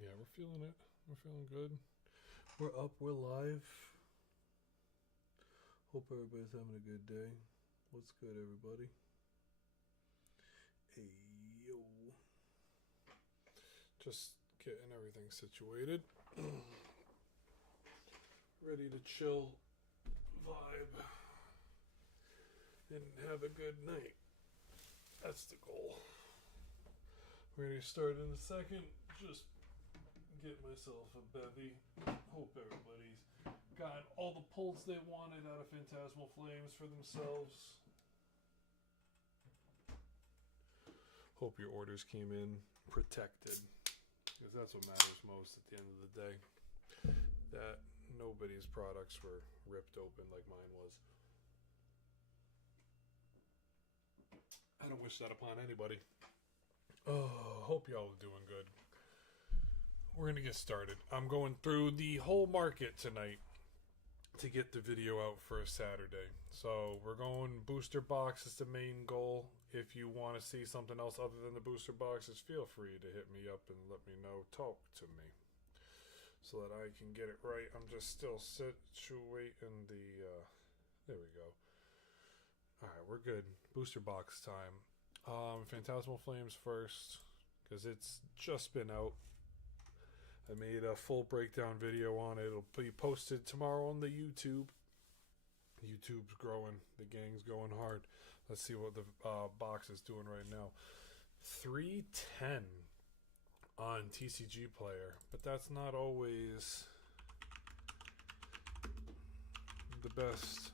Yeah, we're feeling it. We're feeling good. We're up. We're live. Hope everybody's having a good day. What's good, everybody? Hey, yo. Just getting everything situated. Ready to chill, vibe, and have a good night. That's the goal. We're going to start in a second. Just get myself a bevy. Hope everybody's got all the pulls they wanted out of Phantasmal Flames for themselves. Hope your orders came in protected, because that's what matters most at the end of the day. That nobody's products were ripped open like mine was. I don't wish that upon anybody. Oh, hope y'all are doing good. We're going to get started. I'm going through the whole market tonight to get the video out for Saturday. So we're going booster box is the main goal. If you want to see something else other than the booster boxes, feel free to hit me up and let me know. Talk to me so that I can get it right. I'm just still situating the... there we go. Alright, we're good. Booster box time. Phantasmal Flames first, because it's just been out. I made a full breakdown video on it. It'll be posted tomorrow on the YouTube. YouTube's growing. The gang's going hard. Let's see what the box is doing right now. 310 on TCG Player, but that's not always the best.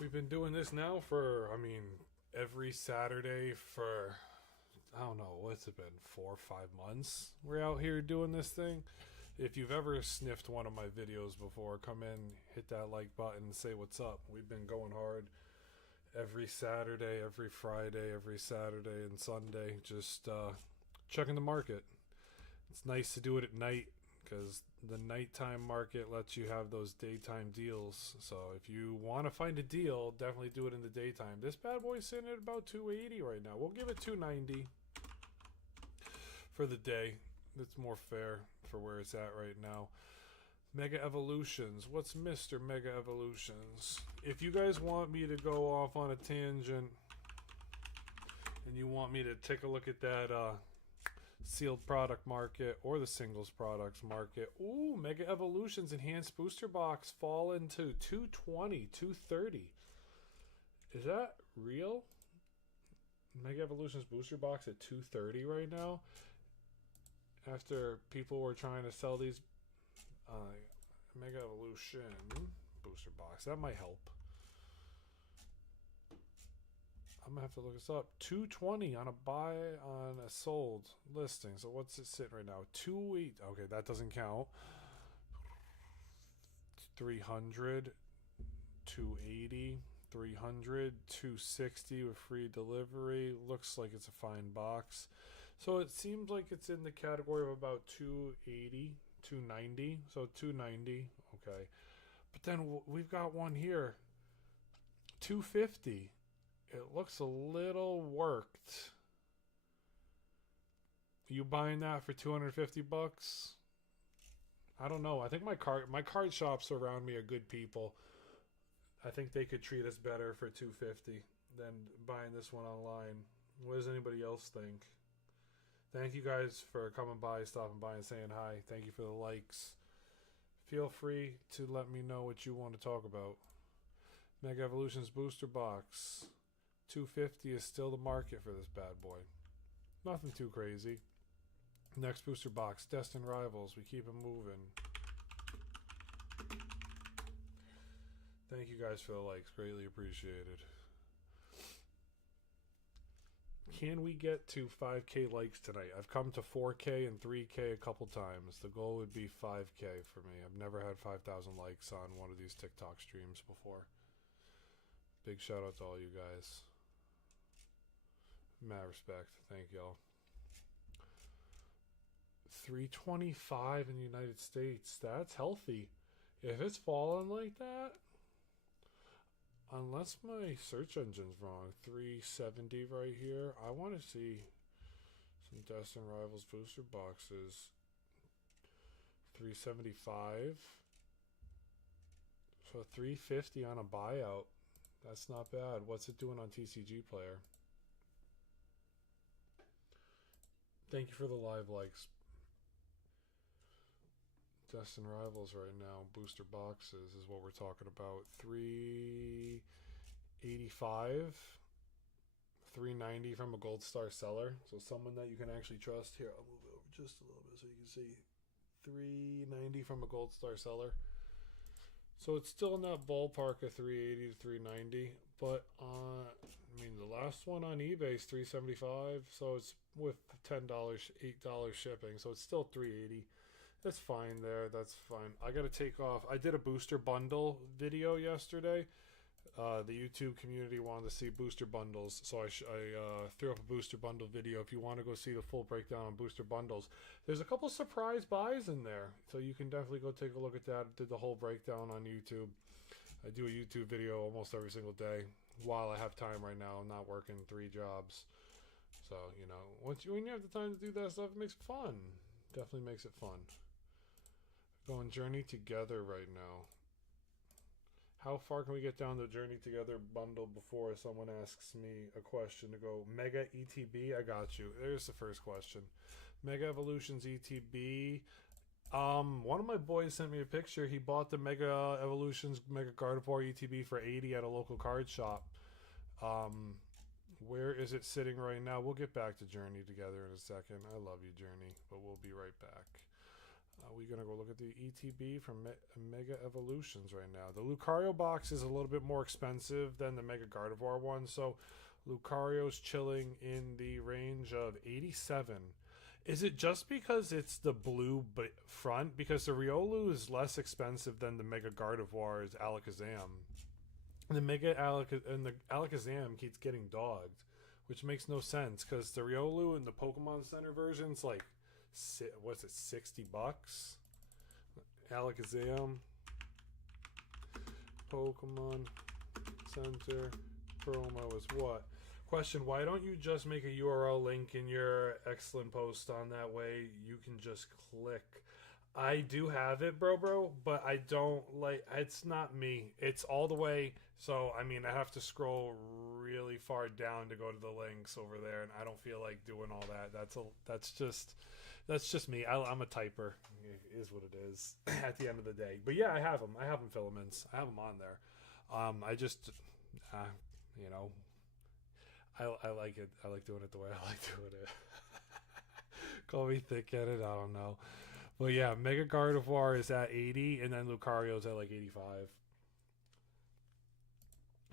We've been doing this now for, every Saturday for, I don't know, what's it been, 4 or 5 months? We're out here doing this thing. If you've ever sniffed one of my videos before, come in, hit that like button, and say what's up. We've been going hard every Saturday, every Friday, every Saturday and Sunday, just checking the market. It's nice to do it at night, because the nighttime market lets you have those daytime deals. So if you want to find a deal, definitely do it in the daytime. This bad boy's sitting at about 280 right now. We'll give it 290 for the day. That's more fair for where it's at right now. Mega Evolutions. What's Mr. Mega Evolutions? If you guys want me to go off on a tangent and you want me to take a look at that sealed product market or the singles products market. Ooh, Mega Evolutions Enhanced Booster Box fall into 220, 230. Is that real? Mega Evolutions Booster Box at 230 right now? After people were trying to sell these Mega Evolution Booster Box. That might help. I'm gonna have to look this up. 220 on a buy on a sold listing. So what's it sitting right now? 280. Okay, that doesn't count. 300, 280, 300, 260 with free delivery. Looks like it's a fine box. So it seems like it's in the category of about 280, 290. So 290. Okay. But then we've got one here. 250. It looks a little worked. You buying that for 250 bucks? I don't know. I think my card shops around me are good people. I think they could treat us better for 250 than buying this one online. What does anybody else think? Thank you guys for coming by, stopping by and saying hi. Thank you for the likes. Feel free to let me know what you want to talk about. Mega Evolutions Booster Box. 250 is still the market for this bad boy. Nothing too crazy. Next booster box, Destined Rivals. We keep them moving. Thank you guys for the likes. Greatly appreciated. Can we get to 5K likes tonight? I've come to 4K and 3K a couple times. The goal would be 5K for me. I've never had 5,000 likes on one of these TikTok streams before. Big shout out to all you guys. Mad respect. Thank y'all. 325 in the United States. That's healthy. If it's falling like that, unless my search engine's wrong, 370 right here. I want to see Some Destin Rivals booster boxes. 375. So 350 on a buyout. That's not bad. What's it doing on TCG Player? Thank you for the live likes. Destin Rivals right now, booster boxes is what we're talking about. 385, 390 from a Gold Star seller. So someone that you can actually trust. Here, I'll move it over just a little bit so you can see. 390 from a Gold Star seller. So it's still in that ballpark of 380 to 390. But I mean, the last one on eBay is 375. So it's with $10, $8 shipping. So it's still 380. That's fine there. That's fine. I got to take off. I did a booster bundle video yesterday. The YouTube community wanted to see booster bundles. So I threw up a booster bundle video. If you want to go see the full breakdown on booster bundles, there's a couple surprise buys in there. So you can definitely go take a look at that. Did the whole breakdown on YouTube. I do a YouTube video almost every single day while I have time right now. I'm not working 3 jobs. So, you know, when you have the time to do that stuff, it makes it fun. Definitely makes it fun. Going Journey Together right now. How far can we get down the Journey Together bundle before someone asks me a question to go, Mega ETB? I got you. There's the first question. Mega Evolutions ETB. One of my boys sent me a picture. He bought the Mega Evolutions Mega Gardevoir ETB for $80 at a local card shop. Where is it sitting right now? We'll get back to Journey Together in a second. I love you, Journey, but we'll be right back. We're going to go look at the ETB from Mega Evolutions right now. The Lucario box is a little bit more expensive than the Mega Gardevoir one, so Lucario's chilling in the range of 87. Is it just because it's the blue front? Because the Riolu is less expensive than the Mega Gardevoir's Alakazam. The Alakazam keeps getting dogged, which makes no sense because the Riolu in the Pokemon Center version's like, what's it, $60? Alakazam, Pokemon Center promo is what? Question, why don't you just make a URL link in your excellent post on that way you can just click? I do have it, bro, but I don't like, it's not me. It's all the way, so I mean I have to scroll really far down to go to the links over there, and I don't feel like doing all that. That's just me. I'm a typer. It is what it is at the end of the day. But yeah, I have them. I have them filaments. I have them on there. I just, you know, I like it. I like doing it the way I like doing it. Call me thick-headed. I don't know. But yeah, Mega Gardevoir is at 80, and then Lucario's at like 85.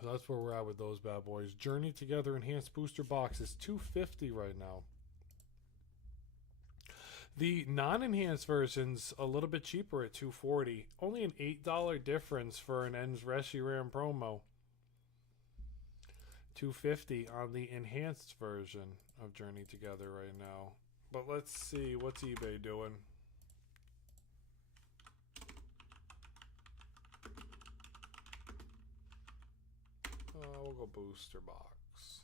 So that's where we're at with those bad boys. Journey Together Enhanced Booster Box is $250 right now. The non-enhanced version's a little bit cheaper at $240. Only an $8 difference for an Ends Reshiram promo. $250 on the enhanced version of Journey Together right now. But let's see, what's eBay doing? We'll go booster box.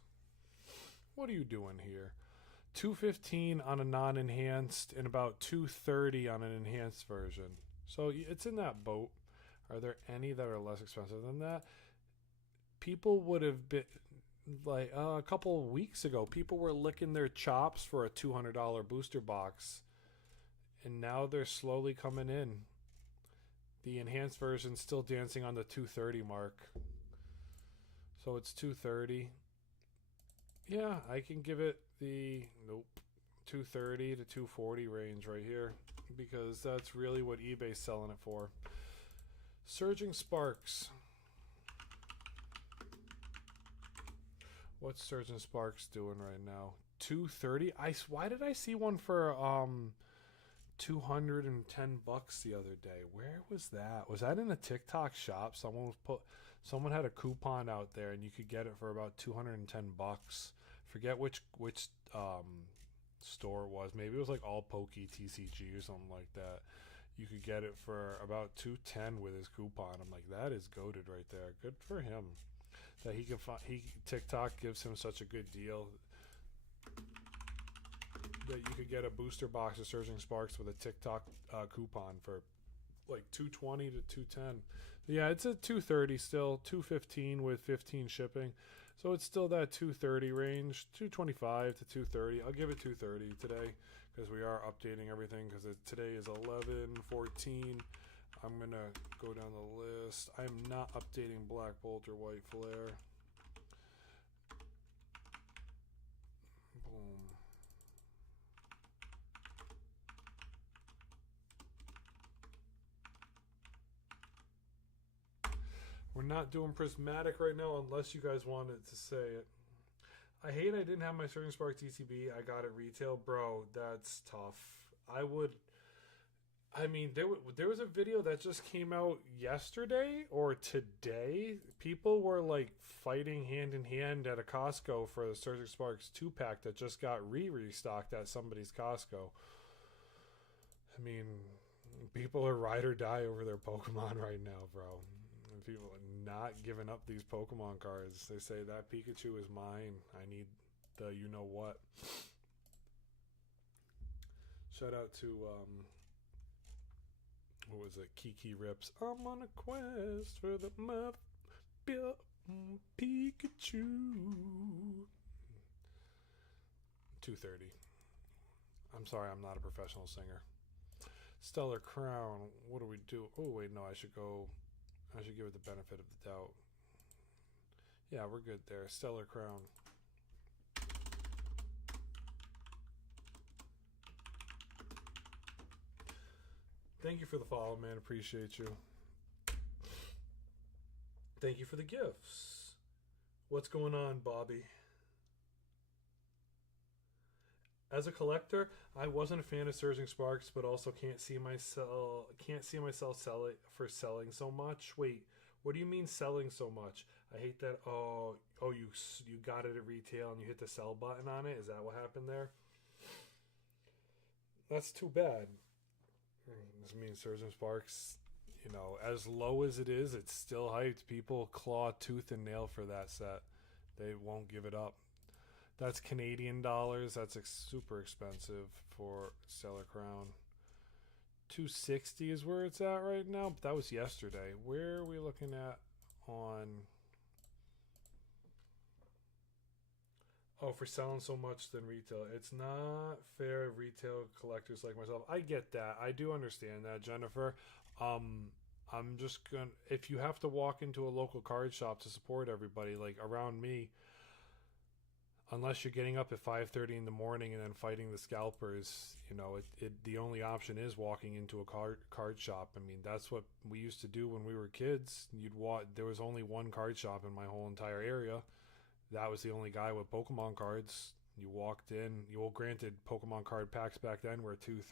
What are you doing here? $215 on a non-enhanced and about $230 on an enhanced version. So it's in that boat. Are there any that are less expensive than that? People would have been like a couple of weeks ago, people were licking their chops for a $200 booster box, and now they're slowly coming in. The enhanced version's still dancing on the $230 mark. So it's $230. Yeah, I can give it the $230 to $240 range right here, because that's really what eBay's selling it for. Surging Sparks. What's Surging Sparks doing right now? $230. Why did I see one for $210 the other day? Where was that? Was that in a TikTok shop? Someone had a coupon out there, and you could get it for about $210. Forget which store it was. Maybe it was like All Pokey TCG or something like that. You could get it for about $210 with his coupon. I'm like, that is goated right there. Good for him. That he can find. TikTok gives him such a good deal. that you could get a booster box of Surging Sparks with a TikTok coupon for like $220 to $210. Yeah, it's at $230 still, $215 with 15 shipping. So it's still that $230 range, $225 to $230. I'll give it $230 today because we are updating everything because today is 11/14. I'm going to go down the list. I am not updating Black Bolt or White Flare. Boom. We're not doing prismatic right now unless you guys wanted to say it. I hate I didn't have my Surging Spark TCB. I got it retail. Bro, that's tough. I mean, there was a video that just came out yesterday or today. People were like fighting hand in hand at a Costco for the Surging Sparks 2-pack that just got restocked at somebody's Costco. I mean, people are ride or die over their Pokemon right now, bro. And people are not giving up these Pokemon cards. They say that Pikachu is mine. I need the you-know-what. Shout out to... what was it? Kiki Rips. I'm on a quest for the Pikachu. 230. I'm sorry, I'm not a professional singer. Stellar Crown. What do we do? Oh, wait, no, I should give it the benefit of the doubt. Yeah, we're good there. Stellar Crown. Thank you for the follow, man. Appreciate you. Thank you for the gifts. What's going on, Bobby? As a collector, I wasn't a fan of Surging Sparks, but also can't see myself selling so much. Wait, what do you mean selling so much? I hate that. Oh, you got it at retail and you hit the sell button on it. Is that what happened there? That's too bad. This means Surging Sparks, you know, as low as it is, it's still hyped. People claw tooth and nail for that set. They won't give it up. That's Canadian dollars. That's super expensive for Stellar Crown. $260 is where it's at right now, but that was yesterday. Where are we looking at on... Oh, for selling so much than retail. It's not fair retail collectors like myself. I get that. I do understand that, Jennifer. I'm just going to... If you have to walk into a local card shop to support everybody, like around me, unless you're getting up at 5:30 in the morning and then fighting the scalpers, you know, the only option is walking into a card shop. I mean, that's what we used to do when we were kids. There was only one card shop in my whole entire area. That was the only guy with Pokemon cards. You walked in. Well, granted, Pokemon card packs back then were $2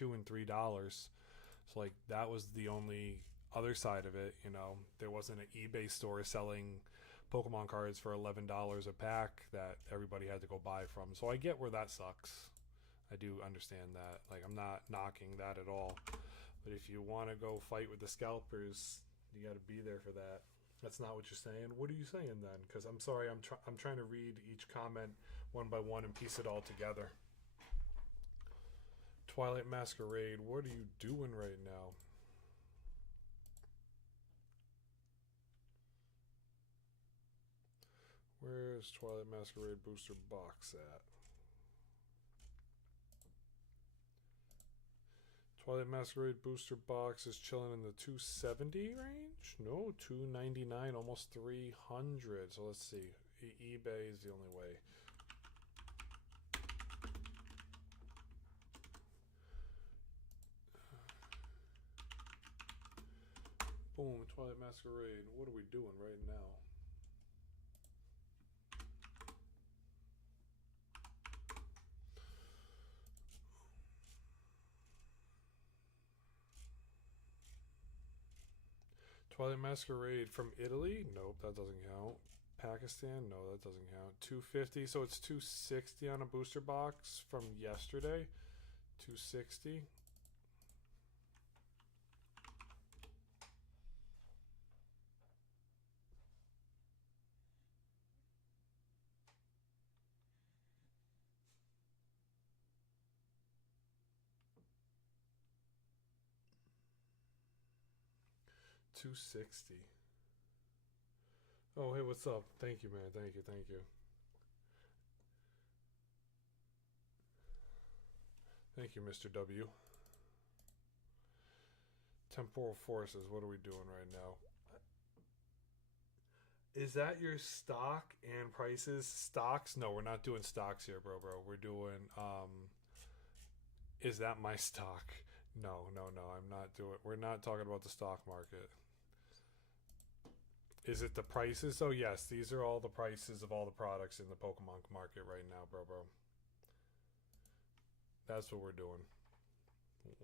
and $3. So, like, that was the only other side of it, you know. There wasn't an eBay store selling Pokemon cards for $11 a pack that everybody had to go buy from. So I get where that sucks. I do understand that. Like, I'm not knocking that at all. But if you want to go fight with the scalpers, you got to be there for that. That's not what you're saying. What are you saying then? Because I'm sorry, I'm trying to read each comment one by one and piece it all together. Twilight Masquerade, what are you doing right now? Where's Twilight Masquerade booster box at? Twilight Masquerade booster box is chilling in the 270 range? No, 299, almost 300. So let's see. eBay is the only way. Boom, Twilight Masquerade. What are we doing right now? Twilight Masquerade from Italy? Nope, that doesn't count. Pakistan? No, that doesn't count. 250, so it's 260 on a booster box from yesterday. 260. 260. Oh, hey, what's up? Thank you, man. Thank you. Thank you. Thank you, Mr. W. Temporal forces. What are we doing right now? Is that your stock and prices? Stocks? No, we're not doing stocks here, bro. We're doing, is that my stock? No, I'm not doing, we're not talking about the stock market. Is it the prices? Oh, yes, these are all the prices of all the products in the Pokemon market right now, bro. That's what we're doing.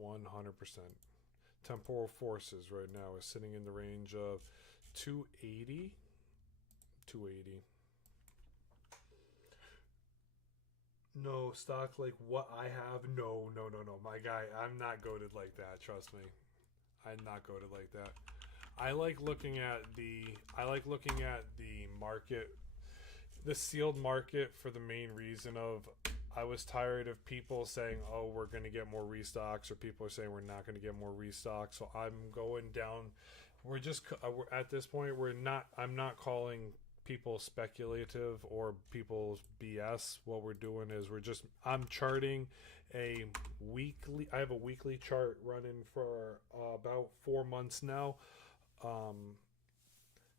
100%. Temporal forces right now is sitting in the range of 280. 280. No, stock like what I have. No. My guy, I'm not goated like that. Trust me. I'm not goated like that. I like looking at the market, the sealed market, for the main reason of I was tired of people saying, "Oh, we're going to get more restocks," or people are saying we're not going to get more restocks. So I'm going down. We're at this point. I'm not calling people speculative or people's BS. What we're doing is I'm charting a weekly. I have a weekly chart running for about 4 months now.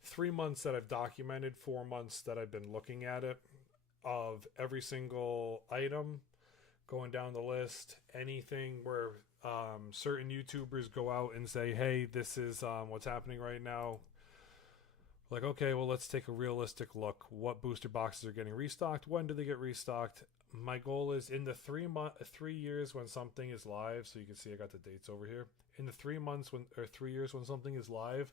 3 months that I've documented, 4 months that I've been looking at it, of every single item, going down the list. Anything where certain YouTubers go out and say, hey, this is what's happening right now. Like, okay, well, let's take a realistic look. What booster boxes are getting restocked? When do they get restocked? My goal is in the 3 years when something is live. So you can see I got the dates over here. In the 3 years when something is live,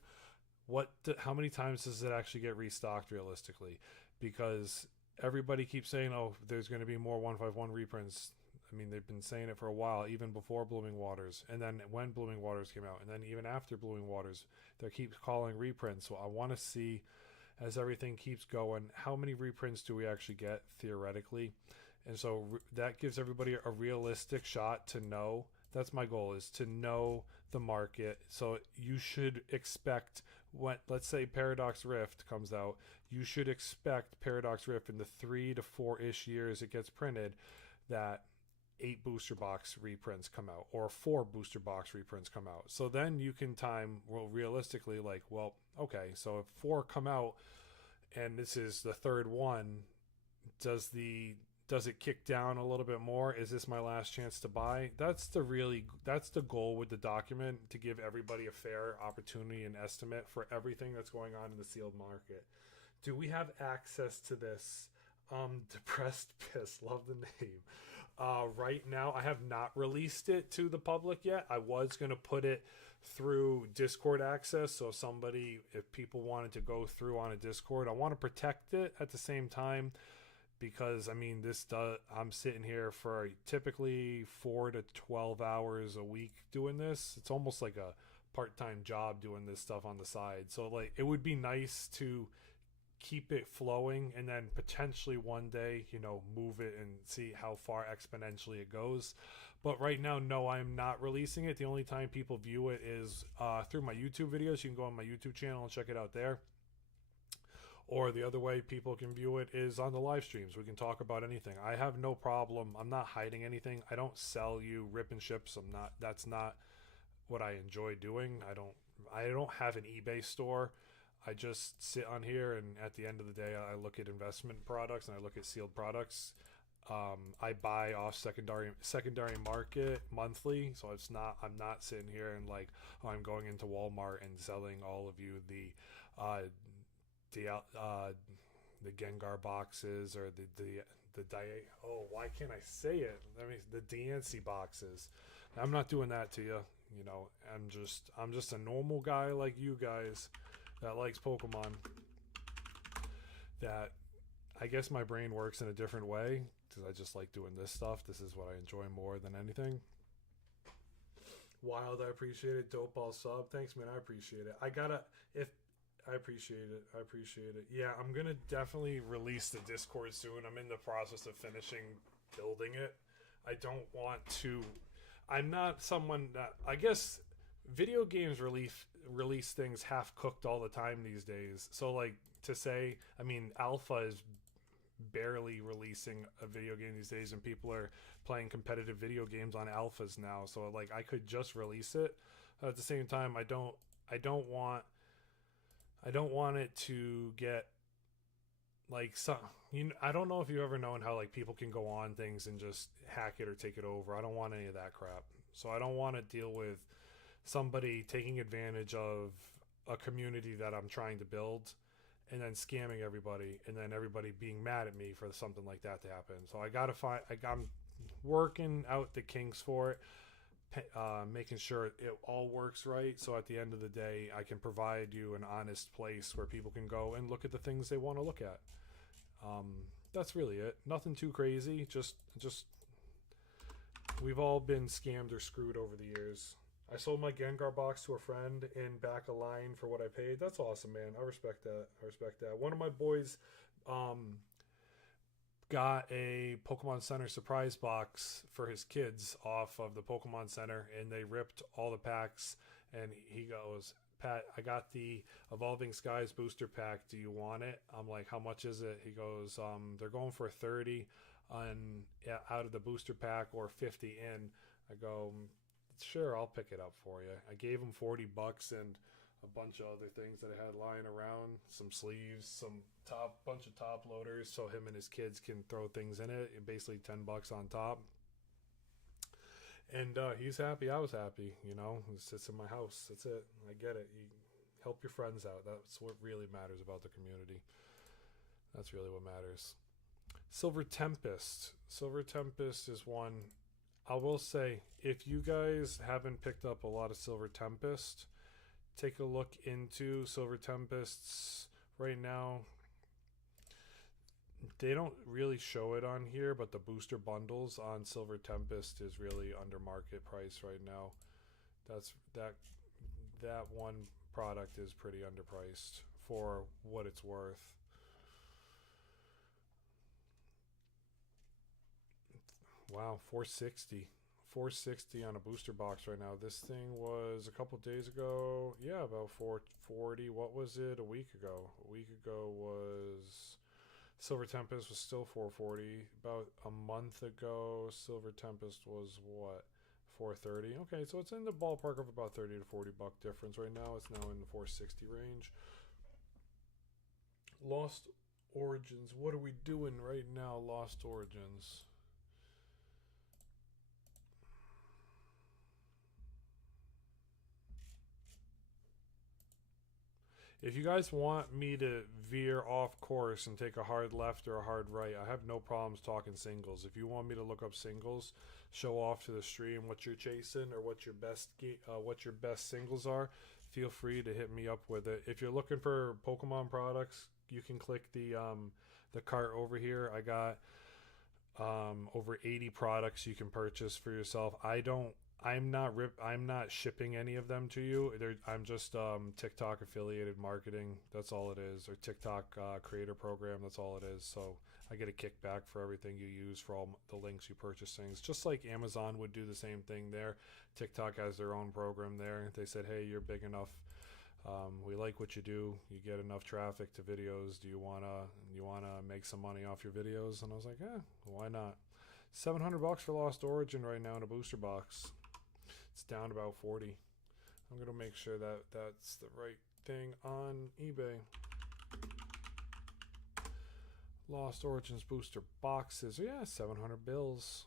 how many times does it actually get restocked realistically? Because everybody keeps saying, oh, there's going to be more 151 reprints. I mean, they've been saying it for a while, even before Blooming Waters, and then when Blooming Waters came out, and then even after Blooming Waters, they keep calling reprints. So I want to see, as everything keeps going, how many reprints do we actually get theoretically? And so that gives everybody a realistic shot to know. That's my goal, is to know the market. So you should expect, let's say Paradox Rift comes out, you should expect Paradox Rift in the 3 to 4-ish years it gets printed, that 8 booster box reprints come out, or 4 booster box reprints come out. So then you can time, well, realistically, like, well, okay, so if 4 come out and this is the 3rd one, does it kick down a little bit more? Is this my last chance to buy? That's the goal with the document, to give everybody a fair opportunity and estimate for everything that's going on in the sealed market. Do we have access to this? Depressed Piss, love the name. Right now, I have not released it to the public yet. I was going to put it through Discord access. So if people wanted to go through on a Discord, I want to protect it at the same time, because I mean, I'm sitting here for typically 4 to 12 hours a week doing this. It's almost like a part-time job doing this stuff on the side. So like, it would be nice to keep it flowing, and then potentially one day, move it and see how far exponentially it goes. But right now, no, I'm not releasing it. The only time people view it is through my YouTube videos. You can go on my YouTube channel and check it out there. Or the other way people can view it is on the live streams. We can talk about anything. I have no problem. I'm not hiding anything. I don't sell you rip and ships. That's not what I enjoy doing. I don't have an eBay store. I just sit on here, and at the end of the day, I look at investment products and I look at sealed products. I buy off secondary market monthly, so I'm not sitting here and like, oh, I'm going into Walmart and selling all of you the Gengar boxes, or why can't I say it? The Diancie boxes. I'm not doing that to you. I'm just a normal guy like you guys that likes Pokemon. That I guess my brain works in a different way, because I just like doing this stuff. This is what I enjoy more than anything. Wild, I appreciate it. Dope ball sub, thanks, man. I appreciate it. I appreciate it. Yeah, I'm gonna definitely release the Discord soon. I'm in the process of finishing building it. I'm not someone that, I guess, video games release things half cooked all the time these days. So like to say, I mean, alpha is barely releasing a video game these days, and people are playing competitive video games on alphas now. So like I could just release it. At the same time, I don't want it to get like some, I don't know if you've ever known how like people can go on things and just hack it or take it over. I don't want any of that crap. So I don't want to deal with somebody taking advantage of a community that I'm trying to build and then scamming everybody and then everybody being mad at me for something like that to happen. So I gotta find, I'm working out the kinks for it, making sure it all works right. So at the end of the day, I can provide you an honest place where people can go and look at the things they want to look at. That's really it. Nothing too crazy. Just we've all been scammed or screwed over the years. I sold my Gengar box to a friend in back a line for what I paid. That's awesome, man. I respect that. One of my boys got a Pokemon Center surprise box for his kids off of the Pokemon Center, and they ripped all the packs, and he goes, Pat, I got the Evolving Skies booster pack. Do you want it? I'm like, how much is it? He goes, they're going for 30 out of the booster pack or 50 in. I go, sure, I'll pick it up for you. I gave him $40 and a bunch of other things that I had lying around, some sleeves, some bunch of top loaders, so him and his kids can throw things in it. Basically $10 on top. And he's happy. I was happy. It sits in my house. That's it. I get it. You help your friends out. That's what really matters about the community. That's really what matters. Silver Tempest. Silver Tempest is one. I will say, if you guys haven't picked up a lot of Silver Tempest, take a look into Silver Tempests right now. They don't really show it on here, but the booster bundles on Silver Tempest is really under market price right now. That one product is pretty underpriced for what it's worth. Wow, $460 on a booster box right now. This thing was a couple days ago. Yeah, about $440. What was it a week ago? A week ago was Silver Tempest was still $440. About a month ago, Silver Tempest was what? $430. Okay, so it's in the ballpark of about $30 to $40 difference right now. It's now in the $460 range. Lost Origins. What are we doing right now, Lost Origins? If you guys want me to veer off course and take a hard left or a hard right, I have no problems talking singles. If you want me to look up singles, show off to the stream what you're chasing or what your best singles are, feel free to hit me up with it. If you're looking for Pokemon products, you can click the cart over here. I got over 80 products you can purchase for yourself. I'm not shipping any of them to you. I'm just TikTok affiliated marketing. That's all it is. Or TikTok creator program. That's all it is. So I get a kickback for everything you use, for all the links you purchase things. Just like Amazon would do the same thing there. TikTok has their own program there. They said, hey, you're big enough. We like what you do. You get enough traffic to videos. Do you wanna make some money off your videos? And I was like, why not? $700 for Lost Origin right now in a booster box. It's down about 40. I'm going to make sure that that's the right thing on eBay. Lost Origins booster boxes. Yeah, 700 bills.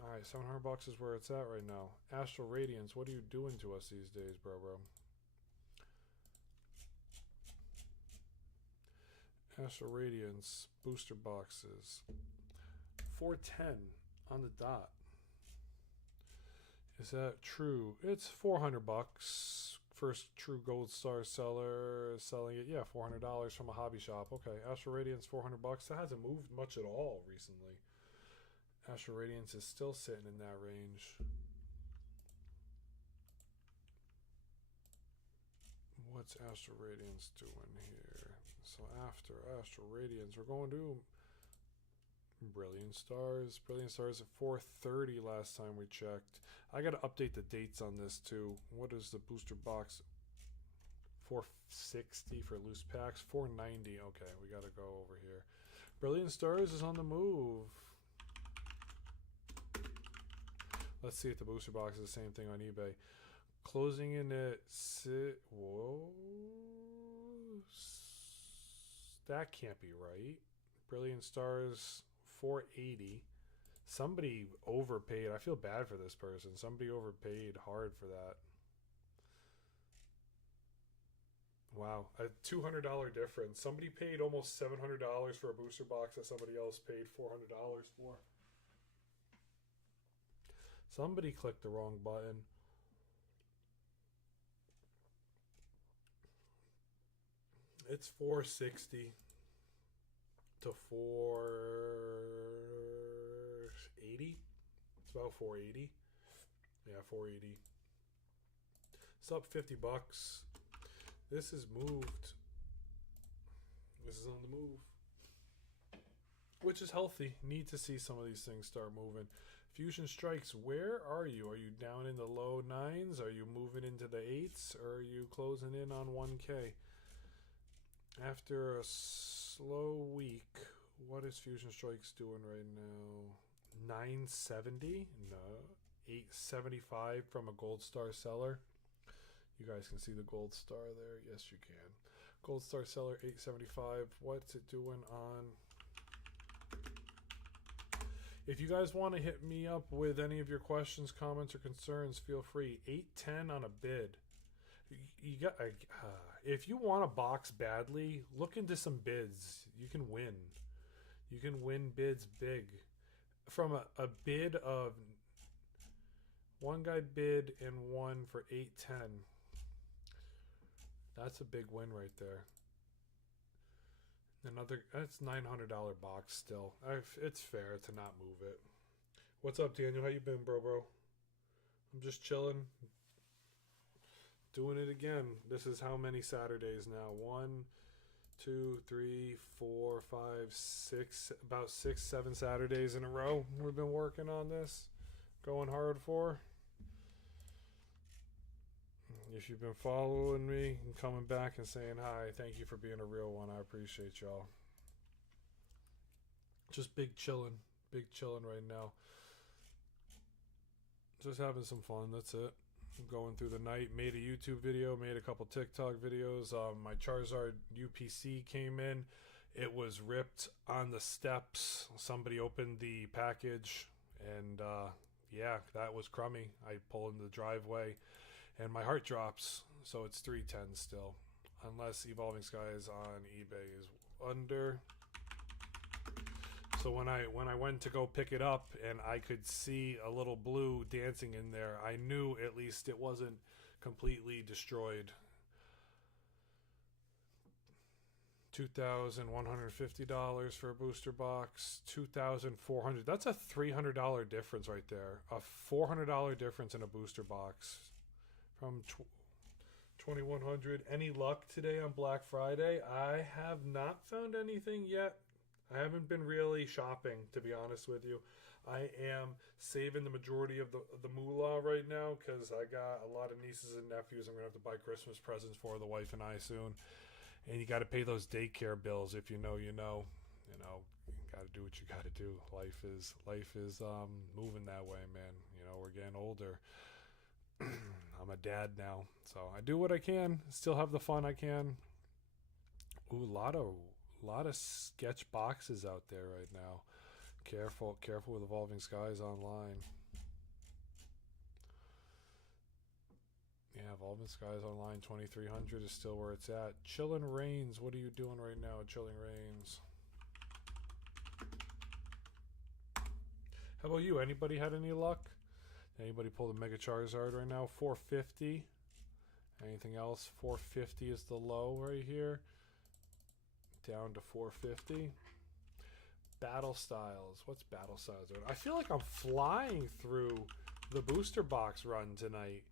All right, $700 is where it's at right now. Astral Radiance, what are you doing to us these days, bro? Astral Radiance booster boxes. 410 on the dot. Is that true? It's $400. First true gold star seller selling it. Yeah, $400 from a hobby shop. Okay, Astral Radiance, $400. That hasn't moved much at all recently. Astral Radiance is still sitting in that range. What's Astral Radiance doing here? So after Astral Radiance, we're going to Brilliant Stars. Brilliant Stars at 430 last time we checked. I got to update the dates on this too. What is the booster box 460 for loose packs. 490. Okay, we got to go over here. Brilliant Stars is on the move. Let's see if the booster box is the same thing on eBay. Closing in at whoa. That can't be right. Brilliant Stars 480. Somebody overpaid. I feel bad for this person. Somebody overpaid hard for that. Wow, a $200 difference. Somebody paid almost $700 for a booster box that somebody else paid $400 for. Somebody clicked the wrong button. It's 460 to 480. It's about 480. Yeah, 480. It's up $50. This is moved. This is on the move. Which is healthy. Need to see some of these things start moving. Fusion Strikes, where are you? Are you down in the low 9s? Are you moving into the 8s? Or are you closing in on 1K? After a slow week, what is Fusion Strikes doing right now? 970? No. 875 from a Gold Star seller. You guys can see the Gold Star there. Yes, you can. Gold Star seller 875. What's it doing on? If you guys want to hit me up with any of your questions, comments, or concerns, feel free. 810 on a bid. You got. If you want a box badly, look into some bids. You can win. You can win bids big. From a bid of one guy bid and won for 810. That's a big win right there. That's $900 box still. It's fair to not move it. What's up, Daniel? How you been, bro? I'm just chilling. Doing it again. This is how many Saturdays now? 1, 2, 3, 4, 5, 6. About 6, 7 Saturdays in a row. We've been working on this. Going hard for. If you've been following me and coming back and saying hi, thank you for being a real one. I appreciate y'all. Just big chilling right now. Just having some fun. That's it. I'm going through the night. Made a YouTube video. Made a couple TikTok videos. My Charizard UPC came in. It was ripped on the steps. Somebody opened the package, and yeah, that was crummy. I pull in the driveway. And my heart drops, so it's 310 still. Unless Evolving Skies on eBay is under. So when I went to go pick it up and I could see a little blue dancing in there, I knew at least it wasn't completely destroyed. $2,150 for a booster box. $2,400. That's a $300 difference right there. A $400 difference in a booster box. From 2,100. Any luck today on Black Friday? I have not found anything yet. I haven't been really shopping, to be honest with you. I am saving the majority of the moolah right now because I got a lot of nieces and nephews I'm going to have to buy Christmas presents for, the wife and I, soon. And you got to pay those daycare bills. If you know, you know. You know, got to do what you got to do. Life is moving that way, man. You know, we're getting older. I'm a dad now, so I do what I can. Still have the fun I can. Ooh, a lot of sketch boxes out there right now. Careful with Evolving Skies online. Yeah, Evolving Skies online 2300 is still where it's at. Chillin' Rains, what are you doing right now, Chillin' Rains? How about you? Anybody had any luck? Anybody pull the Mega Charizard right now? 450. Anything else? 450 is the low right here. Down to 450. Battle Styles. What's Battle Styles? I feel like I'm flying through the booster box run tonight.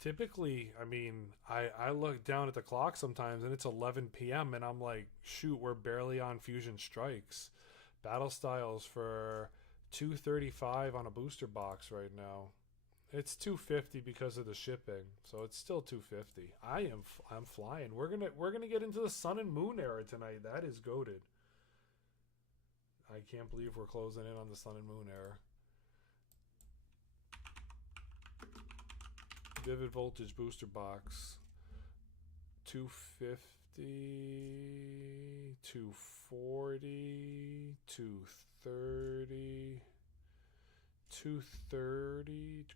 Typically, I mean, I look down at the clock sometimes and it's 11 p.m. and I'm like, shoot, we're barely on Fusion Strikes. Battle Styles for $235 on a booster box right now. It's 250 because of the shipping, so it's still 250. I'm flying. We're gonna get into the sun and moon era tonight. That is goated. I can't believe we're closing in on the sun and moon era. Vivid Voltage booster box. 250, 240, 230, 230.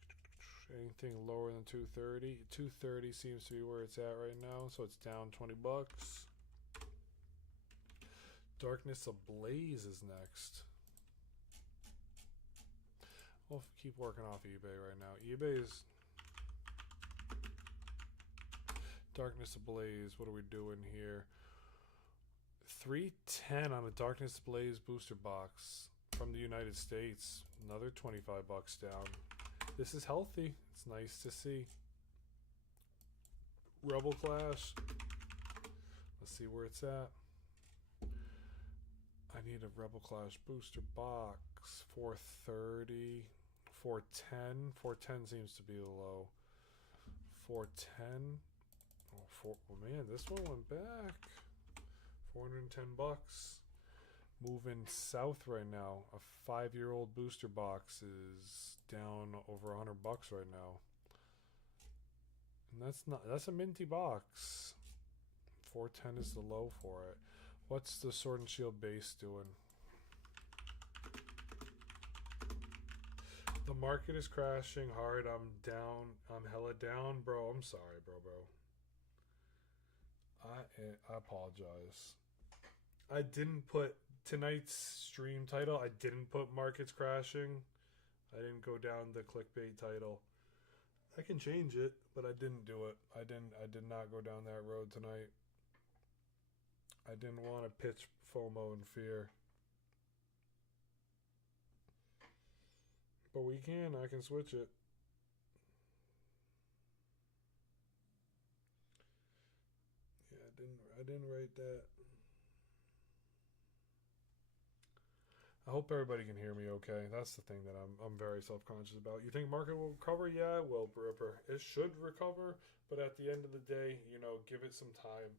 Anything lower than 230? 230 seems to be where it's at right now, so it's down 20 bucks. Darkness Ablaze is next. We'll keep working off eBay right now. eBay's Darkness Ablaze. What are we doing here? 310 on a Darkness Ablaze booster box from the United States. Another 25 bucks down. This is healthy. It's nice to see. Rebel Clash. Let's see where it's at. I need a Rebel Clash booster box. 430. 410. 410 seems to be the low. 410. Oh man, this one went back. 410 bucks. Moving south right now. A 5-year-old booster box is down over 100 bucks right now. And that's a minty box. 410 is the low for it. What's the Sword and Shield base doing? The market is crashing hard. I'm down. I'm hella down, bro. I'm sorry, bro. I apologize. I didn't put tonight's stream title. I didn't put markets crashing. I didn't go down the clickbait title. I can change it, but I didn't do it. I did not go down that road tonight. I didn't want to pitch FOMO and fear. But we can. I can switch it. Yeah, I didn't write that. I hope everybody can hear me okay. That's the thing that I'm very self-conscious about. You think market will recover? Yeah, well, it should recover, but at the end of the day, give it some time.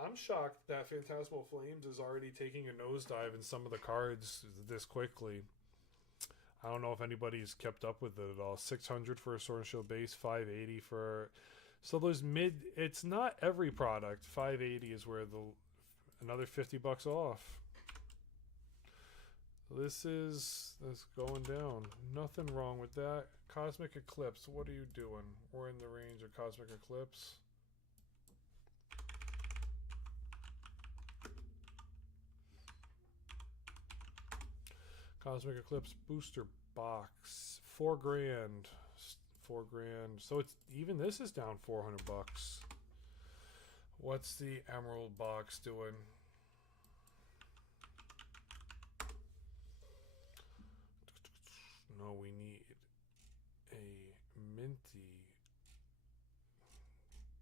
I'm shocked that Phantasmal Flames is already taking a nosedive in some of the cards this quickly. I don't know if anybody's kept up with it at all. 600 for a Sword and Shield base, 580 for... So those it's not every product. 580 is where another 50 bucks off. This is going down. Nothing wrong with that. Cosmic Eclipse, what are you doing? We're in the range of Cosmic Eclipse. Cosmic Eclipse booster box. $4 grand. $4 grand. So it's even this is down 400 bucks. What's the Emerald box doing? No, we need a minty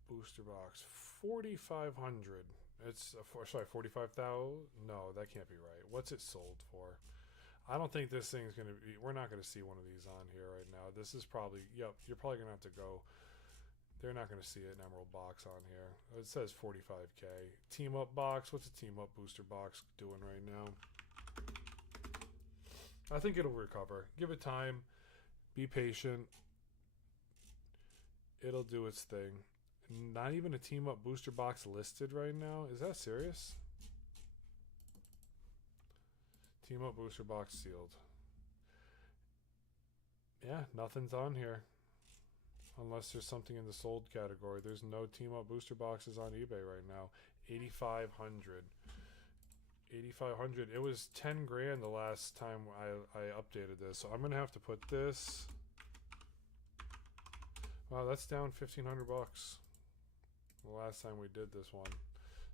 booster box. 4,500. It's sorry, 45,000. No, that can't be right. What's it sold for? I don't think this thing's gonna be. We're not gonna see one of these on here right now. This is probably. Yep, you're probably gonna have to go. They're not gonna see an Emerald box on here. It says 45K. Team Up box. What's a Team Up booster box doing right now? I think it'll recover. Give it time. Be patient. It'll do its thing. Not even a Team Up booster box listed right now. Is that serious? Team Up booster box sealed. Yeah, nothing's on here. Unless there's something in the sold category. There's no Team Up booster boxes on eBay right now. 8,500. 8,500. It was 10 grand the last time I updated this. So I'm going to have to put this. Wow, that's down 1,500 bucks. The last time we did this one.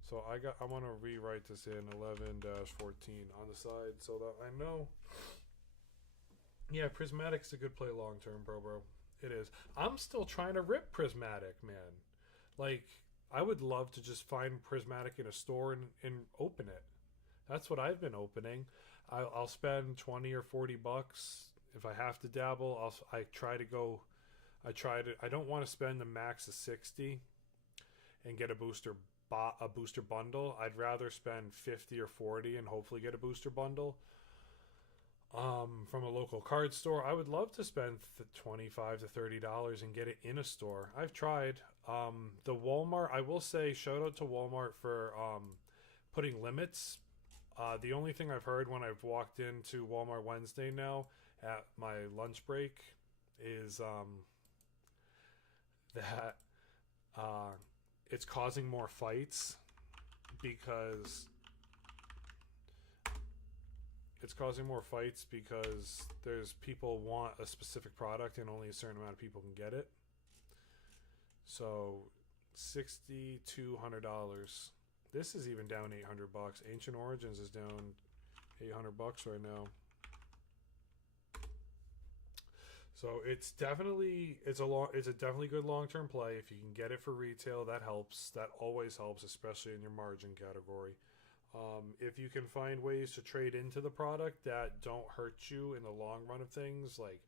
So I want to rewrite this in 11-14 on the side so that I know. Yeah, Prismatic's a good play long term, bro. It is. I'm still trying to rip Prismatic, man. Like, I would love to just find Prismatic in a store and open it. That's what I've been opening. I'll spend 20 or 40 bucks if I have to dabble. I try to go I tried it. I don't want to spend the max of 60 and get a booster bundle. I'd rather spend 50 or 40 and hopefully get a booster bundle from a local card store. I would love to spend $25 to $30 and get it in a store. I've tried. The Walmart, I will say, shout out to Walmart for putting limits. The only thing I've heard when I've walked into Walmart Wednesday now at my lunch break is that it's causing more fights because there's people want a specific product and only a certain amount of people can get it. So $6,200. This is even down $800. Ancient Origins is down $800 right now. So it's a definitely good long-term play. If you can get it for retail, that helps. That always helps, especially in your margin category. If you can find ways to trade into the product that don't hurt you in the long run of things, like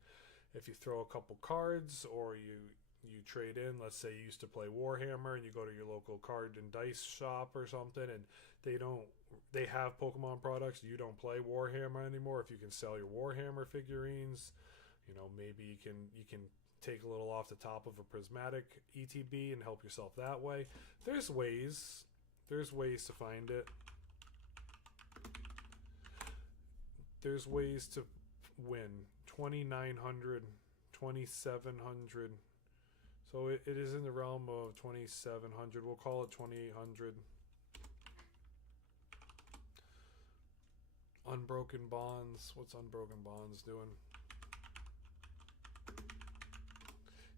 if you throw a couple cards or you trade in, let's say you used to play Warhammer and you go to your local card and dice shop or something and they have Pokemon products, you don't play Warhammer anymore. If you can sell your Warhammer figurines, maybe you can take a little off the top of a prismatic ETB and help yourself that way. There's ways to find it. There's ways to win. 2,900, 2,700. So it is in the realm of 2,700. We'll call it 2,800. Unbroken Bonds. What's Unbroken Bonds doing?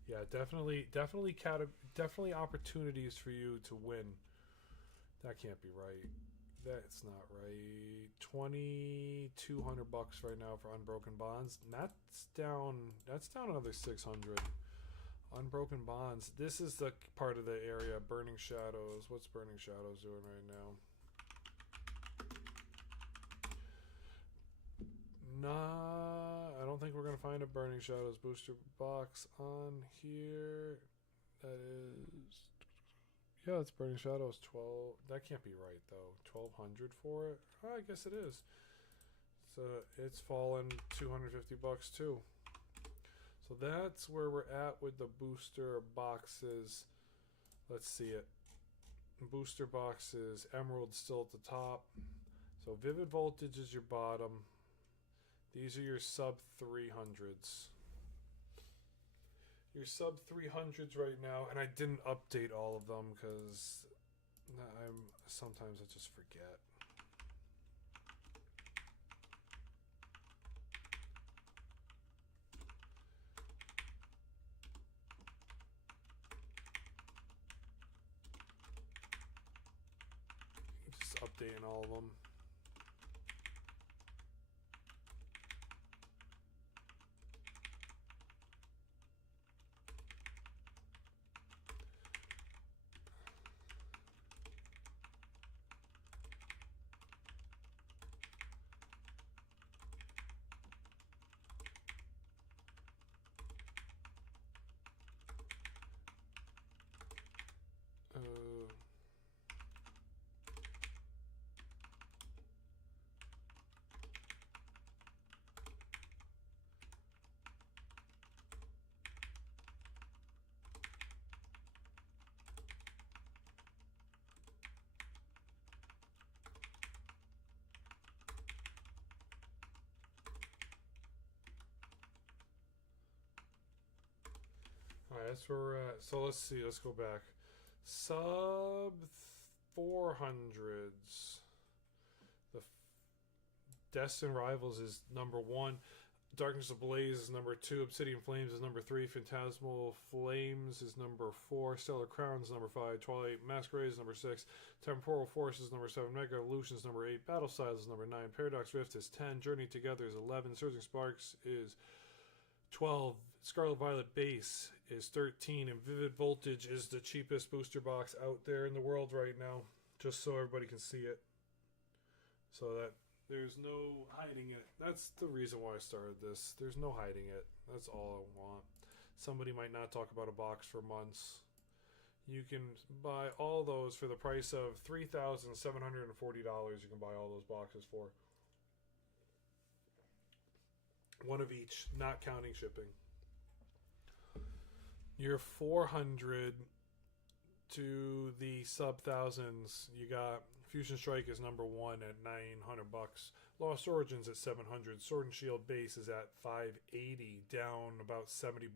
Yeah, definitely opportunities for you to win. That can't be right. That's not right. $2,200 right now for Unbroken Bonds. That's down another 600. Unbroken Bonds. This is the part of the area. Burning Shadows. What's Burning Shadows doing right now? Nah, I don't think we're going to find a Burning Shadows booster box on here. That is... Yeah, it's Burning Shadows 12. That can't be right, though. 1,200 for it? Oh, I guess it is. So it's fallen $250 too. So that's where we're at with the booster boxes. Let's see it. Booster boxes. Emerald still at the top. So Vivid Voltage is your bottom. These are your sub 300s. Your sub 300s right now, and I didn't update all of them because sometimes I just forget. Just updating all of them. Alright, that's where we're at. So let's see, let's go back. Sub 400s. The Destined Rivals is number 1. Darkness Ablaze is number 2. Obsidian Flames is number 3. Phantasmal Flames is number 4. Stellar Crowns is number 5. Twilight Masquerade is number 6. Temporal Force is number 7. Mega Evolution is number 8. Battle Styles is number 9. Paradox Rift is 10. Journey Together is 11. Surging Sparks is 12. Scarlet Violet Base is 13. And Vivid Voltage is the cheapest booster box out there in the world right now. Just so everybody can see it. So that there's no hiding it. That's the reason why I started this. There's no hiding it. That's all I want. Somebody might not talk about a box for months. You can buy all those for the price of $3,740. You can buy all those boxes for. One of each, not counting shipping. You're 400 to the sub thousands. You got Fusion Strike is number one at $900. Lost Origins at $700. Sword and Shield base is at $580, down about $70.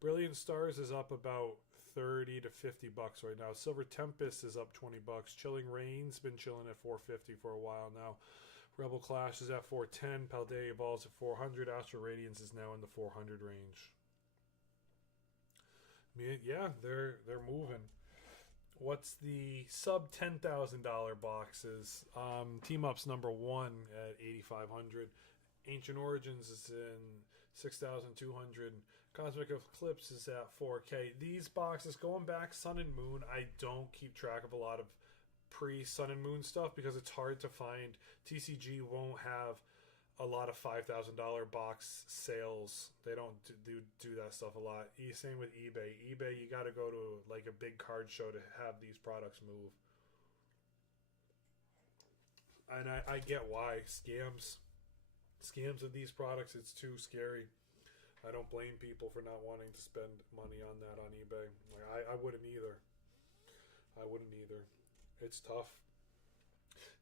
Brilliant Stars is up about $30 to $50 right now. Silver Tempest is up $20. Chilling Reigns been chilling at $450 for a while now. Rebel Clash is at $410. Paldea Balls at $400. Astral Radiance is now in the $400 range. I mean, yeah, they're moving. What's the sub $10,000 boxes? Team Up's number one at $8,500. Ancient Origins is in $6,200. Cosmic Eclipse is at $4K. These boxes going back Sun and Moon, I don't keep track of a lot of pre-Sun and Moon stuff because it's hard to find. TCG won't have a lot of $5,000 box sales. They don't do that stuff a lot. Same with eBay. eBay, you got to go to like a big card show to have these products move. And I get why. Scams of these products, it's too scary. I don't blame people for not wanting to spend money on that on eBay. Like, I wouldn't either. It's tough.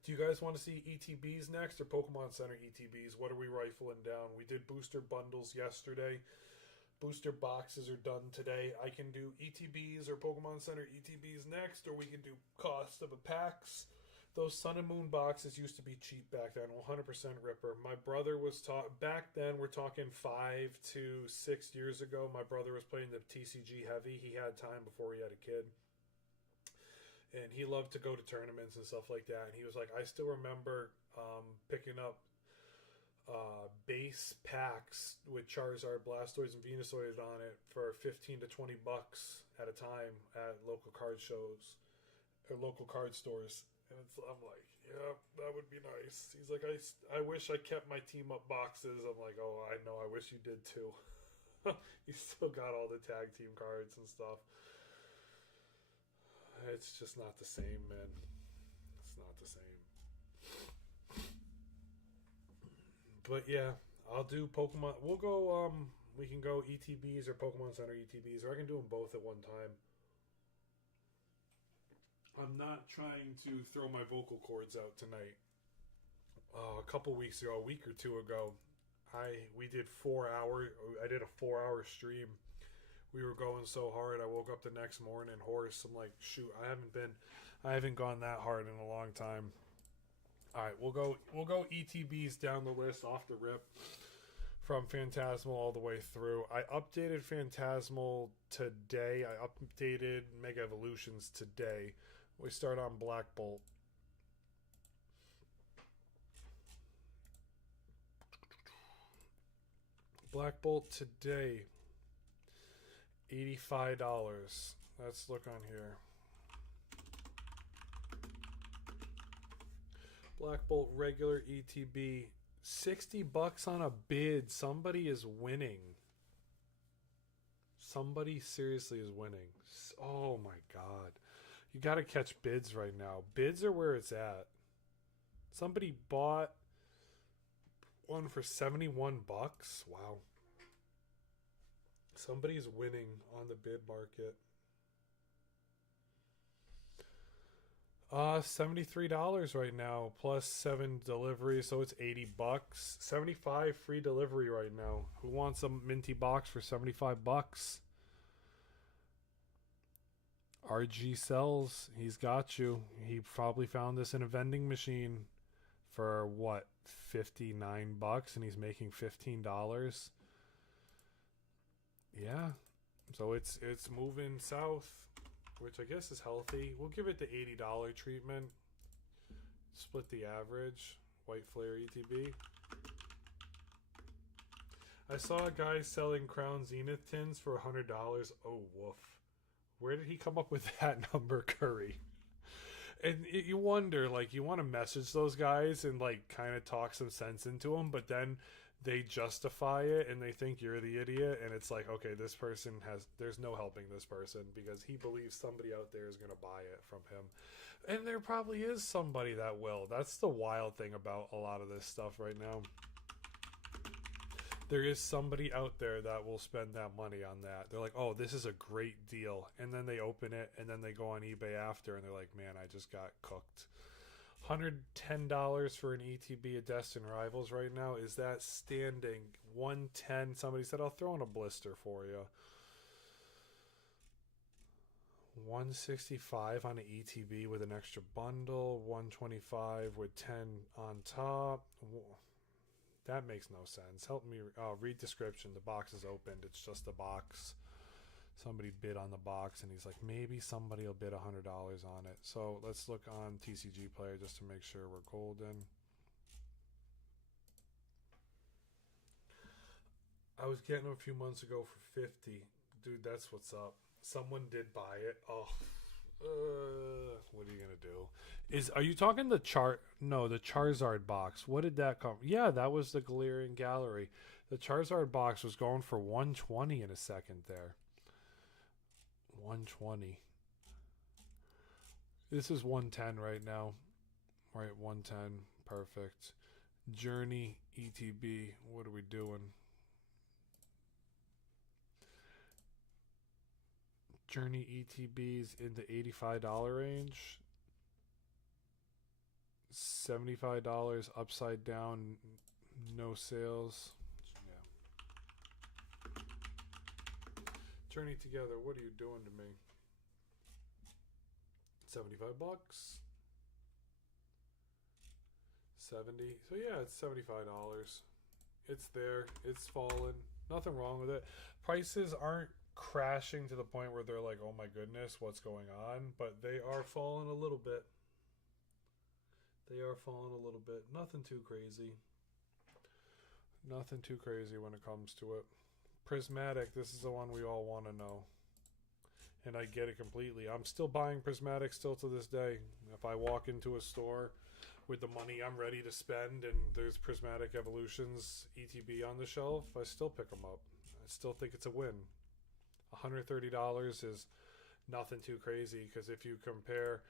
Do you guys want to see ETBs next or Pokemon Center ETBs? What are we rifling down? We did booster bundles yesterday. Booster boxes are done today. I can do ETBs or Pokemon Center ETBs next, or we can do cost of a packs. Those Sun and Moon boxes used to be cheap back then, 100% ripper. My brother was back then, we're talking 5 to 6 years ago, my brother was playing the TCG heavy. He had time before he had a kid. And he loved to go to tournaments and stuff like that. And he was like, I still remember picking up base packs with Charizard, Blastoise, and Venusaur on it for $15 to $20 at a time at local card shows or local card stores. And I'm like, yeah, that would be nice. He's like, I wish I kept my team up boxes. I'm like, oh, I know. I wish you did too. You still got all the tag team cards and stuff. It's just not the same, man. It's not the same. But yeah, I'll do Pokemon. We'll go, we can go ETBs or Pokemon Center ETBs, or I can do them both at one time. I'm not trying to throw my vocal cords out tonight. A couple weeks ago, a week or two ago, we did 4 hours. I did a 4-hour stream. We were going so hard. I woke up the next morning hoarse. I'm like, shoot, I haven't gone that hard in a long time. All right, we'll go ETBs down the list off the rip from Phantasmal all the way through. I updated Phantasmal today. I updated Mega Evolutions today. We start on Black Bolt. Black Bolt today, $85. Let's look on here. Black Bolt regular ETB, $60 on a bid. Somebody is winning. Somebody seriously is winning. Oh my god. You got to catch bids right now. Bids are where it's at. Somebody bought one for $71. Wow. Somebody's winning on the bid market. $73 right now, plus 7 delivery, so it's $80. 75 free delivery right now. Who wants a minty box for $75? RG sells. He's got you. He probably found this in a vending machine for what, $59, and he's making $15. Yeah. So it's moving south, which I guess is healthy. We'll give it the $80 treatment. Split the average. White Flare ETB. I saw a guy selling Crown Zenith tins for $100. Oh, woof. Where did he come up with that number, Curry? And you wonder, like, you want to message those guys and, like, kind of talk some sense into them, but then they justify it and they think you're the idiot, and it's like, okay, this person there's no helping this person because he believes somebody out there is going to buy it from him. And there probably is somebody that will. That's the wild thing about a lot of this stuff right now. There is somebody out there that will spend that money on that. They're like, oh, this is a great deal. And then they open it and then they go on eBay after and they're like, man, I just got cooked. $110 for an ETB of Destin Rivals right now. Is that standing? 110. Somebody said, I'll throw in a blister for you. 165 on an ETB with an extra bundle. 125 with 10 on top. That makes no sense. Help me read description. The box is opened. It's just a box. Somebody bid on the box, and he's like, maybe somebody will bid $100 on it. So let's look on TCG Player just to make sure we're golden. I was getting them a few months ago for $50. Dude, that's what's up. Someone did buy it. Oh, what are you gonna do? Are you talking the Charizard box? What did that come? Yeah, that was the Galarian Gallery. The Charizard box was going for $120 in a second there. $120. This is $110 right now. Right, $110. Perfect. Journey ETB. What are we doing? Journey ETBs in the $85 range. $75 upside down. No sales. Yeah. Journey together. What are you doing to me? 75 bucks. 70. So yeah, it's $75. It's there. It's fallen. Nothing wrong with it. Prices aren't crashing to the point where they're like, oh my goodness, what's going on? But they are falling a little bit. They are falling a little bit. Nothing too crazy. Nothing too crazy when it comes to it. Prismatic, this is the one we all want to know. And I get it completely. I'm still buying Prismatic still to this day. If I walk into a store with the money I'm ready to spend and there's Prismatic Evolutions ETB on the shelf, I still pick them up. I still think it's a win. $130 is nothing too crazy, because if you compare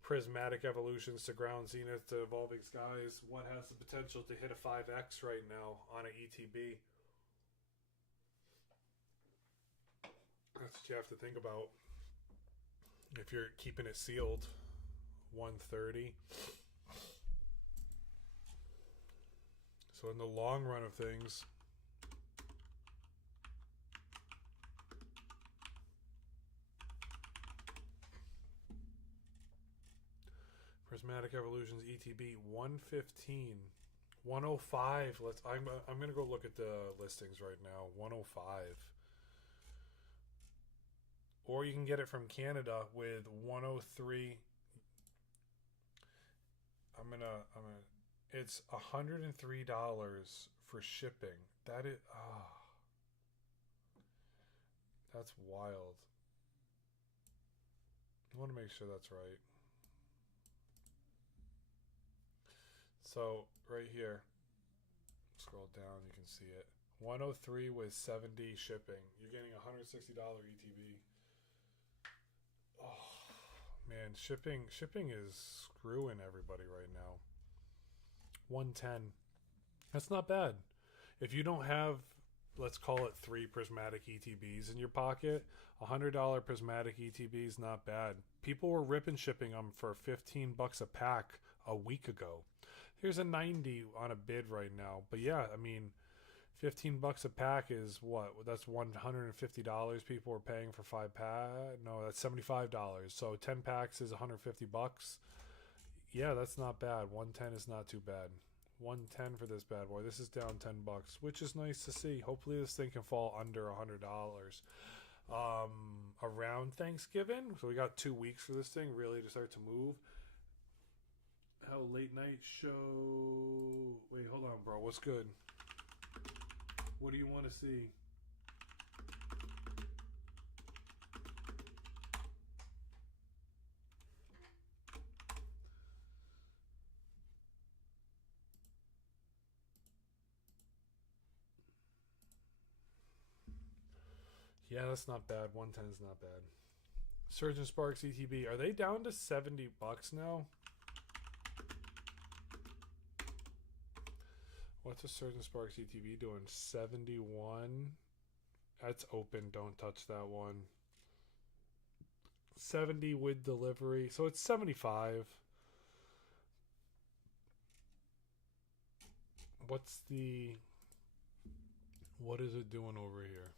Prismatic Evolutions to Ground Zenith to Evolving Skies, what has the potential to hit a 5x right now on an ETB? That's what you have to think about if you're keeping it sealed. 130. So in the long run of things, Prismatic Evolutions ETB 115, 105. I'm gonna go look at the listings right now. 105. Or you can get it from Canada with 103. It's $103 for shipping. That is that's wild. I want to make sure that's right. So right here, scroll down, you can see it. 103 with 70 shipping. You're getting $160 ETB. Oh man, shipping is screwing everybody right now. 110. That's not bad. If you don't have, let's call it 3 Prismatic ETBs in your pocket, $100 Prismatic ETB is not bad. People were ripping shipping them for $15 a pack a week ago. Here's a 90 on a bid right now. But yeah, I mean, $15 a pack is what? That's $150 people were paying for 5 packs. No, that's $75. So 10 packs is $150. Yeah, that's not bad. 110 is not too bad. 110 for this bad boy. This is down $10, which is nice to see. Hopefully this thing can fall under $100 around Thanksgiving. So we got 2 weeks for this thing really to start to move. Hell, late night show. Wait, hold on, bro. What's good? What do you want to see? Yeah, that's not bad. 110 is not bad. Surgeon Sparks ETB. Are they down to $70 now? What's a Surgeon Sparks ETB doing? 71. That's open. Don't touch that one. 70 with delivery. So it's 75. What is it doing over here?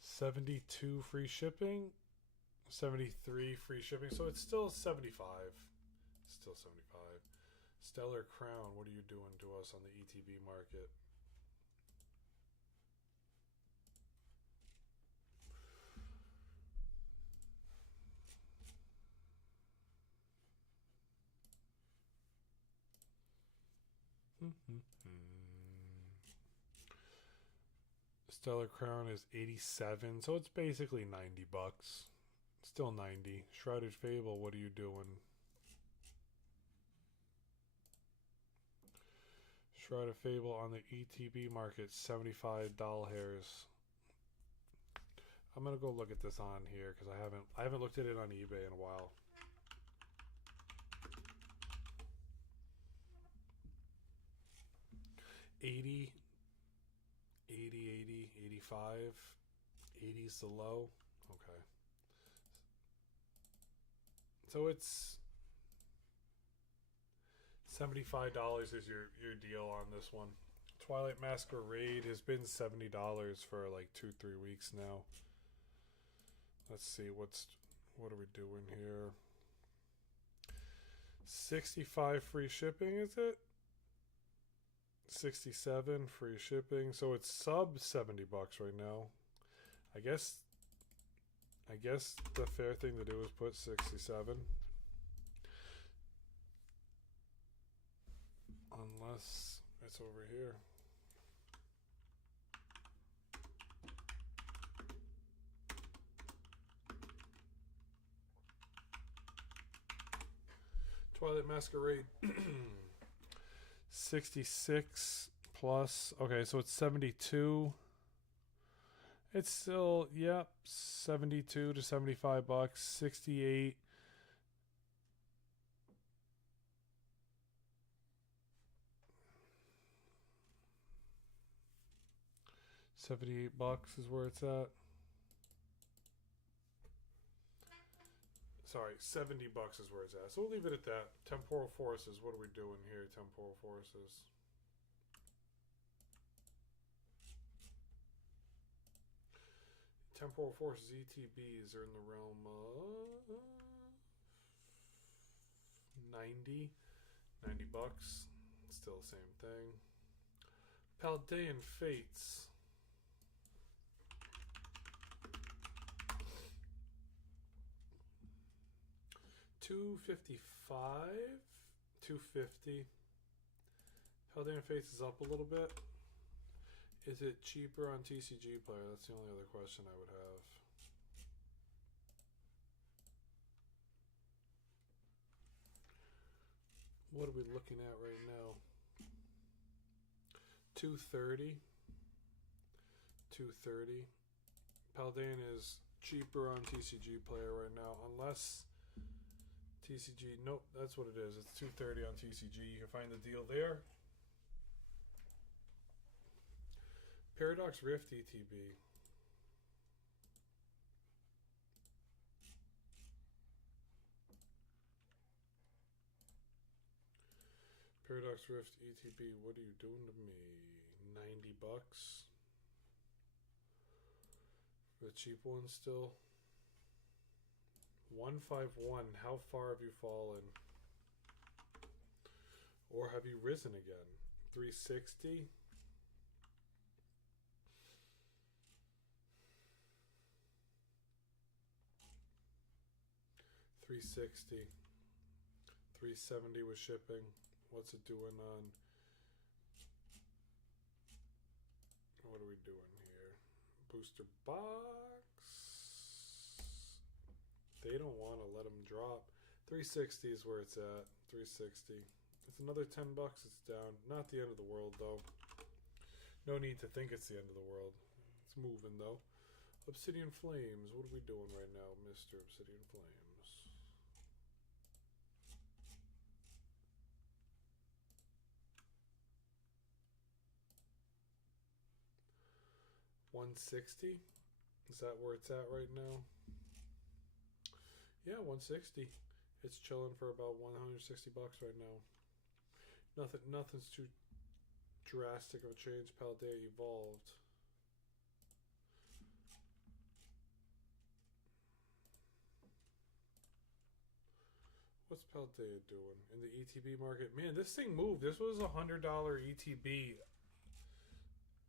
72 free shipping. 73 free shipping. So it's still 75. Still 75. Stellar Crown, what are you doing to us on the ETB market? Stellar Crown is 87, so it's basically $90. Still 90. Shrouded Fable, what are you doing? Shrouded Fable on the ETB market, $75 hairs. I'm gonna go look at this on here because I haven't looked at it on eBay in a while. $80, $80, $85, $80's the low. Okay. So it's $75 is your deal on this one. Twilight Masquerade has been $70 for like 2-3 weeks now. Let's see what are we doing here? 65 free shipping, is it? 67 free shipping, so it's sub $70 right now. I guess the fair thing to do is put 67. Unless it's over here. Twilight Masquerade 66 plus. Okay, so it's 72. It's still, yep, 72 to $75. 68. $78 is where it's at. Sorry, $70 is where it's at. So we'll leave it at that. Temporal Forces. What are we doing here, Temporal Forces? Temporal Forces ETBs are in the realm of 90 bucks. Still the same thing. Paldean Fates. $255, $250. Paldean Fates is up a little bit. Is it cheaper on TCG Player? That's the only other question I would have. What are we looking at right now? $230. $230. Paldean is cheaper on TCG Player right now, unless TCG, nope, that's what it is. It's $230 on TCG. You can find the deal there. Paradox Rift ETB. Paradox Rift ETB, what are you doing to me? $90. The cheap one still. 151. How far have you fallen? Or have you risen again? 360. 360. 370 with shipping. What's it doing on? What are we doing here? Booster box. They don't want to let them drop. 360 is where it's at. 360. It's another $10. It's down. Not the end of the world though. No need to think it's the end of the world. It's moving though. Obsidian Flames. What are we doing right now, Mr. Obsidian Flames? $160? Is that where it's at right now? Yeah, 160. It's chilling for about 160 bucks right now. Nothing's too drastic of a change. Paldea evolved. What's Paldea doing in the ETB market? Man, this thing moved. This was $100 ETB.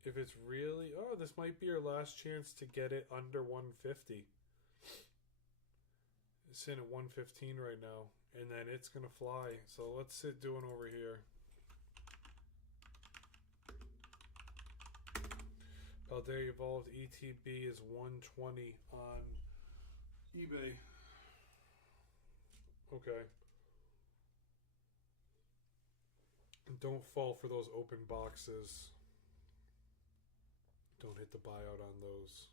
If it's really... Oh, this might be our last chance to get it under 150. It's in at 115 right now. And then it's going to fly. So let's sit doing over here. Paldea Evolved ETB is 120 on eBay. Okay. Don't fall for those open boxes. Don't hit the buyout on those.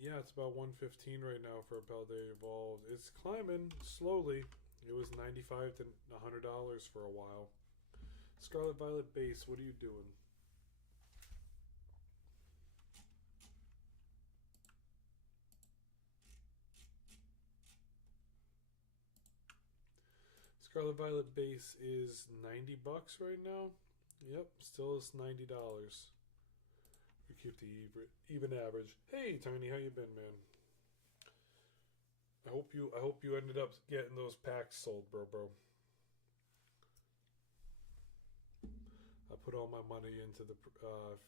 Yeah, it's about 115 right now for a Paldea Evolved. It's climbing slowly. It was $95 to $100 for a while. Scarlet Violet Base, what are you doing? Scarlet Violet Base is 90 bucks right now. Yep, still is $90. We keep the even average. Hey, Tiny, how you been, man? I hope you ended up getting those packs sold, bro. I put all my money into the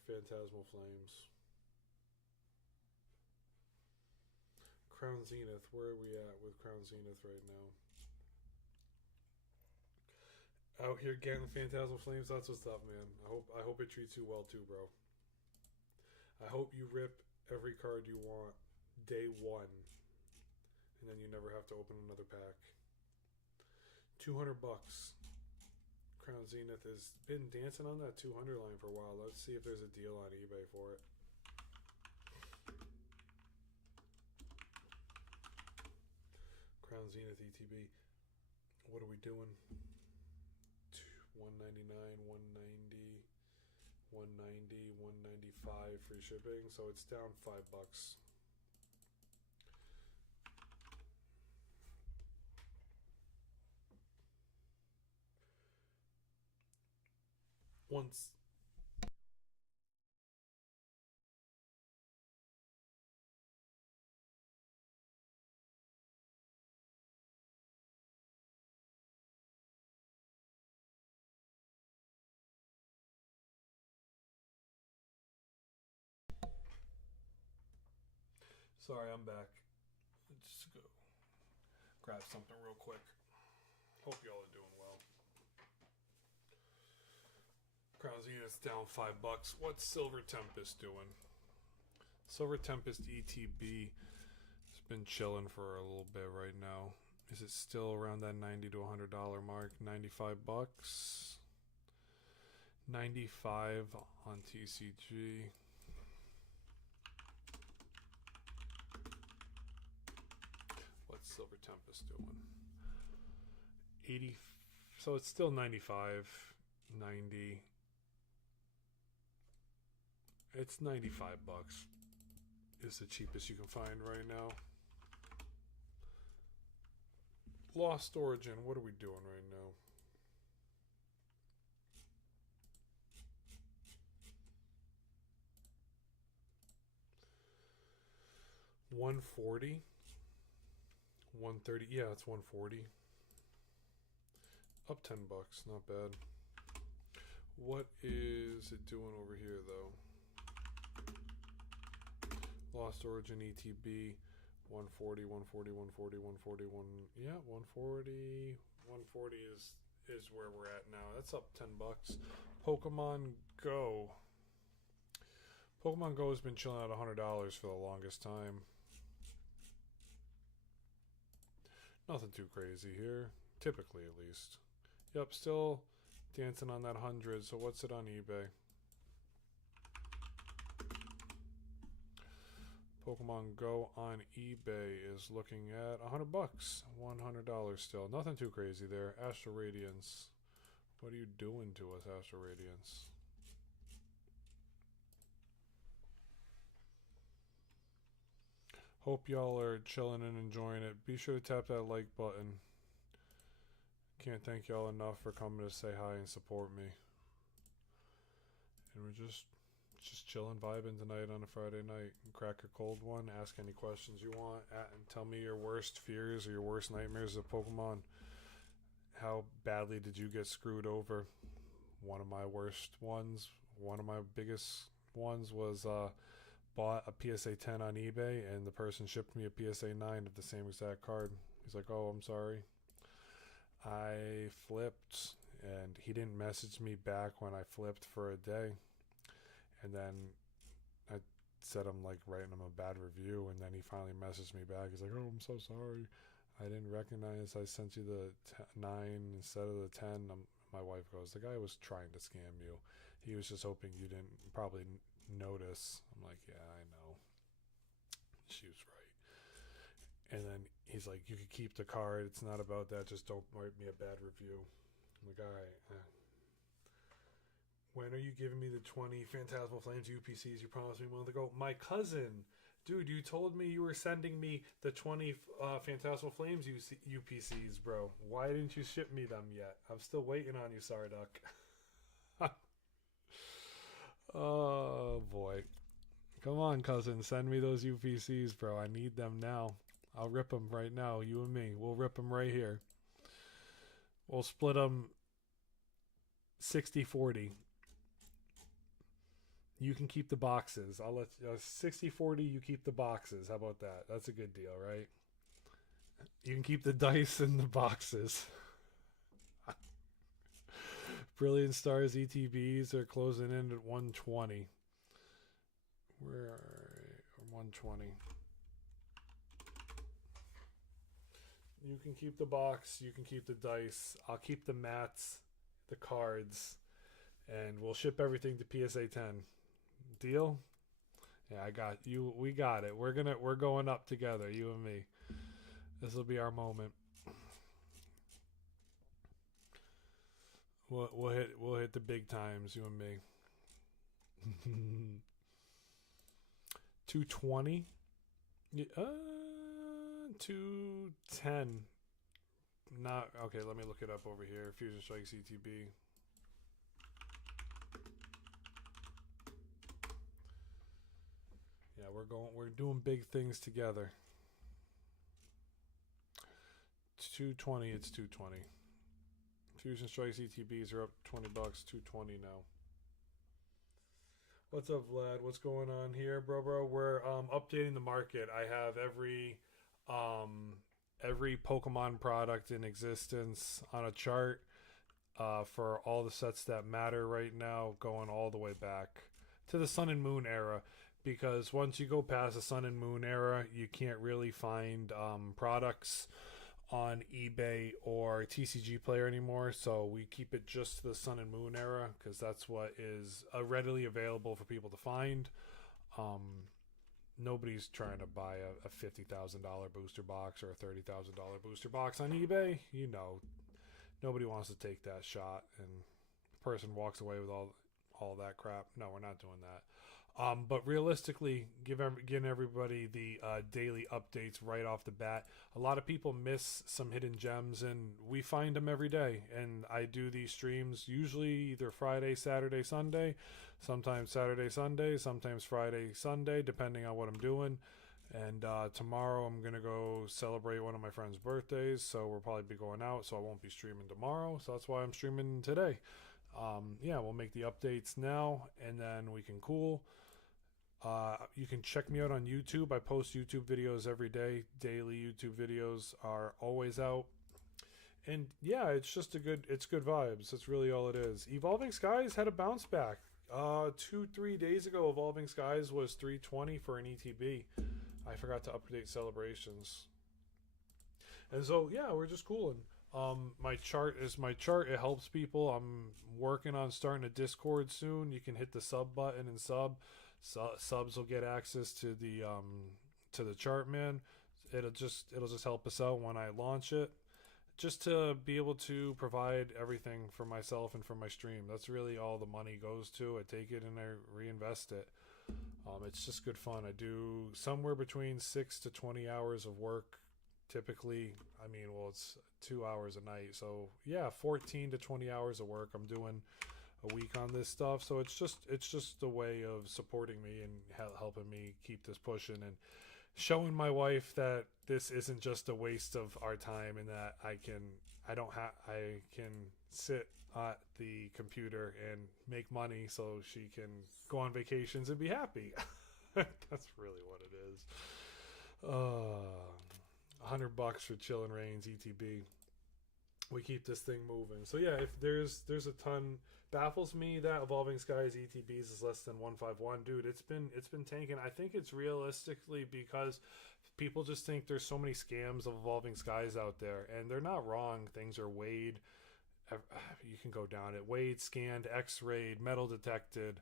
Phantasmal Flames. Crown Zenith, where are we at with Crown Zenith right now? Out here getting the Phantasmal Flames, that's what's up, man. I hope it treats you well too, bro. I hope you rip every card you want day one. And then you never have to open another pack. 200 bucks. Crown Zenith has been dancing on that 200 line for a while. Let's see if there's a deal on eBay for it. Crown Zenith ETB. What are we doing? 199, 190, 190, 195 free shipping, so it's down $5. Once Sorry, I'm back. Let's just go grab something real quick. Hope y'all are doing well. Crown Zenith's down $5. What's Silver Tempest doing? Silver Tempest ETB has been chilling for a little bit right now. Is it still around that $90 to $100 mark? 95 bucks. 95 on TCG. What's Silver Tempest doing? 80. So it's still 95, 90. It's 95 bucks. Is the cheapest you can find right now. Lost Origin, what are we doing right now? $140, $130. Yeah, it's $140. Up $10, not bad. What is it doing over here though? Lost Origin ETB. 140, 140, 140, 140, yeah, 140. 140 is where we're at now. That's up $10. Pokemon Go. Pokemon Go has been chilling at $100 for the longest time. Nothing too crazy here, typically at least. Yep, still dancing on that 100. So what's it on eBay? Pokemon Go on eBay is looking at $100, $100 still. Nothing too crazy there. Astral Radiance. What are you doing to us, Astral Radiance? Hope y'all are chilling and enjoying it. Be sure to tap that like button. Can't thank y'all enough for coming to say hi and support me. And we're just chilling, vibing tonight on a Friday night. Crack a cold one. Ask any questions you want. And tell me your worst fears or your worst nightmares of Pokemon. How badly did you get screwed over? One of my worst ones, one of my biggest ones was bought a PSA 10 on eBay, and the person shipped me a PSA 9 of the same exact card. He's like, oh, I'm sorry. I flipped, and he didn't message me back when I flipped for a day. And then I said I'm like writing him a bad review, and then he finally messaged me back. He's like, oh, I'm so sorry. I didn't recognize I sent you the 9 instead of the 10. My wife goes, the guy was trying to scam you. He was just hoping you didn't probably notice. I'm like, yeah, I know. She was right. And then he's like, you could keep the card. It's not about that. Just don't write me a bad review. I'm like, all right. When are you giving me the 20 Phantasmal Flames UPCs you promised me a month ago? My cousin. Dude, you told me you were sending me the 20 Phantasmal Flames UPCs, bro. Why didn't you ship me them yet? I'm still waiting on you, Sarduck. Oh, boy. Come on, cousin. Send me those UPCs, bro. I need them now. I'll rip them right now, you and me. We'll rip them right here. We'll split them 60-40. You can keep the boxes. I'll let you 60-40, you keep the boxes. How about that? That's a good deal, right? You can keep the dice in the boxes. Brilliant Stars ETBs are closing in at 120. Where are 120? You can keep the box. You can keep the dice. I'll keep the mats, the cards, and we'll ship everything to PSA 10. Deal? Yeah, I got you. We got it. We're going up together, you and me. This will be our moment. We'll hit the big times, you and me. 220. 210. Not okay. Let me look it up over here. Fusion Strike CTB. Yeah, we're doing big things together. 220, it's 220. Fusion Strikes ETBs are up $20, 220 now. What's up, Vlad? What's going on here, bro? We're updating the market. I have every Pokemon product in existence on a chart for all the sets that matter right now, going all the way back to the Sun and Moon era. Because once you go past the Sun and Moon era, you can't really find products on eBay or TCG Player anymore. So we keep it just to the Sun and Moon era because that's what is readily available for people to find. Nobody's trying to buy a $50,000 booster box or a $30,000 booster box on eBay. You know, nobody wants to take that shot and the person walks away with all that crap. No, we're not doing that. But realistically, giving everybody the daily updates right off the bat. A lot of people miss some hidden gems, and we find them every day. And I do these streams usually either Friday, Saturday, Sunday, sometimes Saturday, Sunday, sometimes Friday, Sunday, depending on what I'm doing. And tomorrow I'm going to go celebrate one of my friend's birthdays, so we'll probably be going out, so I won't be streaming tomorrow. So that's why I'm streaming today. Yeah, we'll make the updates now, and then we can cool. You can check me out on YouTube. I post YouTube videos every day. Daily YouTube videos are always out. And yeah, it's just it's good vibes. That's really all it is. Evolving Skies had a bounce back. 2-3 days ago, Evolving Skies was 320 for an ETB. I forgot to update celebrations. And so, yeah, we're just cooling. My chart is my chart. It helps people. I'm working on starting a Discord soon. You can hit the sub button and sub. Subs will get access to the chart, man. It'll just help us out when I launch it, just to be able to provide everything for myself and for my stream. That's really all the money goes to. I take it and I reinvest it. It's just good fun. I do somewhere between 6 to 20 hours of work typically. I mean, well, it's 2 hours a night, so yeah, 14 to 20 hours of work I'm doing a week on this stuff. So it's just a way of supporting me and helping me keep this pushing, and showing my wife that this isn't just a waste of our time, and that I can sit at the computer and make money so she can go on vacations and be happy. That's really what it is. $100 for Chillin' Reigns ETB. We keep this thing moving. So yeah, if there's a ton. Baffles me that Evolving Skies ETBs is less than 151. Dude, it's been tanking. I think it's realistically because people just think there's so many scams of Evolving Skies out there, and they're not wrong. Things are weighed. You can go down it. Weighed, scanned, x-rayed, metal detected,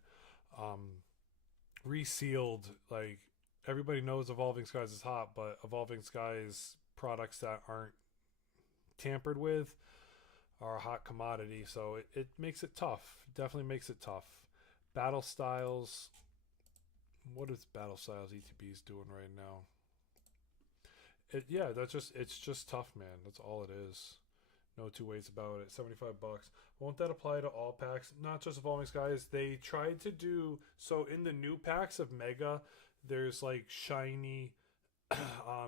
resealed. Like, everybody knows Evolving Skies is hot, but Evolving Skies products that aren't tampered with are a hot commodity, so it makes it tough. Definitely makes it tough. Battle Styles. What is Battle Styles ETBs doing right now? It's just tough, man. That's all it is. No two ways about it. $75. Won't that apply to all packs? Not just Evolving Skies. They tried to do so in the new packs of Mega. There's like shiny.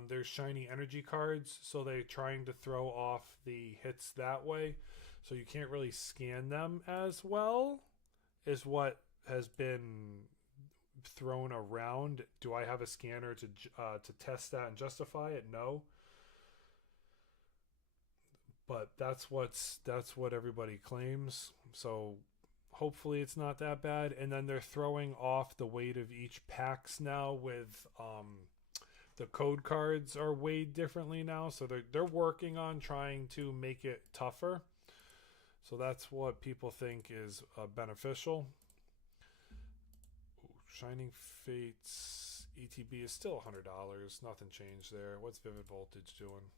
There's shiny energy cards, so they're trying to throw off the hits that way, so you can't really scan them as well, is what has been thrown around. Do I have a scanner to test that and justify it? No, but that's what everybody claims. So hopefully it's not that bad. And then they're throwing off the weight of each packs now with the code cards are weighed differently now, so they're working on trying to make it tougher. So that's what people think is beneficial. Ooh, Shining Fates ETB is still $100. Nothing changed there. What's Vivid Voltage doing?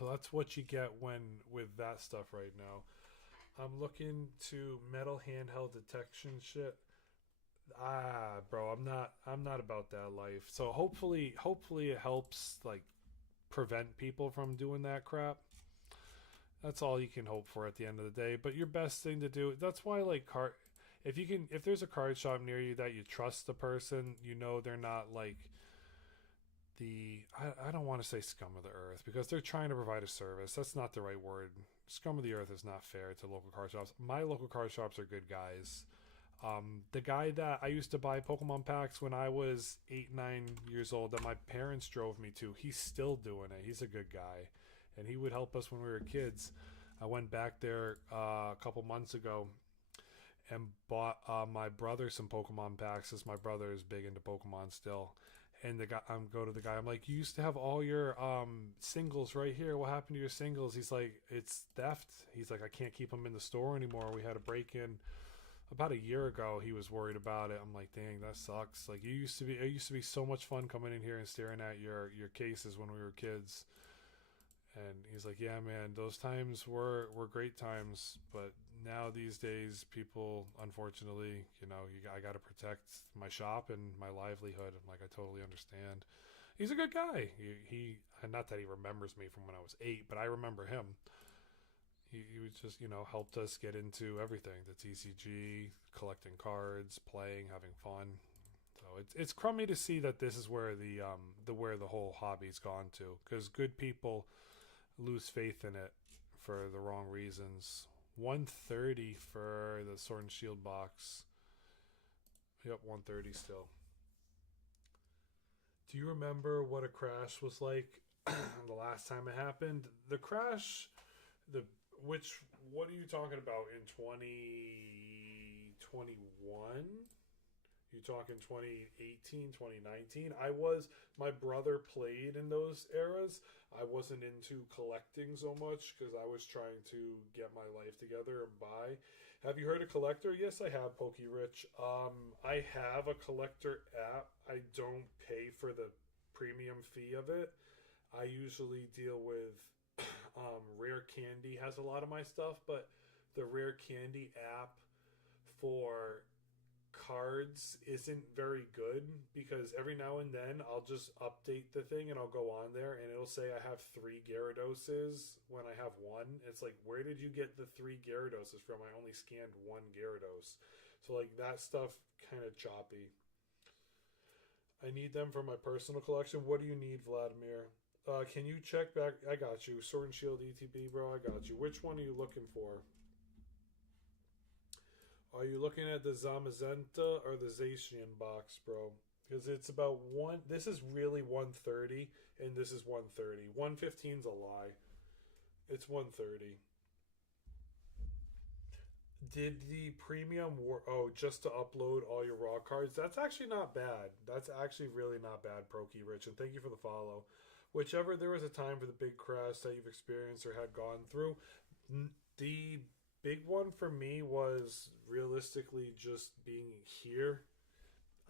Well, that's what you get with that stuff right now. I'm looking to metal handheld detection shit. Bro, I'm not about that life. So hopefully it helps like prevent people from doing that crap. That's all you can hope for at the end of the day. But your best thing to do, that's why like if there's a card shop near you that you trust the person, you know they're not like I don't want to say scum of the earth, because they're trying to provide a service. That's not the right word. Scum of the earth is not fair to local card shops. My local card shops are good guys. The guy that I used to buy Pokemon packs when I was 8-9 years old that my parents drove me to, he's still doing it. He's a good guy, and he would help us when we were kids. I went back there a couple months ago and bought my brother some Pokemon packs, because my brother is big into Pokemon still. And the guy, go to the guy, I'm like, you used to have all your singles right here. What happened to your singles? He's like, it's theft. He's like, I can't keep them in the store anymore. We had a break in about a year ago. He was worried about it. I'm like, dang, that sucks. Like, it used to be so much fun coming in here and staring at your cases when we were kids. And he's like, yeah, man, those times were great times, but now these days people, unfortunately, I got to protect my shop and my livelihood. I'm like, I totally understand. He's a good guy. He not that he remembers me from when I was 8, but I remember him. He was just, helped us get into everything. The TCG, collecting cards, playing, having fun. So it's crummy to see that this is where the whole hobby's gone to, because good people lose faith in it for the wrong reasons. 130 for the Sword and Shield box. Yep, 130 still. Do you remember what a crash was like the last time it happened? The crash, what are you talking about in 2021? You talking 2018, 2019? My brother played in those eras. I wasn't into collecting so much because I was trying to get my life together and buy. Have you heard of Collector? Yes, I have, Pokey Rich. I have a Collector app. I don't pay for the premium fee of it. I usually deal with Rare Candy has a lot of my stuff, but the Rare Candy app for cards isn't very good because every now and then I'll just update the thing and I'll go on there and it'll say I have 3 Gyarados when I have one. It's like, where did you get the 3 Gyaradoses from? I only scanned 1 Gyarados. So like that stuff kind of choppy. I need them for my personal collection. What do you need, Vladimir? Can you check back? I got you. Sword and Shield ETB, bro. I got you. Which one are you looking for? Are you looking at the Zamazenta or the Zacian box, bro? Because it's about one. This is really 130, and this is 130. 115's a lie. It's 130. Did the premium work? Oh, just to upload all your raw cards? That's actually not bad. That's actually really not bad, Prokey Rich, and thank you for the follow. Whichever there was a time for the big crash that you've experienced or had gone through, the big one for me was realistically just being here.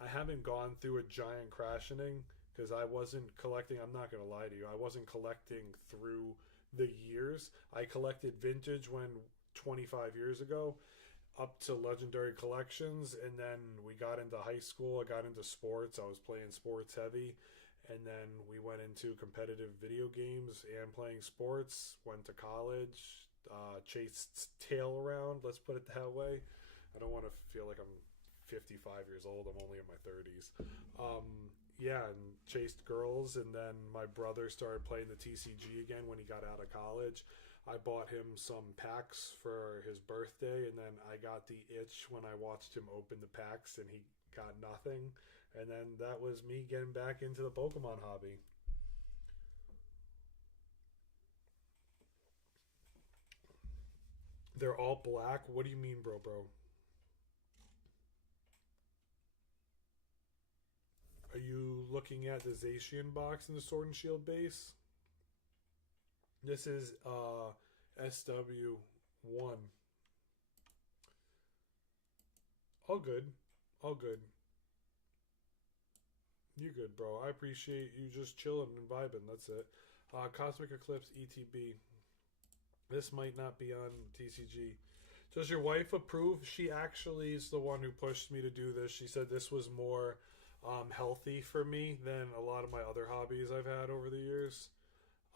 I haven't gone through a giant crashing because I wasn't collecting. I'm not going to lie to you. I wasn't collecting through the years. I collected vintage when 25 years ago up to legendary collections, and then we got into high school. I got into sports. I was playing sports heavy. And then we went into competitive video games and playing sports, went to college, chased tail around, let's put it that way. I don't want to feel like I'm 55 years old. I'm only in my 30s. Yeah, and chased girls. And then my brother started playing the TCG again when he got out of college. I bought him some packs for his birthday, and then I got the itch when I watched him open the packs and he got nothing. And then that was me getting back into the Pokemon hobby. They're all black? What do you mean, bro? Are you looking at the Zacian box in the Sword and Shield base? This is SW1. All good. All good. You're good, bro. I appreciate you just chilling and vibing. That's it. Cosmic Eclipse ETB. This might not be on TCG. Does your wife approve? She actually is the one who pushed me to do this. She said this was more healthy for me than a lot of my other hobbies I've had over the years.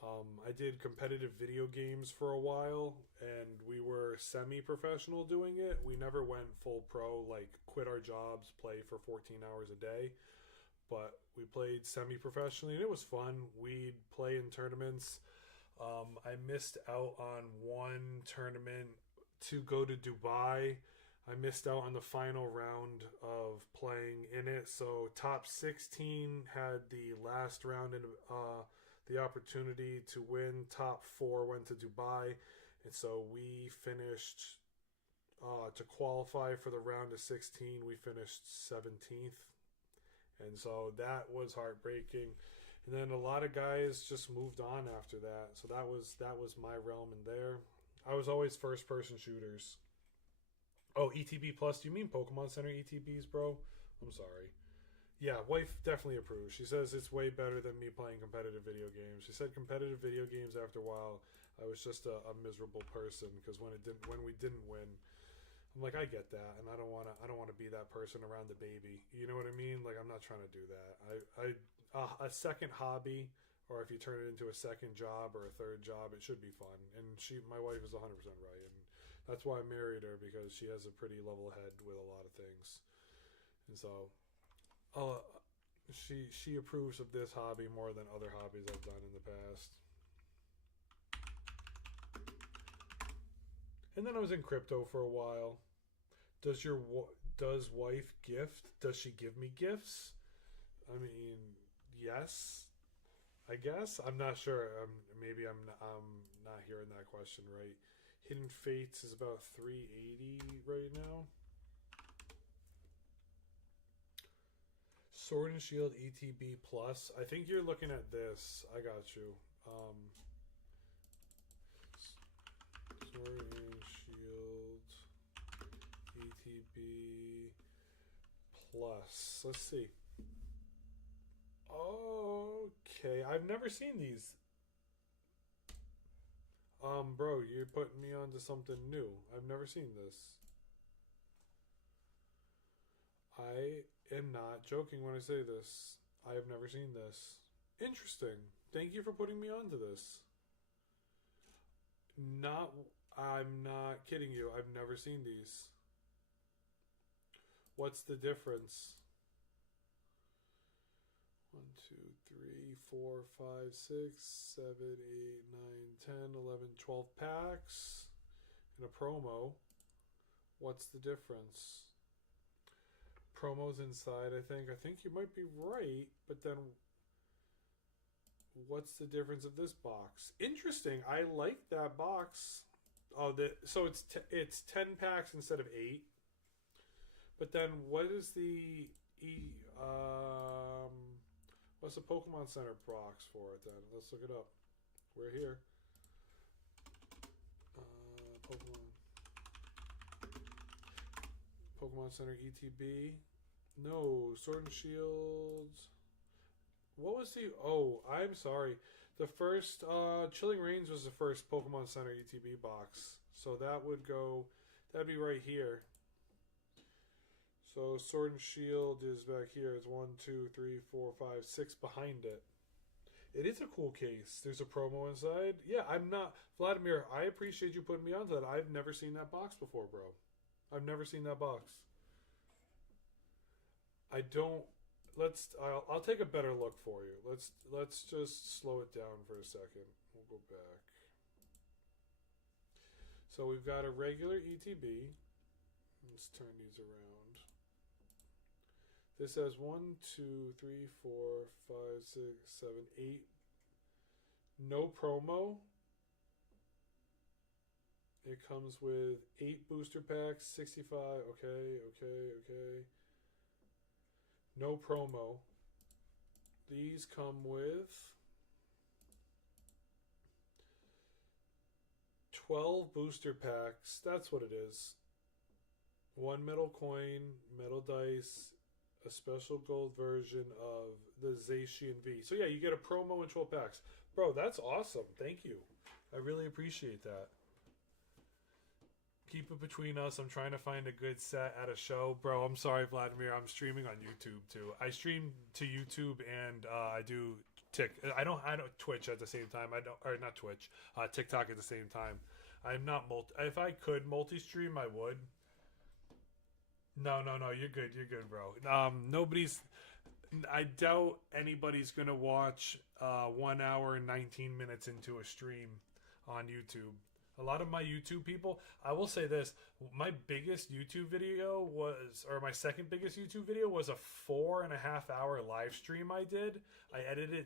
I did competitive video games for a while, and we were semi-professional doing it. We never went full pro, like quit our jobs, play for 14 hours a day. But we played semi-professionally, and it was fun. We'd play in tournaments. I missed out on one tournament to go to Dubai. I missed out on the final round of playing in it. So top 16 had the last round and the opportunity to win. Top 4 went to Dubai. And so we finished, to qualify for the round of 16, we finished 17th. And so that was heartbreaking. And then a lot of guys just moved on after that. So that was my realm in there. I was always first person shooters. Oh, ETB Plus. Do you mean Pokemon Center ETBs, bro? I'm sorry. Yeah, wife definitely approves. She says it's way better than me playing competitive video games. She said competitive video games after a while, I was just a miserable person because when we didn't win, I'm like, I get that, and I don't want to be that person around the baby. You know what I mean? Like, I'm not trying to do that. A second hobby, or if you turn it into a second job or a third job, it should be fun. And my wife is 100% right, and that's why I married her, because she has a pretty level head with a lot of things. And so, she approves of this hobby more than other hobbies I've done in the past. And then I was in crypto for a while. Does wife gift? Does she give me gifts? I mean, yes, I guess. I'm not sure. Maybe I'm not hearing that question right. Hidden Fates is about 380 right now. Sword and Shield ETB Plus. I think you're looking at this. I got you. Sword and Shield ETB Plus. Let's see. Okay, I've never seen these. Bro, you're putting me onto something new. I've never seen this. I am not joking when I say this. I have never seen this. Interesting. Thank you for putting me onto this. I'm not kidding you. I've never seen these. What's the difference? 1, 2, 3, 4, 5, 6, 7, 8, 9, 10, 11, 12 packs in a promo. What's the difference? Promos inside, I think. I think you might be right, but then what's the difference of this box? Interesting. I like that box. Oh, so it's 10 packs instead of 8. But then what is the what's the Pokemon Center box for it then? Let's look it up. We're here. Pokemon Center ETB. No, Sword and Shields. What was the... Oh, I'm sorry. The first... Chilling Reigns was the first Pokemon Center ETB box. So that would go... That'd be right here. So Sword and Shield is back here. It's 1, 2, 3, 4, 5, 6 behind it. It is a cool case. There's a promo inside. Yeah, I'm not... Vladimir, I appreciate you putting me onto that. I've never seen that box before, bro. I've never seen that box. I don't... I'll take a better look for you. Let's just slow it down for a second. We'll go back. So we've got a regular ETB. Let's turn these around. This has 1, 2, 3, 4, 5, 6, 7, 8. No promo. It comes with 8 booster packs, 65. Okay. No promo. These come with 12 booster packs. That's what it is. 1 metal coin, metal dice, a special gold version of the Zacian V. So yeah, you get a promo and 12 packs. Bro, that's awesome. Thank you. I really appreciate that. Keep it between us. I'm trying to find a good set at a show. Bro, I'm sorry, Vladimir. I'm streaming on YouTube too. I stream to YouTube and I do I don't Twitch at the same time. Not Twitch. TikTok at the same time. I'm not if I could multi-stream, I would. No. You're good, bro. I doubt anybody's gonna watch 1 hour and 19 minutes into a stream on YouTube. A lot of my YouTube people, I will say this, my biggest YouTube video my second biggest YouTube video was a 4.5 hour live stream I did. I edited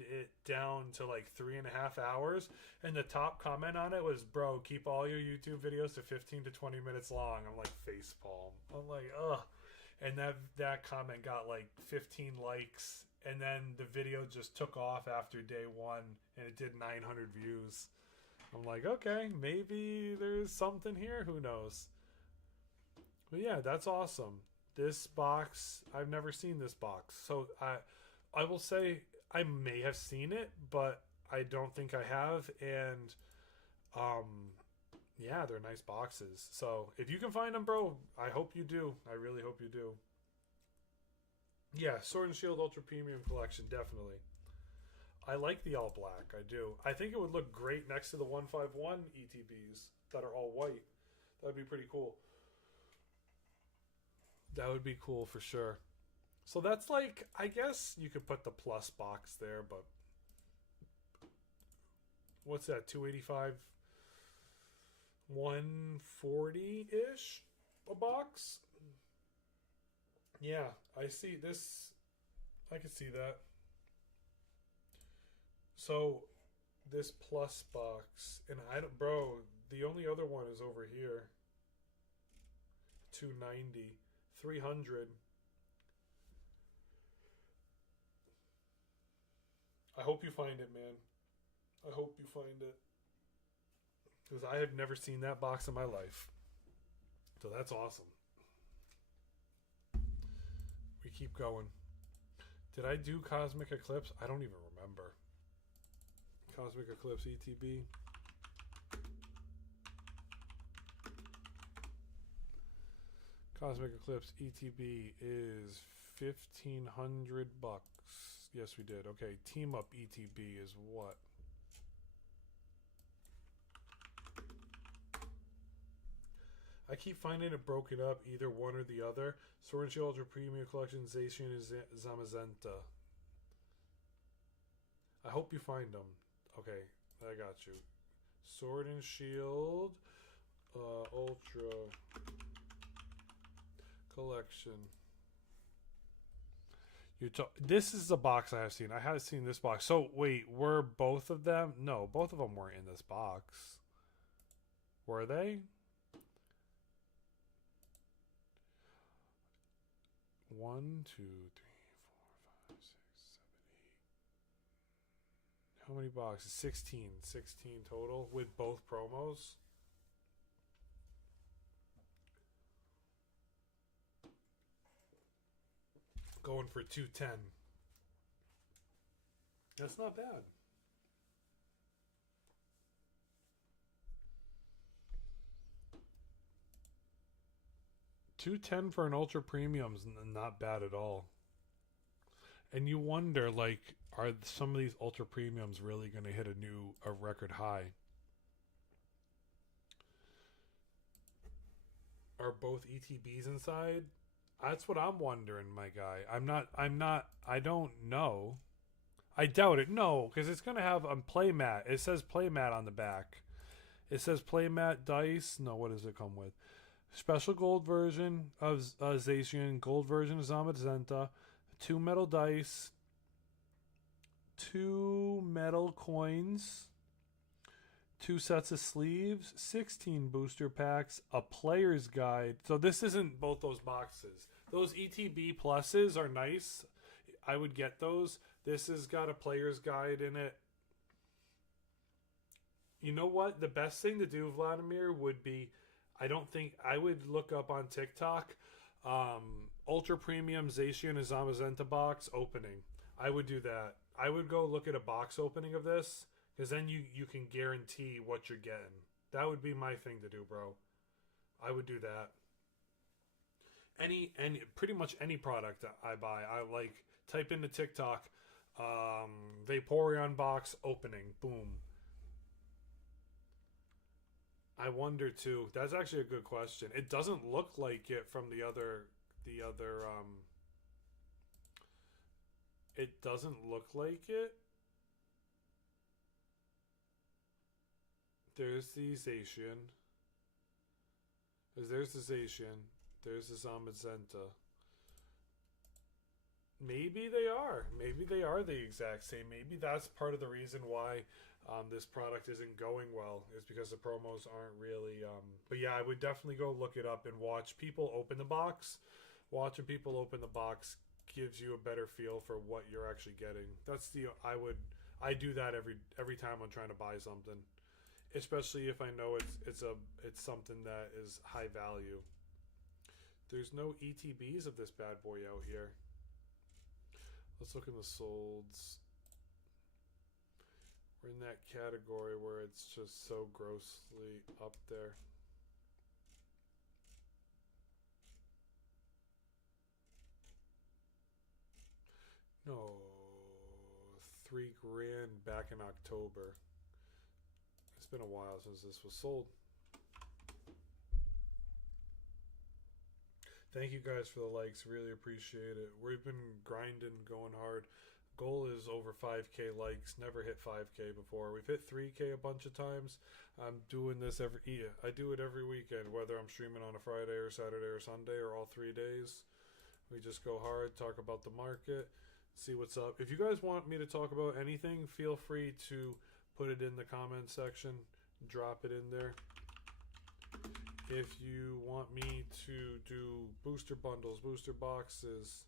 it down to like 3.5 hours, and the top comment on it was, bro, keep all your YouTube videos to 15 to 20 minutes long. I'm like, facepalm. I'm like, ugh. And that comment got like 15 likes, and then the video just took off after day 1, and it did 900 views. I'm like, okay, maybe there's something here. Who knows? But yeah, that's awesome. This box, I've never seen this box. So I will say I may have seen it, but I don't think I have. And yeah, they're nice boxes. So if you can find them, bro, I hope you do. I really hope you do. Yeah, Sword and Shield Ultra Premium Collection, definitely. I like the all black. I do. I think it would look great next to the 151 ETBs that are all white. That would be pretty cool. That would be cool for sure. So that's like, I guess you could put the plus box there, but what's that? 285, 140-ish a box? Yeah, I see this. I can see that. So this plus box, and bro, the only other one is over here. 290, 300. I hope you find it, man. I hope you find it. Because I have never seen that box in my life. So that's awesome. We keep going. Did I do Cosmic Eclipse? I don't even remember. Cosmic Eclipse ETB. Cosmic Eclipse ETB is $1,500. Yes, we did. Okay, Team Up ETB is what? I keep finding it broken up, either one or the other. Sword and Shield Ultra Premium Collection, Zacian is Zamazenta. I hope you find them. Okay, I got you. Sword and Shield Ultra Collection. This is the box I have seen. I have seen this box. So wait, were both of them? No, both of them weren't in this box. Were they? One, two, three, four, 5, 6, 7, 8. How many boxes? 16. 16 total with both promos. Going for 210. That's not bad. $210 for an ultra premium's not bad at all. And you wonder, like, are some of these ultra premiums really going to hit a record high? Are both ETBs inside? That's what I'm wondering, my guy. I don't know. I doubt it. No, because it's going to have a playmat. It says playmat on the back. It says playmat dice. No, what does it come with? Special gold version of Zacian, gold version of Zamazenta, 2 metal dice, 2 metal coins, 2 sets of sleeves, 16 booster packs, a player's guide. So this isn't both those boxes. Those ETB pluses are nice. I would get those. This has got a player's guide in it. You know what? The best thing to do, Vladimir, would be, I would look up on TikTok, Ultra Premium Zacian and Zamazenta box opening. I would do that. I would go look at a box opening of this, because then you can guarantee what you're getting. That would be my thing to do, bro. I would do that. Pretty much any product I buy, I like, type into TikTok, Vaporeon box opening, boom. I wonder too. That's actually a good question. It doesn't look like it from the other. It doesn't look like it. There's the Zacian. There's the Zacian. There's the Zamazenta. Maybe they are. Maybe they are the exact same. Maybe that's part of the reason why this product isn't going well, is because the promos aren't really... But yeah, I would definitely go look it up and watch people open the box. Watching people open the box gives you a better feel for what you're actually getting. I do that every time I'm trying to buy something, especially if I know it's something that is high value. There's no ETBs of this bad boy out here. Let's look in the solds. We're in that category where it's just so grossly up there. No, $3,000 back in October. It's been a while since this was sold. Thank you guys for the likes. Really appreciate it. We've been grinding, going hard. Goal is over 5K likes. Never hit 5K before. We've hit 3K a bunch of times. I'm doing this I do it every weekend, whether I'm streaming on a Friday or Saturday or Sunday or all 3 days. We just go hard, talk about the market, see what's up. If you guys want me to talk about anything, feel free to put it in the comment section. Drop it in there. If you want me to do booster bundles, booster boxes,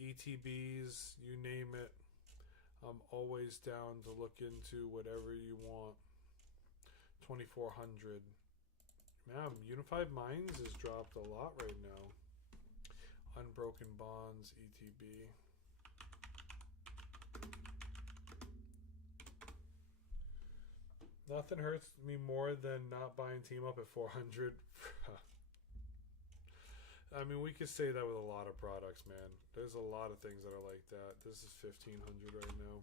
ETBs, you name it, I'm always down to look into whatever you want. 2400 Man, Unified Minds has dropped a lot right now. Unbroken Bonds, ETB. Nothing hurts me more than not buying Team Up at 400. I mean, we could say that with a lot of products, man. There's a lot of things that are like that. This is 1500 right now.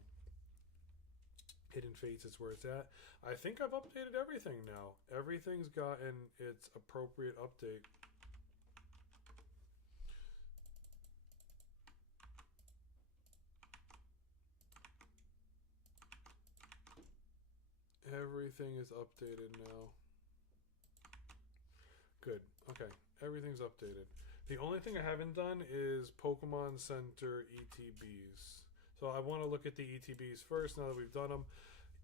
Hidden Fates is where it's at. I think I've updated everything now. Everything's gotten its appropriate update. Everything is updated now. Good. Okay. Everything's updated. The only thing I haven't done is Pokemon Center ETBs. So I want to look at the ETBs first now that we've done them.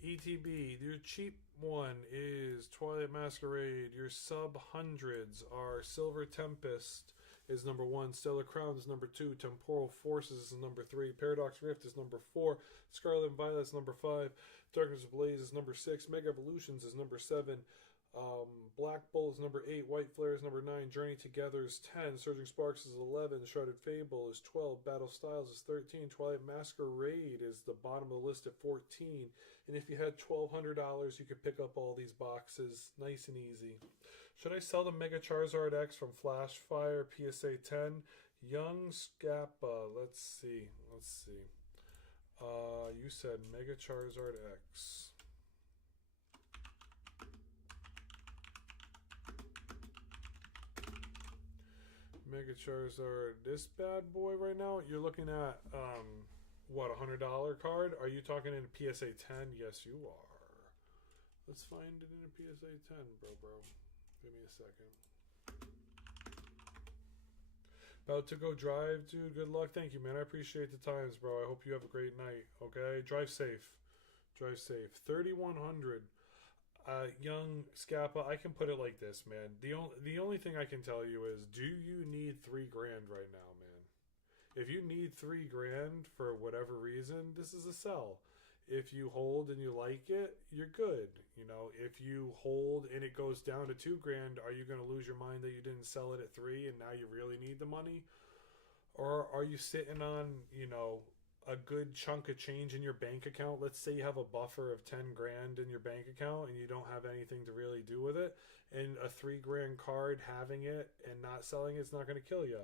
ETB, your cheap one is Twilight Masquerade. Your sub hundreds are Silver Tempest is number 1, Stellar Crown is number 2, Temporal Forces is number 3, Paradox Rift is number 4, Scarlet and Violet is number 5, Darkness Ablaze is number 6, Mega Evolutions is number 7, Black Bull is number 8, White Flare is number 9, Journey Together is 10, Surging Sparks is 11, Shrouded Fable is 12, Battle Styles is 13, Twilight Masquerade is the bottom of the list at 14, and if you had $1,200 you could pick up all these boxes nice and easy. Should I sell the Mega Charizard X from Flashfire PSA 10? Young Scappa, let's see. You said Mega Charizard X. Mega Charizard, this bad boy right now, you're looking at, what, $100 card? Are you talking in a PSA 10? Yes, you are. Let's find it in a PSA 10, bro. Give me a second. About to go drive, dude. Good luck. Thank you, man. I appreciate the times, bro. I hope you have a great night, okay? Drive safe. 3,100. Young Scappa, I can put it like this, man. The only thing I can tell you is, do you need $3,000 right now, man? If you need $3,000 for whatever reason, this is a sell. If you hold and you like it, you're good. You know, if you hold and it goes down to $2,000, are you going to lose your mind that you didn't sell it at $3,000 and now you really need the money? Or are you sitting on, you know, a good chunk of change in your bank account? Let's say you have a buffer of $10,000 in your bank account and you don't have anything to really do with it, and a $3,000 card, having it and not selling it's not going to kill you.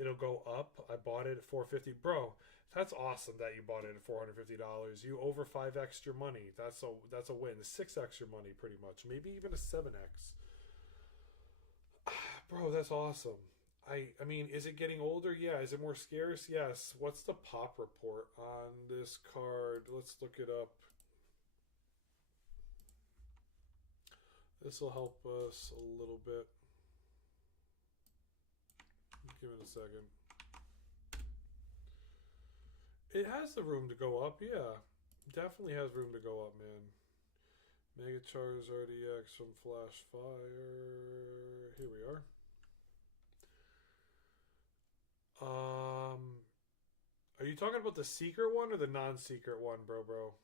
It'll go up. I bought it at $450, bro. That's awesome that you bought it at $450. You over 5x your money. That's a win. 6x your money, pretty much. Maybe even a 7x. Bro, that's awesome. I mean, is it getting older? Yeah. Is it more scarce? Yes. What's the pop report on this card? Let's look it up. This will help us a little bit. Give it a second. It has the room to go up, yeah. Definitely has room to go up, man. Mega Charizard EX from Flashfire. Here we are. Are you talking about the secret one or the non-secret one, bro?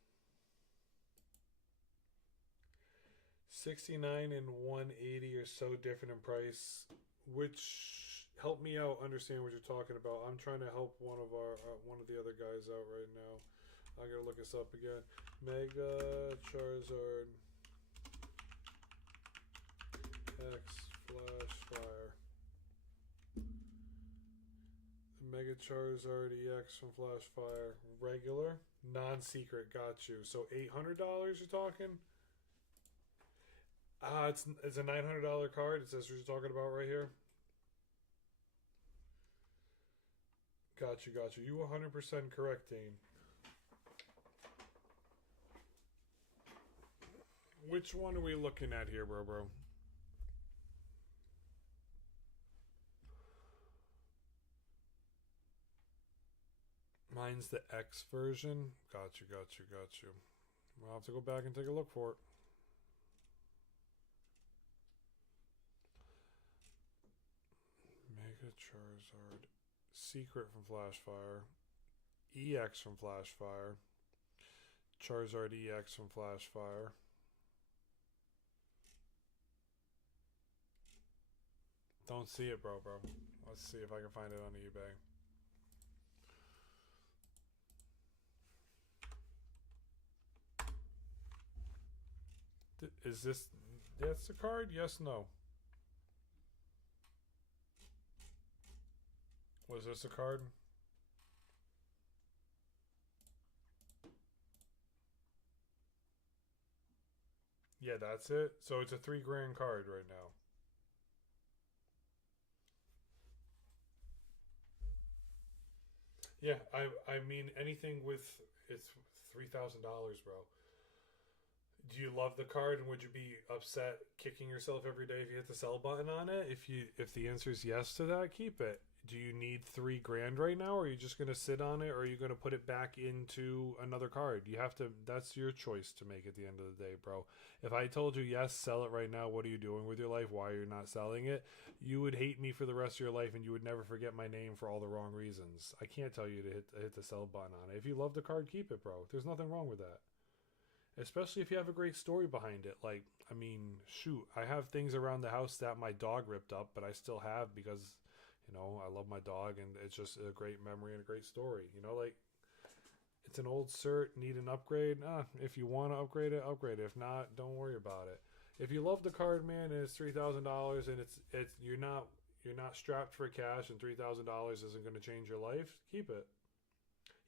69 and 180 are so different in price. Which, help me out understand what you're talking about. I'm trying to help one of the other guys out right now. I gotta look this up again. Mega Charizard X Flashfire. Mega Charizard EX from Flashfire. Regular, non-secret. Got you. So $800 you're talking? It's a $900 card. It says what you're talking about right here. Got you. You 100% correct, Dane. Which one are we looking at here, bro? Mine's the X version. Got you. I'll have to go back and take a look for it. Mega Charizard Secret from Flashfire, EX from Flashfire, Charizard EX from Flashfire. Don't see it, bro. Let's see if I can find it on eBay. Is this... That's the card? Yes, no. Was this a card? Yeah, that's it. So it's a $3,000 card right now. Yeah, I mean anything with it's $3,000, bro. Do you love the card, and would you be upset kicking yourself every day if you hit the sell button on it? If the answer is yes to that, keep it. Do you need $3,000 right now, or are you just gonna sit on it, or are you gonna put it back into another card? You have to. That's your choice to make at the end of the day, bro. If I told you yes, sell it right now, what are you doing with your life? Why are you not selling it? You would hate me for the rest of your life, and you would never forget my name for all the wrong reasons. I can't tell you to hit the sell button on it. If you love the card, keep it, bro. There's nothing wrong with that. Especially if you have a great story behind it. Like, I mean, shoot, I have things around the house that my dog ripped up, but I still have because, I love my dog, and it's just a great memory and a great story. Like, it's an old cert, need an upgrade. If you want to upgrade it, upgrade it. If not, don't worry about it. If you love the card, man, and it's $3,000, and it's you're not strapped for cash, and $3,000 isn't going to change your life, keep it.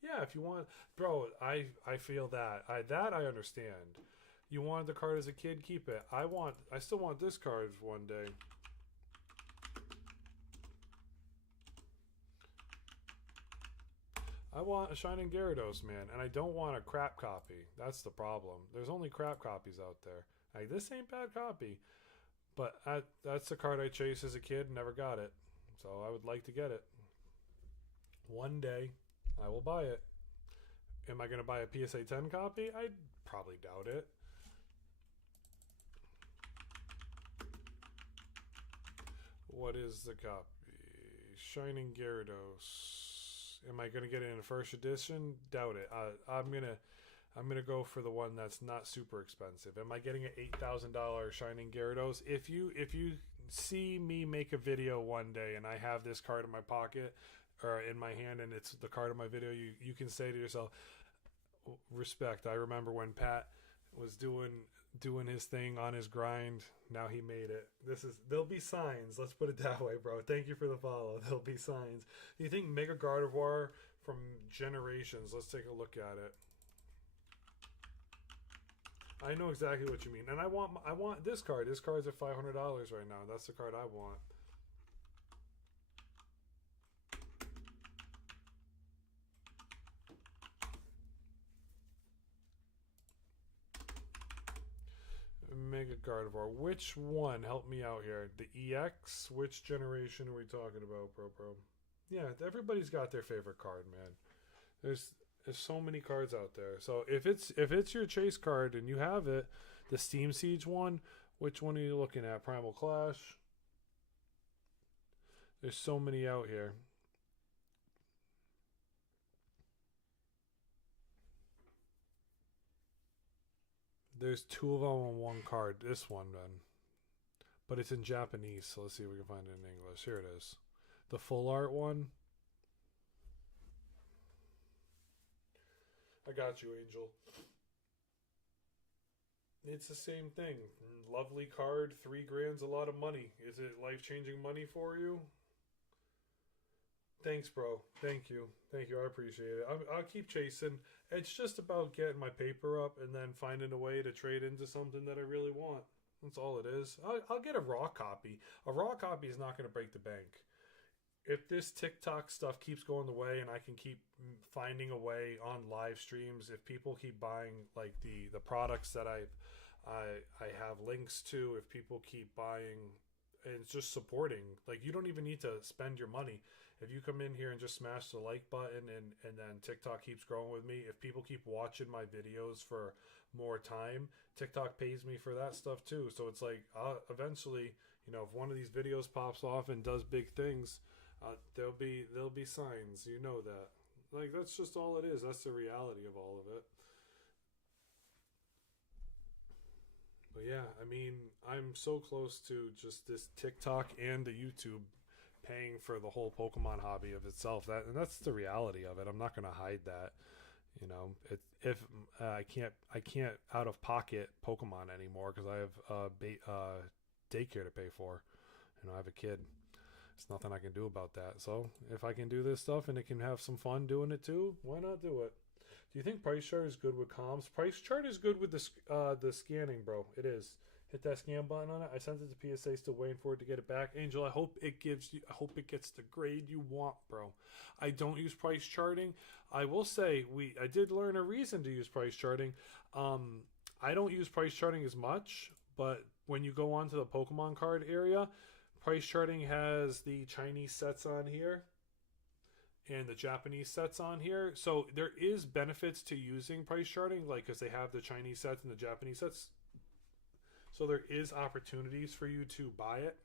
Yeah, if you want, bro, I feel that. I understand. You wanted the card as a kid, keep it. I still want this card one day. I want a Shining Gyarados, man, and I don't want a crap copy. That's the problem. There's only crap copies out there. Like, this ain't bad copy, but that's the card I chased as a kid and never got it. So I would like to get it. One day, I will buy it. Am I going to buy a PSA 10 copy? I probably doubt it. What is the copy? Shining Gyarados. Am I going to get it in first edition? Doubt it. I'm gonna go for the one that's not super expensive. Am I getting an $8,000 Shining Gyarados? If you see me make a video one day and I have this card in my pocket or in my hand and it's the card of my video, you can say to yourself, respect. I remember when Pat was doing his thing on his grind. Now he made it. There'll be signs. Let's put it that way, bro. Thank you for the follow. There'll be signs. Do you think Mega Gardevoir from Generations? Let's take a look at it. I know exactly what you mean, and I want this card. This card's at $500 right now. That's the card I want. Mega Gardevoir. Which one? Help me out here. The EX? Which generation are we talking about, bro? Yeah, everybody's got their favorite card, man. There's so many cards out there. So if it's your chase card and you have it, the Steam Siege one, which one are you looking at? Primal Clash? There's so many out here. There's two of them on one card. This one, then. But it's in Japanese, so let's see if we can find it in English. Here it is. The full art one. I got you, Angel. It's the same thing. Lovely card, $3,000's a lot of money. Is it life-changing money for you? Thanks, bro. Thank you. I appreciate it. I'll keep chasing. It's just about getting my paper up and then finding a way to trade into something that I really want. That's all it is. I'll get a raw copy. A raw copy is not going to break the bank. If this TikTok stuff keeps going the way and I can keep finding a way on live streams, if people keep buying like the products that I have links to, if people keep buying and just supporting, like, you don't even need to spend your money. If you come in here and just smash the like button and then TikTok keeps growing with me, if people keep watching my videos for more time, TikTok pays me for that stuff too. So it's like, eventually, if one of these videos pops off and does big things, there'll be signs. You know that. Like, that's just all it is. That's the reality of all of it. But yeah, I mean, I'm so close to just this TikTok and the YouTube paying for the whole Pokemon hobby of itself. That's the reality of it. I'm not going to hide that. You know, if I can't out of pocket Pokemon anymore because I have daycare to pay for. You know, I have a kid. There's nothing I can do about that. So if I can do this stuff and it can have some fun doing it too, why not do it? Do you think Price Chart is good with comms? Price Chart is good with the scanning, bro. It is. Hit that scan button on it. I sent it to PSA. Still waiting for it to get it back. Angel, I hope it gives you. I hope it gets the grade you want, bro. I don't use price charting. I will say I did learn a reason to use price charting. I don't use price charting as much, but when you go onto the Pokemon card area, price charting has the Chinese sets on here and the Japanese sets on here. So there is benefits to using price charting, like because they have the Chinese sets and the Japanese sets. So there is opportunities for you to buy it,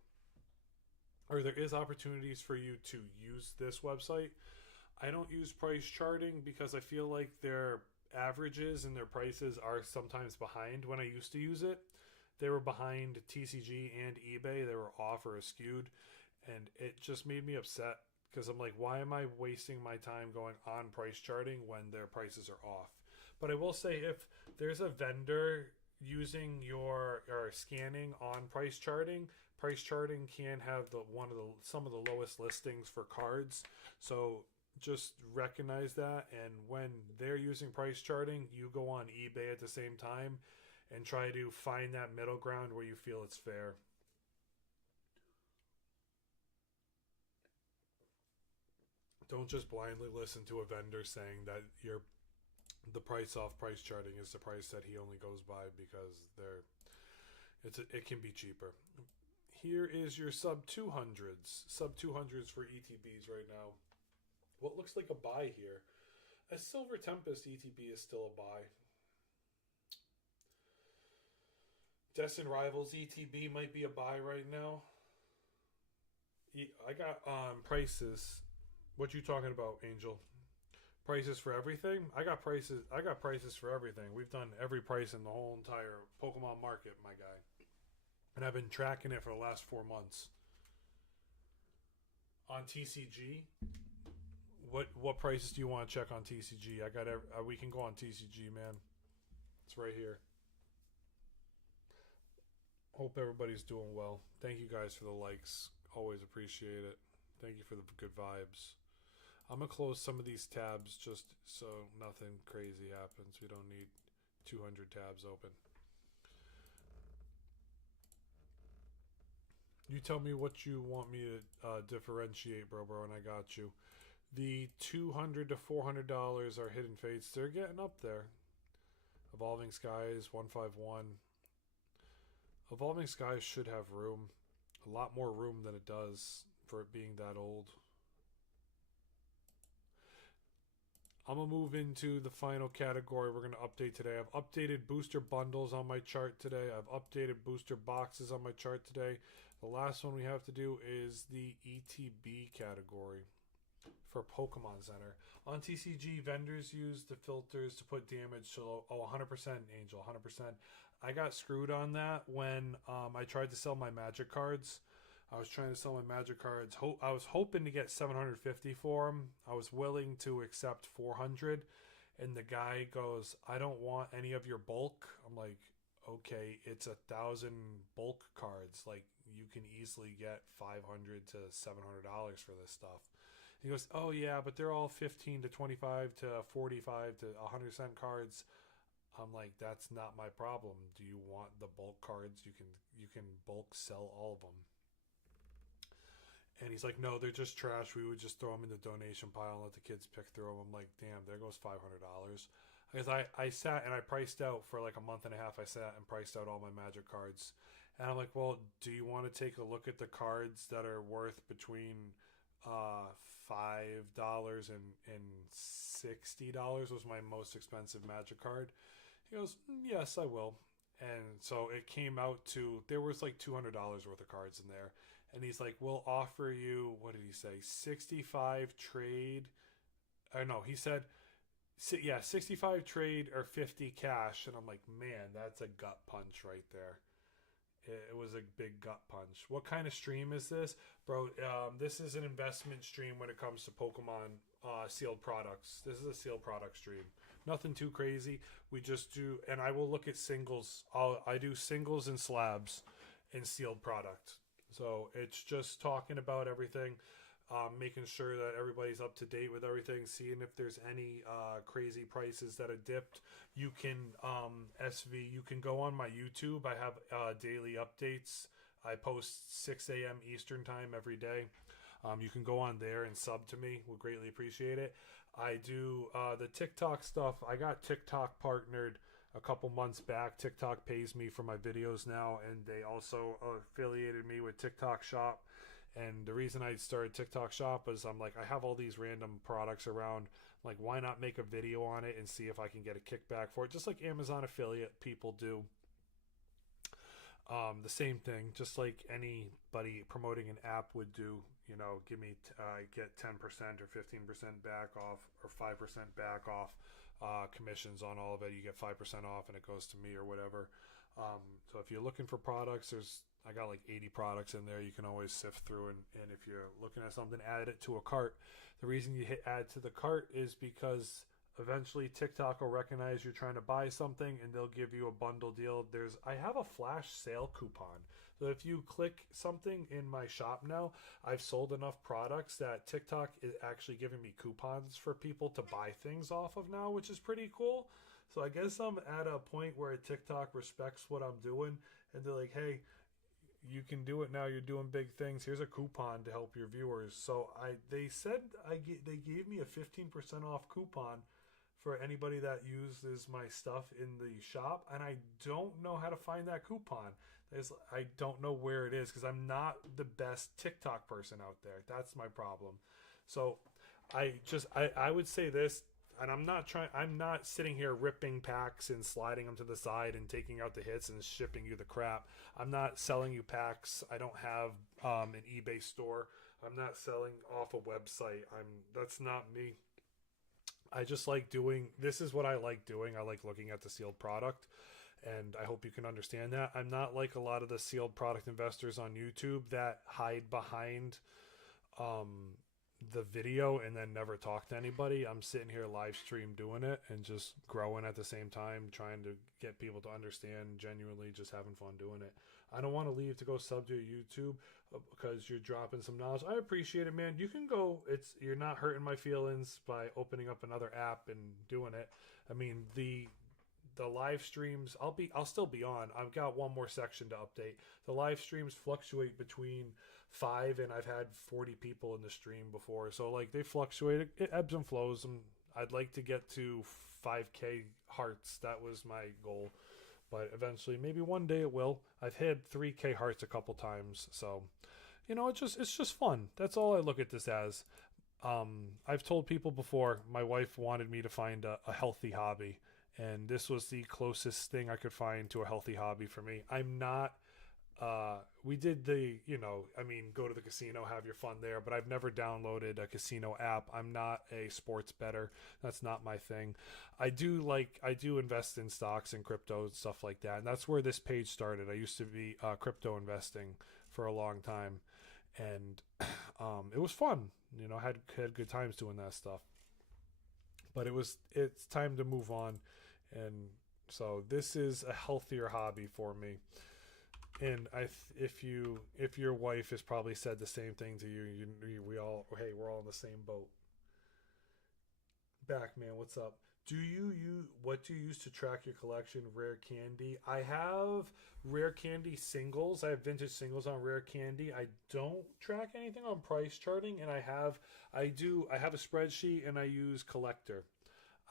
or there is opportunities for you to use this website. I don't use price charting because I feel like their averages and their prices are sometimes behind. When I used to use it, they were behind TCG and eBay. They were off or skewed, and it just made me upset because I'm like, why am I wasting my time going on price charting when their prices are off? But I will say, if there's a vendor using your or scanning on price charting can have some of the lowest listings for cards. So just recognize that, and when they're using price charting, you go on eBay at the same time and try to find that middle ground where you feel it's fair. Don't just blindly listen to a vendor saying that the price off price charting is the price that he only goes by because it can be cheaper. Here is your sub 200s. Sub 200s for ETBs right now. What looks like a buy here? A Silver Tempest ETB is still a buy. Destin Rivals ETB might be a buy right now. I got prices. What you talking about, Angel? Prices for everything? I got prices. I got prices for everything. We've done every price in the whole entire Pokemon market, my guy. And I've been tracking it for the last 4 months. On TCG, what prices do you want to check on TCG? We can go on TCG, man. It's right here. Hope everybody's doing well. Thank you guys for the likes. Always appreciate it. Thank you for the good vibes. I'm going to close some of these tabs just so nothing crazy happens. We don't need 200 tabs open. You tell me what you want me to differentiate, bro, and I got you. The $200 to $400 are hidden fates. They're getting up there. Evolving Skies, 151. Evolving Skies should have room. A lot more room than it does for it being that old. I'm going to move into the final category we're going to update today. I've updated booster bundles on my chart today. I've updated booster boxes on my chart today. The last one we have to do is the ETB category for Pokemon Center. On TCG, vendors use the filters to put damage to 100%, Angel, 100%. I got screwed on that when I tried to sell my Magic cards. I was trying to sell my Magic cards. I was hoping to get 750 for them. I was willing to accept 400. And the guy goes, I don't want any of your bulk. I'm like, okay, it's 1,000 bulk cards. Like, you can easily get $500 to $700 for this stuff. He goes, oh yeah, but they're all 15 to 25 to 45 to 100 cent cards. I'm like, that's not my problem. Do you want the bulk cards? You can bulk sell all of them. And he's like, no, they're just trash. We would just throw them in the donation pile and let the kids pick through them. I'm like, damn, there goes $500. Because I sat and I priced out for like a month and a half. I sat and priced out all my Magic cards. And I'm like, well, do you want to take a look at the cards that are worth between $5 and $60 was my most expensive Magic card? He goes, yes, I will. And so it came out to, there was like $200 worth of cards in there. And he's like, we'll offer you, what did he say? 65 trade. I know, he said yeah, 65 trade or 50 cash, and I'm like, man, that's a gut punch right there. It was a big gut punch. What kind of stream is this, bro? This is an investment stream when it comes to Pokemon sealed products. This is a sealed product stream. Nothing too crazy. We just do, and I will look at singles. I do singles and slabs in sealed product. So it's just talking about everything, making sure that everybody's up to date with everything, seeing if there's any crazy prices that are dipped. You can you can go on my YouTube. I have daily updates. I post 6 a.m. Eastern time every day. You can go on there and sub to me. We'll greatly appreciate it. I do the TikTok stuff. I got TikTok partnered a couple months back. TikTok pays me for my videos now, and they also affiliated me with TikTok Shop. And the reason I started TikTok Shop is I'm like, I have all these random products around. Like, why not make a video on it and see if I can get a kickback for it? Just like Amazon affiliate people do. The same thing, just like anybody promoting an app would do. You know, give me, get 10% or 15% back off or 5% back off commissions on all of it. You get 5% off and it goes to me or whatever. So if you're looking for products, I got like 80 products in there. You can always sift through, and if you're looking at something, add it to a cart. The reason you hit add to the cart is because eventually TikTok will recognize you're trying to buy something and they'll give you a bundle deal. I have a flash sale coupon. So if you click something in my shop now, I've sold enough products that TikTok is actually giving me coupons for people to buy things off of now, which is pretty cool. So I guess I'm at a point where TikTok respects what I'm doing, and they're like, hey, you can do it now. You're doing big things. Here's a coupon to help your viewers. So they said they gave me a 15% off coupon for anybody that uses my stuff in the shop, and I don't know how to find that coupon. I don't know where it is because I'm not the best TikTok person out there. That's my problem. So I would say this, and I'm not sitting here ripping packs and sliding them to the side and taking out the hits and shipping you the crap. I'm not selling you packs. I don't have an eBay store. I'm not selling off a website. That's not me. I just like this is what I like doing. I like looking at the sealed product, and I hope you can understand that. I'm not like a lot of the sealed product investors on YouTube that hide behind the video and then never talk to anybody. I'm sitting here live stream doing it and just growing at the same time, trying to get people to understand, genuinely just having fun doing it. I don't want to leave to go sub to YouTube because you're dropping some knowledge. I appreciate it, man. You can go. You're not hurting my feelings by opening up another app and doing it. I mean, the live streams, I'll still be on. I've got one more section to update. The live streams fluctuate between 5 and I've had 40 people in the stream before. So like they fluctuate. It ebbs and flows. And I'd like to get to 5K hearts. That was my goal. But eventually, maybe one day it will. I've hit 3K hearts a couple times. So, it's just fun. That's all I look at this as. I've told people before, my wife wanted me to find a healthy hobby. And this was the closest thing I could find to a healthy hobby for me. I'm not, we did go to the casino, have your fun there, but I've never downloaded a casino app. I'm not a sports bettor. That's not my thing. I do invest in stocks and crypto and stuff like that. And that's where this page started. I used to be crypto investing for a long time, and it was fun. Had good times doing that stuff. But it's time to move on. And so this is a healthier hobby for me. And if your wife has probably said the same thing to you, we're all in the same boat. Backman, what's up? What do you use to track your collection? Rare candy. I have rare candy singles. I have vintage singles on rare candy. I don't track anything on price charting, and I have a spreadsheet, and I use Collector.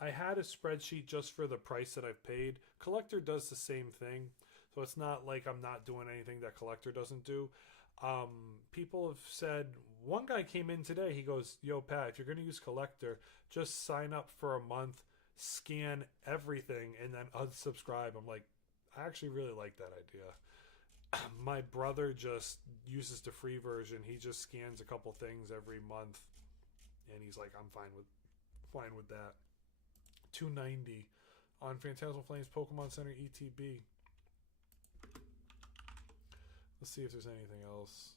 I had a spreadsheet just for the price that I've paid. Collector does the same thing, so it's not like I'm not doing anything that Collector doesn't do. People have said, one guy came in today, he goes, yo, Pat, if you're going to use Collector, just sign up for a month, scan everything, and then unsubscribe. I'm like, I actually really like that idea. My brother just uses the free version. He just scans a couple things every month, and he's like, I'm fine with that. 290 on Phantasmal Flames Pokemon Center ETB. Let's see if there's anything else.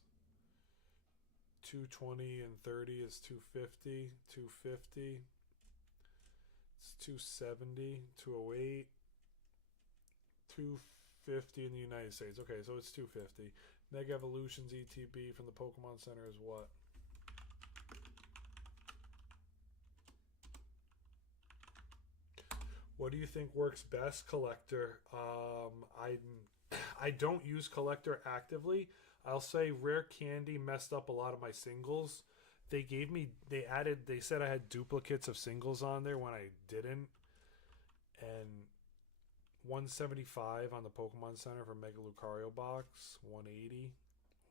220 and 30 is 250. 250. It's 270. 208. 250 in the United States. Okay, so it's 250. Mega Evolutions ETB from the Pokemon Center is what? What do you think works best, Collector? I don't use Collector actively. I'll say Rare Candy messed up a lot of my singles. They said I had duplicates of singles on there when I didn't. And 175 on the Pokemon Center for Mega Lucario box. 180.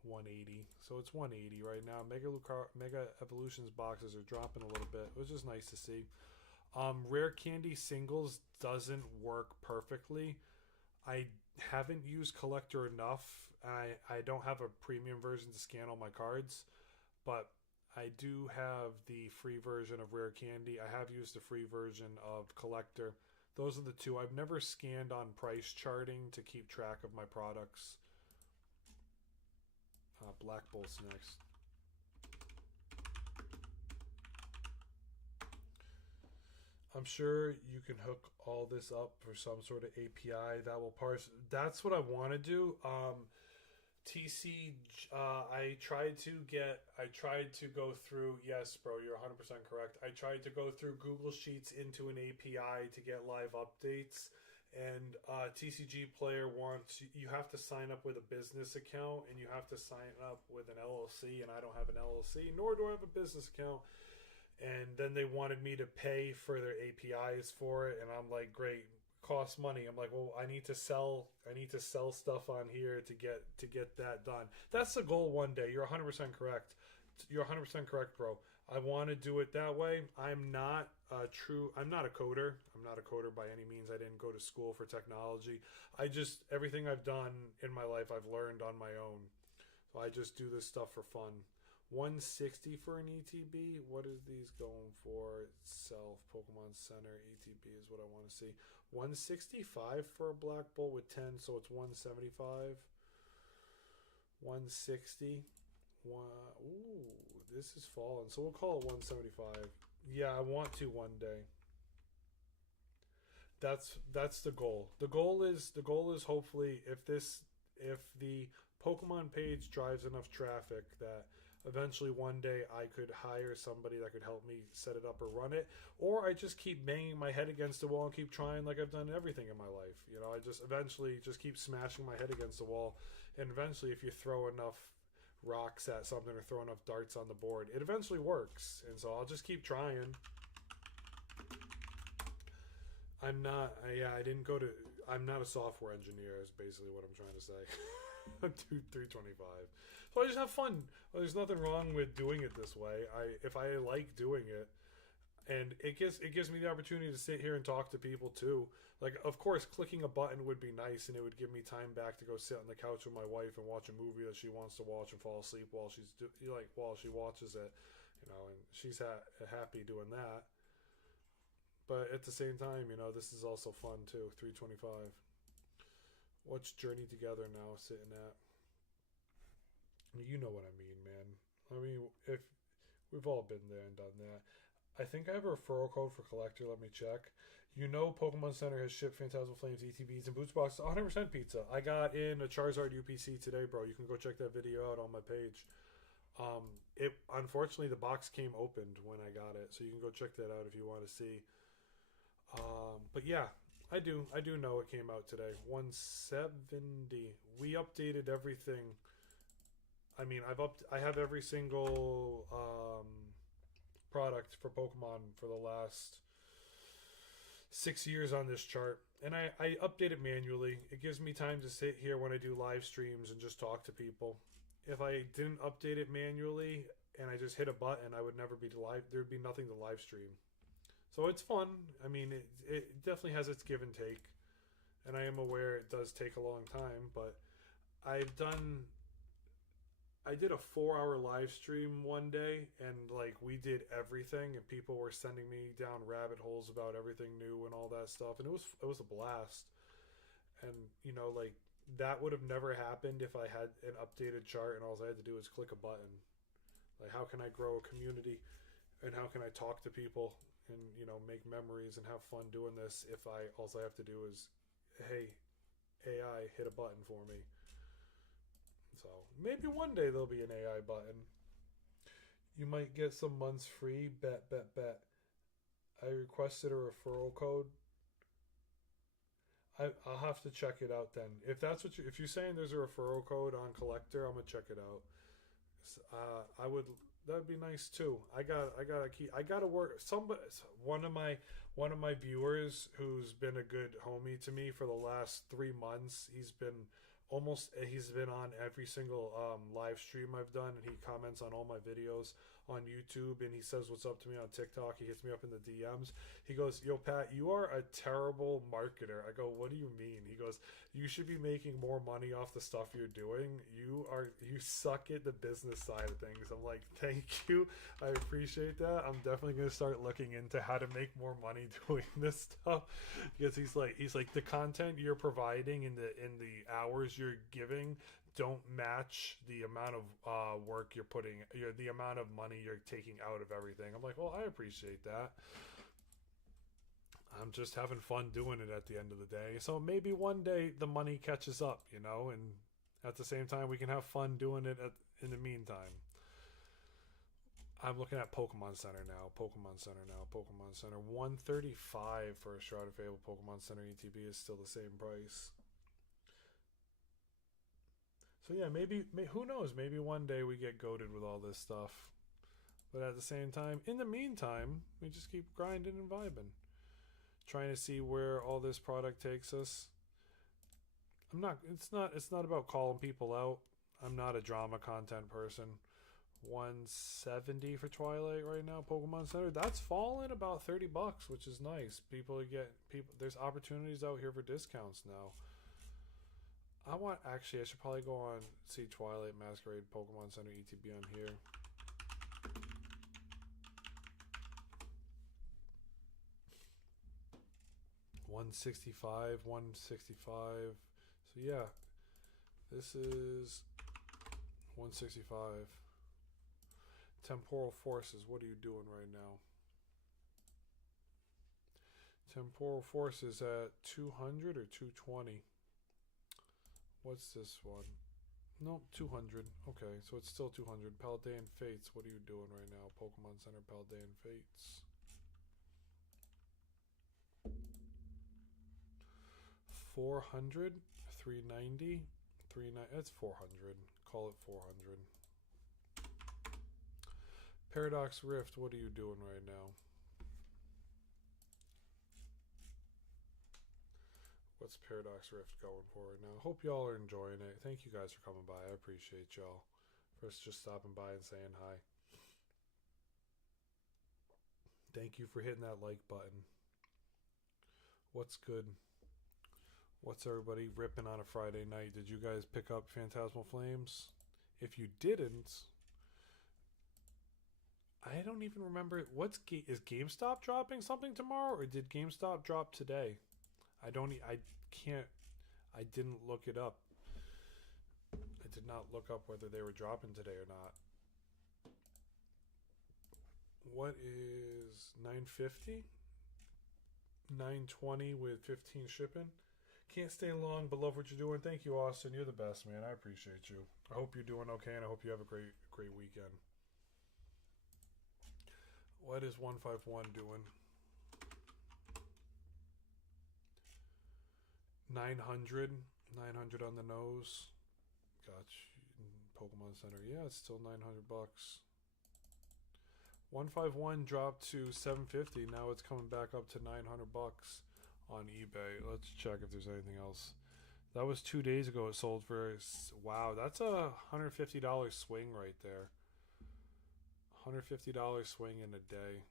180. So it's 180 right now. Mega Evolutions boxes are dropping a little bit, which is nice to see. Rare Candy singles doesn't work perfectly. I haven't used Collector enough. I don't have a premium version to scan all my cards, but I do have the free version of Rare Candy. I have used the free version of Collector. Those are the two. I've never scanned on price charting to keep track of my products. Black Bolt's next. I'm sure you can hook all this up for some sort of API that will parse. That's what I want to do. I tried to go through, yes, bro, you're 100% correct. I tried to go through Google Sheets into an API to get live updates. And TCG Player wants, you have to sign up with a business account and you have to sign up with an LLC. And I don't have an LLC, nor do I have a business account. And then they wanted me to pay for their APIs for it, and I'm like, great, costs money. I'm like, well, I need to sell stuff on here to get that done. That's the goal one day. You're 100% correct. You're 100% correct, bro. I want to do it that way. I'm not a coder. I'm not a coder by any means. I didn't go to school for technology. Everything I've done in my life, I've learned on my own. So I just do this stuff for fun. 160 for an ETB. What is these going for itself? Pokemon Center ETB is what I want to see. 165 for a Black Bolt with 10, so it's 175. 160. Ooh, this is falling, so we'll call it 175. Yeah, I want to one day. That's the goal. The goal is hopefully if the Pokemon page drives enough traffic that eventually one day I could hire somebody that could help me set it up or run it, or I just keep banging my head against the wall and keep trying like I've done everything in my life. You know, I just eventually just keep smashing my head against the wall, and eventually if you throw enough rocks at something or throw enough darts on the board, it eventually works. And so I'll just keep trying. I'm not a software engineer is basically what I'm trying to say. 325. So I just have fun. There's nothing wrong with doing it this way. If I like doing it, and it gives me the opportunity to sit here and talk to people too. Like, of course, clicking a button would be nice, and it would give me time back to go sit on the couch with my wife and watch a movie that she wants to watch and fall asleep while she watches it, you know, and she's happy doing that. But at the same time, you know, this is also fun too. 325. What's Journey Together now sitting at? You know what I mean, man. I mean, if we've all been there and done that. I think I have a referral code for Collector. Let me check. You know, Pokemon Center has shipped Phantasmal Flames ETBs and Boots Box 100% pizza. I got in a Charizard UPC today, bro. You can go check that video out on my page. Unfortunately, the box came opened when I got it, so you can go check that out if you want to see. But yeah, I do know it came out today. 170. We updated everything. I mean, I have every single product for Pokemon for the last 6 years on this chart, and I update it manually. It gives me time to sit here when I do live streams and just talk to people. If I didn't update it manually and I just hit a button, I would never be live. There'd be nothing to live stream. So it's fun. I mean, it definitely has its give and take, and I am aware it does take a long time, but I've done I did a 4 hour live stream one day, and like we did everything, and people were sending me down rabbit holes about everything new and all that stuff, and it was a blast. And like that would have never happened if I had an updated chart and all I had to do is click a button. Like, how can I grow a community, and how can I talk to people, and make memories and have fun doing this if all I have to do is, hey, AI, hit a button for me. So maybe one day there'll be an AI button. You might get some months free. Bet. I requested a referral code. I'll have to check it out then. If that's if you're saying there's a referral code on Collector, I'm gonna check it out. I would. That'd be nice too. I gotta work. One of my viewers who's been a good homie to me for the last 3 months. He's been on every single live stream I've done, and he comments on all my videos on YouTube, and he says what's up to me on TikTok. He hits me up in the DMs. He goes, "Yo, Pat, you are a terrible marketer." I go, "What do you mean?" He goes, "You should be making more money off the stuff you're doing. You suck at the business side of things." I'm like, "Thank you. I appreciate that. I'm definitely going to start looking into how to make more money doing this stuff." Because he's like the content you're providing in the hours you're giving don't match the amount of work you're putting, the amount of money you're taking out of everything. I'm like, well, I appreciate that. I'm just having fun doing it at the end of the day. So maybe one day the money catches up, and at the same time we can have fun doing it in the meantime. I'm looking at Pokemon Center now. Pokemon Center. 135 for a Shroud of Fable. Pokemon Center ETB is still the same price. So yeah, maybe who knows? Maybe one day we get goated with all this stuff. But at the same time, in the meantime, we just keep grinding and vibing, trying to see where all this product takes us. It's not about calling people out. I'm not a drama content person. 170 for Twilight right now, Pokemon Center. That's fallen about $30, which is nice. There's opportunities out here for discounts now. I should probably go on see Twilight Masquerade Pokemon Center ETB on here. $165. So yeah, this is $165. Temporal Forces, what are you doing right now? Temporal Forces at 200 or 220? What's this one? Nope, 200. Okay, so it's still 200. Paldean Fates, what are you doing right now? Pokemon Center Paldean Fates. 400, 390, 390. That's 400. Call it 400. Paradox Rift, what are you doing right now? What's Paradox Rift going for right now? Hope y'all are enjoying it. Thank you guys for coming by. I appreciate y'all for just stopping by and saying hi. Thank you for hitting that like button. What's good? What's everybody ripping on a Friday night? Did you guys pick up Phantasmal Flames? If you didn't, I don't even remember. Is GameStop dropping something tomorrow, or did GameStop drop today? I didn't look it up. I did not look up whether they were dropping today or not. What is $9.50? $9.20 with 15 shipping. Can't stay long, but love what you're doing. Thank you, Austin. You're the best, man. I appreciate you. I hope you're doing okay, and I hope you have a great weekend. What is 151 doing? 900 on the nose. Gotcha. Pokemon Center. Yeah, it's still $900. 151 dropped to 750. Now it's coming back up to $900 on eBay. Let's check if there's anything else. That was 2 days ago. It sold for, wow, that's a $150 swing right there. $150 swing in a day.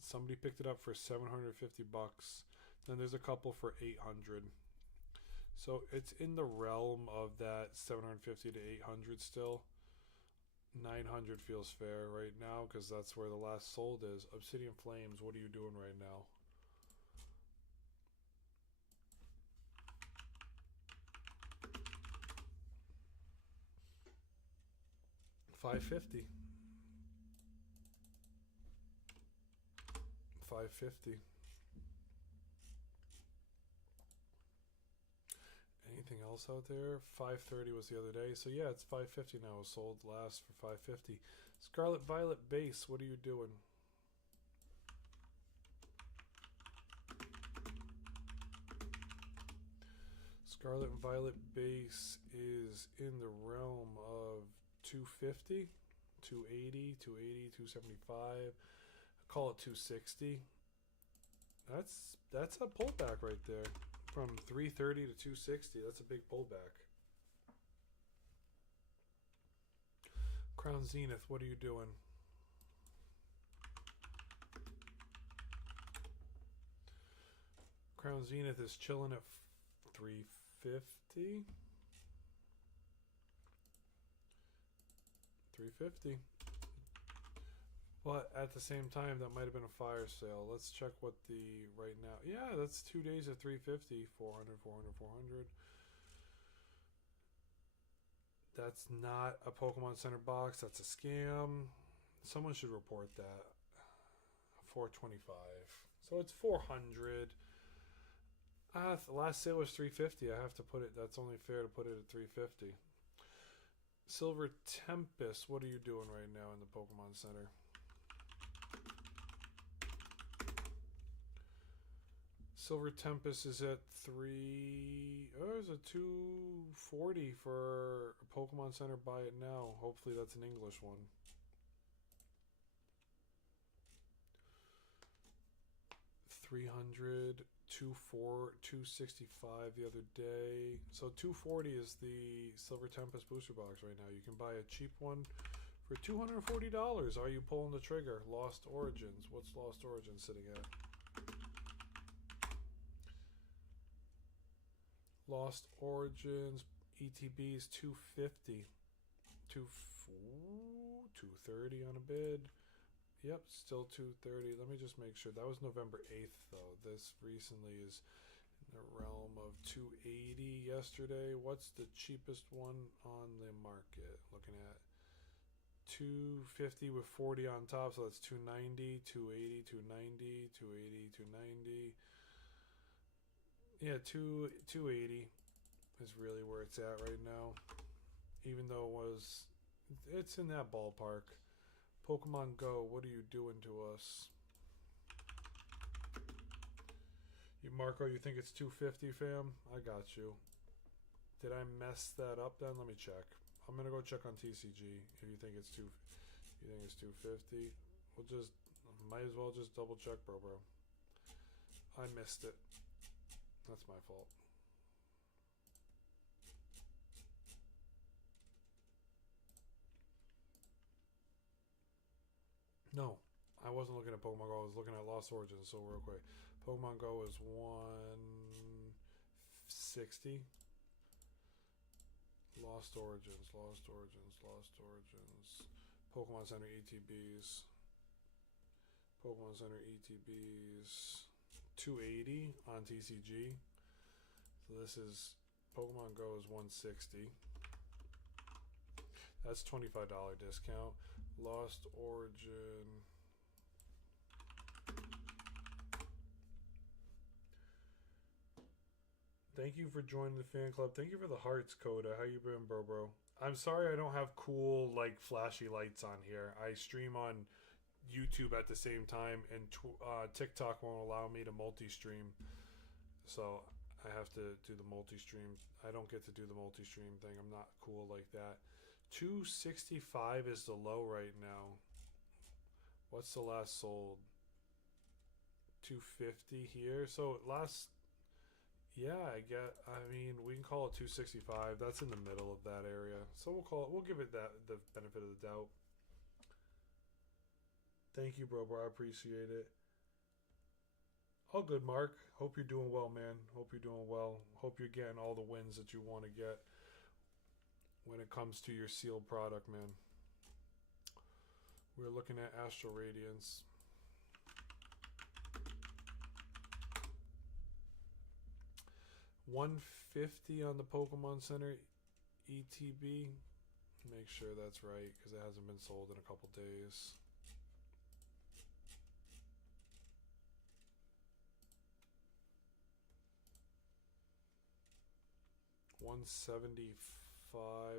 Somebody picked it up for $750. Then there's a couple for $800. So it's in the realm of that 750 to 800 still. 900 feels fair right now because that's where the last sold is. Obsidian Flames, what are you doing right now? $550. $550. Anything else out there? $530 was the other day. So yeah, it's $550 now. It was sold last for $550. Scarlet Violet Base, what are you doing? Scarlet and Violet Base is in the realm of 250, 280, 280, 275. Call it 260. That's a pullback right there. From 330 to 260, that's a big pullback. Crown Zenith, what are you doing? Crown Zenith is chilling at 350. 350. But at the same time, that might have been a fire sale. Let's check what the right now. Yeah, that's 2 days at 350. 400, 400, 400. That's not a Pokemon Center box. That's a scam. Someone should report that. 425. So it's 400. The last sale was 350. I have to put it. That's only fair to put it at 350. Silver Tempest. What are you doing right now in the Pokemon Center? Silver Tempest is at 3. Oh, there's a 240 for Pokemon Center. Buy it now. Hopefully that's an English one. $300, 265 the other day. So 240 is the Silver Tempest booster box right now. You can buy a cheap one for $240. Are you pulling the trigger? Lost Origins. What's Lost Origins sitting at? Lost Origins ETB is 250. 230 on a bid. Yep, still 230. Let me just make sure. That was November 8th, though. This recently is in the realm of 280 yesterday. What's the cheapest one on the market? Looking at 250 with 40 on top, so that's 290, 280, 290, 280, 290. Yeah, 280 is really where it's at right now. Even though it's in that ballpark. Pokemon Go, what are you doing to us? Marco, you think it's 250, fam? I got you. Did I mess that up then? Let me check. I'm gonna go check on TCG. If you think it's 250, might as well just double check, bro. I missed it. That's my fault. No, I wasn't looking at Pokemon Go. I was looking at Lost Origins. So real quick, Pokemon Go is 160. Lost Origins. Pokemon Center ETBs. 280 on TCG. So this is Pokemon Go is 160. That's $25 discount. Lost Origin. Thank you for joining the fan club. Thank you for the hearts, Coda. How you been, bro? I'm sorry I don't have cool, like, flashy lights on here. I stream on YouTube at the same time, and TikTok won't allow me to multi-stream. So I have to do the multi-stream. I don't get to do the multi-stream thing. I'm not cool like that. 265 is the low right now. What's the last sold? 250 here. So last, yeah, I mean, we can call it 265. That's in the middle of that area. So we'll give it the benefit of the doubt. Thank you, bro. I appreciate it. All good, Mark. Hope you're doing well, man. Hope you're doing well. Hope you're getting all the wins that you want to get when it comes to your sealed product, man. We're looking at Astral Radiance. $150 on the Pokemon Center ETB. Make sure that's right because it hasn't been sold in a couple days. $175,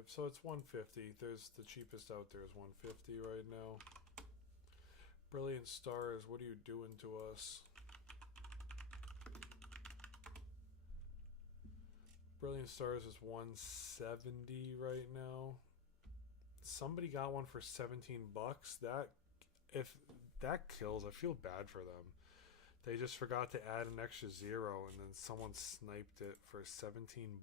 so it's $150. There's the cheapest out there is $150 right now. Brilliant Stars, what are you doing to us? Brilliant Stars is $170 right now. Somebody got one for $17. That, if that kills, I feel bad for them. They just forgot to add an extra zero, and then someone sniped it for $17.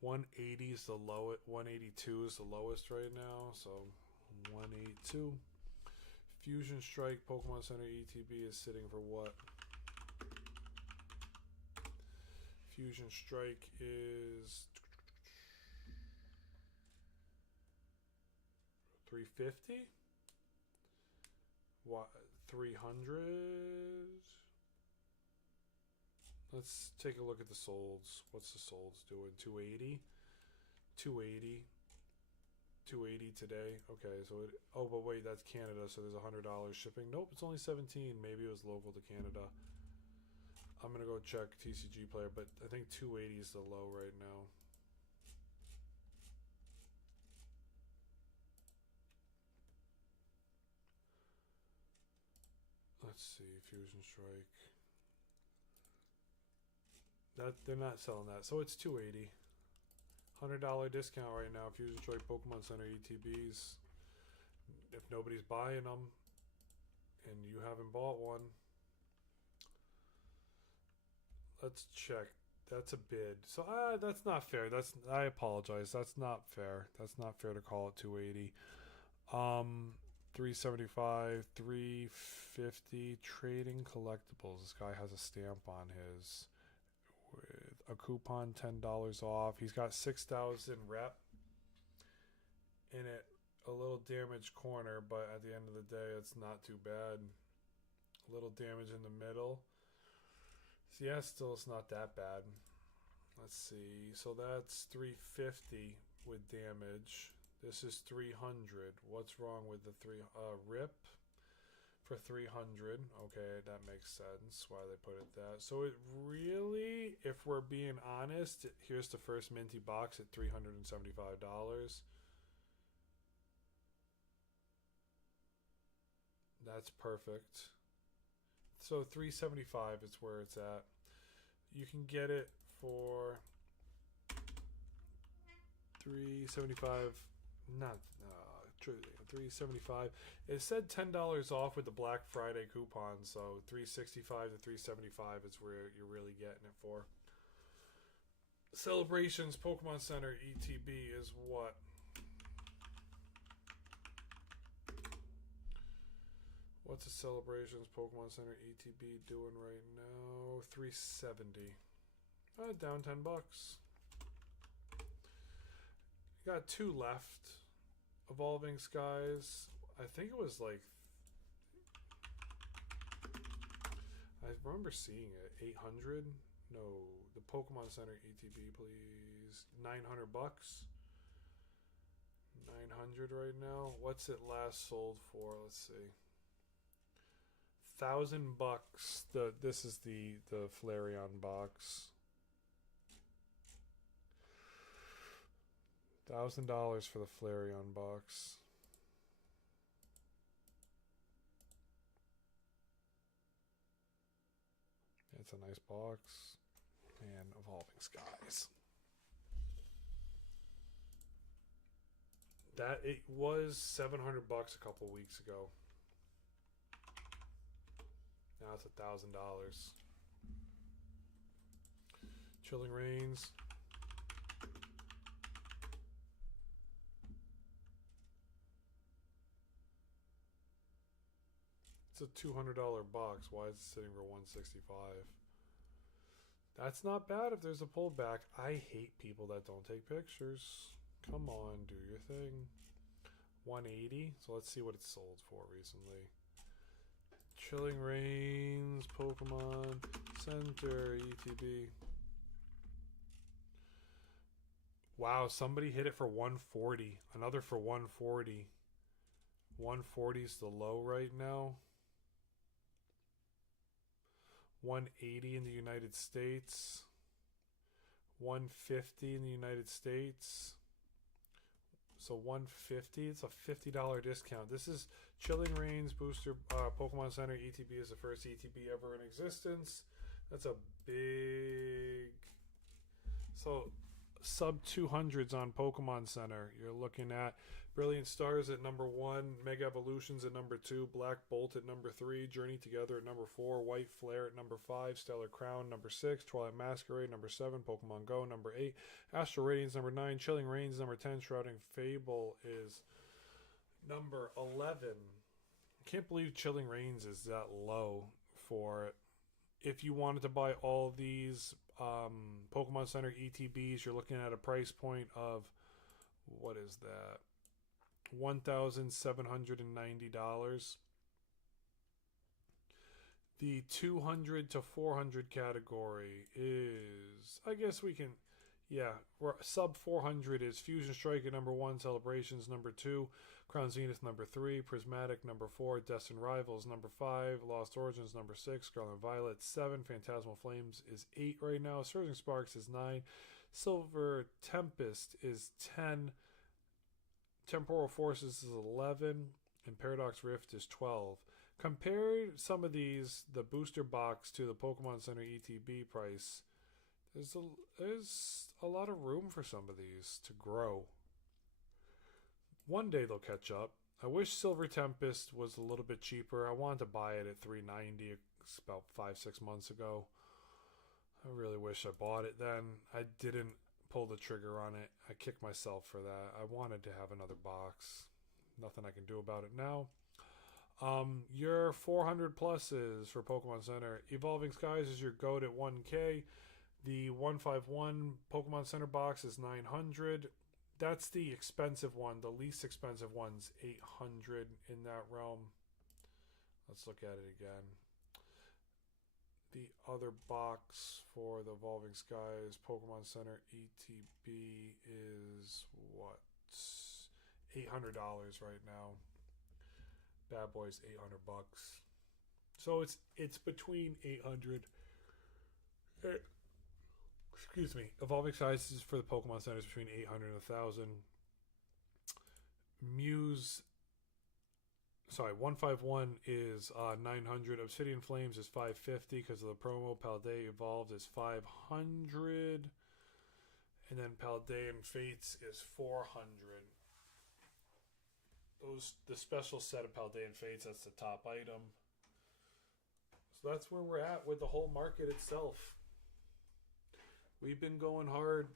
180 is the lowest. 182 is the lowest right now. So 182. Fusion Strike Pokemon Center ETB is sitting for what? Fusion Strike is $350. What? 300. Let's take a look at the solds. What's the solds doing? 280. 280. 280 today. Okay, so it. Oh, but wait, that's Canada, so there's $100 shipping. Nope, it's only 17. Maybe it was local to Canada. I'm gonna go check TCG Player, but I think 280 is the low right now. Let's see, Fusion Strike. That they're not selling that, so it's 280. $100 discount right now. Fusion Strike Pokemon Center ETBs. If nobody's buying them, and you haven't bought one, let's check. That's a bid. So that's not fair. I apologize. That's not fair. That's not fair to call it 280. 375, 350. Trading collectibles. This guy has a stamp on his with a coupon, $10 off. He's got 6,000 rep in it. A little damaged corner, but at the end of the day, it's not too bad. A little damage in the middle. So yeah, still it's not that bad. Let's see. So that's 350 with damage. This is 300. What's wrong with the rip for 300? Okay, that makes sense why they put it that. So it really, if we're being honest, here's the first minty box at $375. That's perfect. So 375 is where it's at. You can get it for 375. Not 375. It said $10 off with the Black Friday coupon, so 365 to 375 is where you're really getting it for. Celebrations Pokemon Center ETB is what? What's the Celebrations Pokemon Center ETB doing right now? 370. Down $10. Got two left. Evolving Skies. I think it was like, I remember seeing it. 800. No, the Pokemon Center ETB, please. $900. 900 right now. What's it last sold for? Let's see. $1,000. This is the Flareon box. $1,000 for the Flareon box. It's a nice box. And Evolving Skies. That it was $700 a couple weeks ago. Now it's $1,000. Chilling Reigns. It's a $200 box. Why is it sitting for $165? That's not bad if there's a pullback. I hate people that don't take pictures. Come on, do your thing. 180. So let's see what it's sold for recently. Chilling Reigns, Pokemon Center, ETB. Wow, somebody hit it for 140. Another for 140. 140 is the low right now. 180 in the United States. 150 in the United States. So 150, it's a $50 discount. This is Chilling Reigns Booster Pokemon Center ETB is the first ETB ever in existence. That's a big... So sub 200s on Pokemon Center. You're looking at Brilliant Stars at number 1, Mega Evolutions at number 2, Black Bolt at number 3, Journey Together at number 4, White Flare at number 5, Stellar Crown number 6, Twilight Masquerade number 7, Pokemon Go number 8, Astral Radiance number 9, Chilling Reigns number 10, Shrouding Fable is number 11. Can't believe Chilling Reigns is that low for it. If you wanted to buy all these Pokemon Center ETBs, you're looking at a price point of, what is that? $1,790. The 200 to 400 category is, I guess we can, yeah, sub 400 is Fusion Strike at number 1, Celebrations number 2, Crown Zenith number 3, Prismatic number 4, Destined Rivals number 5, Lost Origins number 6, Scarlet Violet 7, Phantasmal Flames is 8 right now, Surging Sparks is 9, Silver Tempest is 10, Temporal Forces is 11, and Paradox Rift is 12. Compare some of these, the booster box to the Pokemon Center ETB price. There's a lot of room for some of these to grow. One day they'll catch up. I wish Silver Tempest was a little bit cheaper. I wanted to buy it at $390 about 5-6 months ago. I really wish I bought it then. I didn't pull the trigger on it. I kicked myself for that. I wanted to have another box. Nothing I can do about it now. Your 400 pluses for Pokemon Center. Evolving Skies is your GOAT at 1K. The 151 Pokemon Center box is 900. That's the expensive one. The least expensive one's 800 in that realm. Let's look at it again. The other box for the Evolving Skies Pokemon Center ETB is what? $800 right now. Bad Boy's $800. So it's between 800. Excuse me. Evolving Sizes for the Pokemon Center is between 800 and 1,000. Muse. Sorry, 151 is 900. Obsidian Flames is 550 because of the promo. Paldea Evolved is 500. And then Paldean Fates is 400. The special set of Paldean Fates, that's the top item. So that's where we're at with the whole market itself. We've been going hard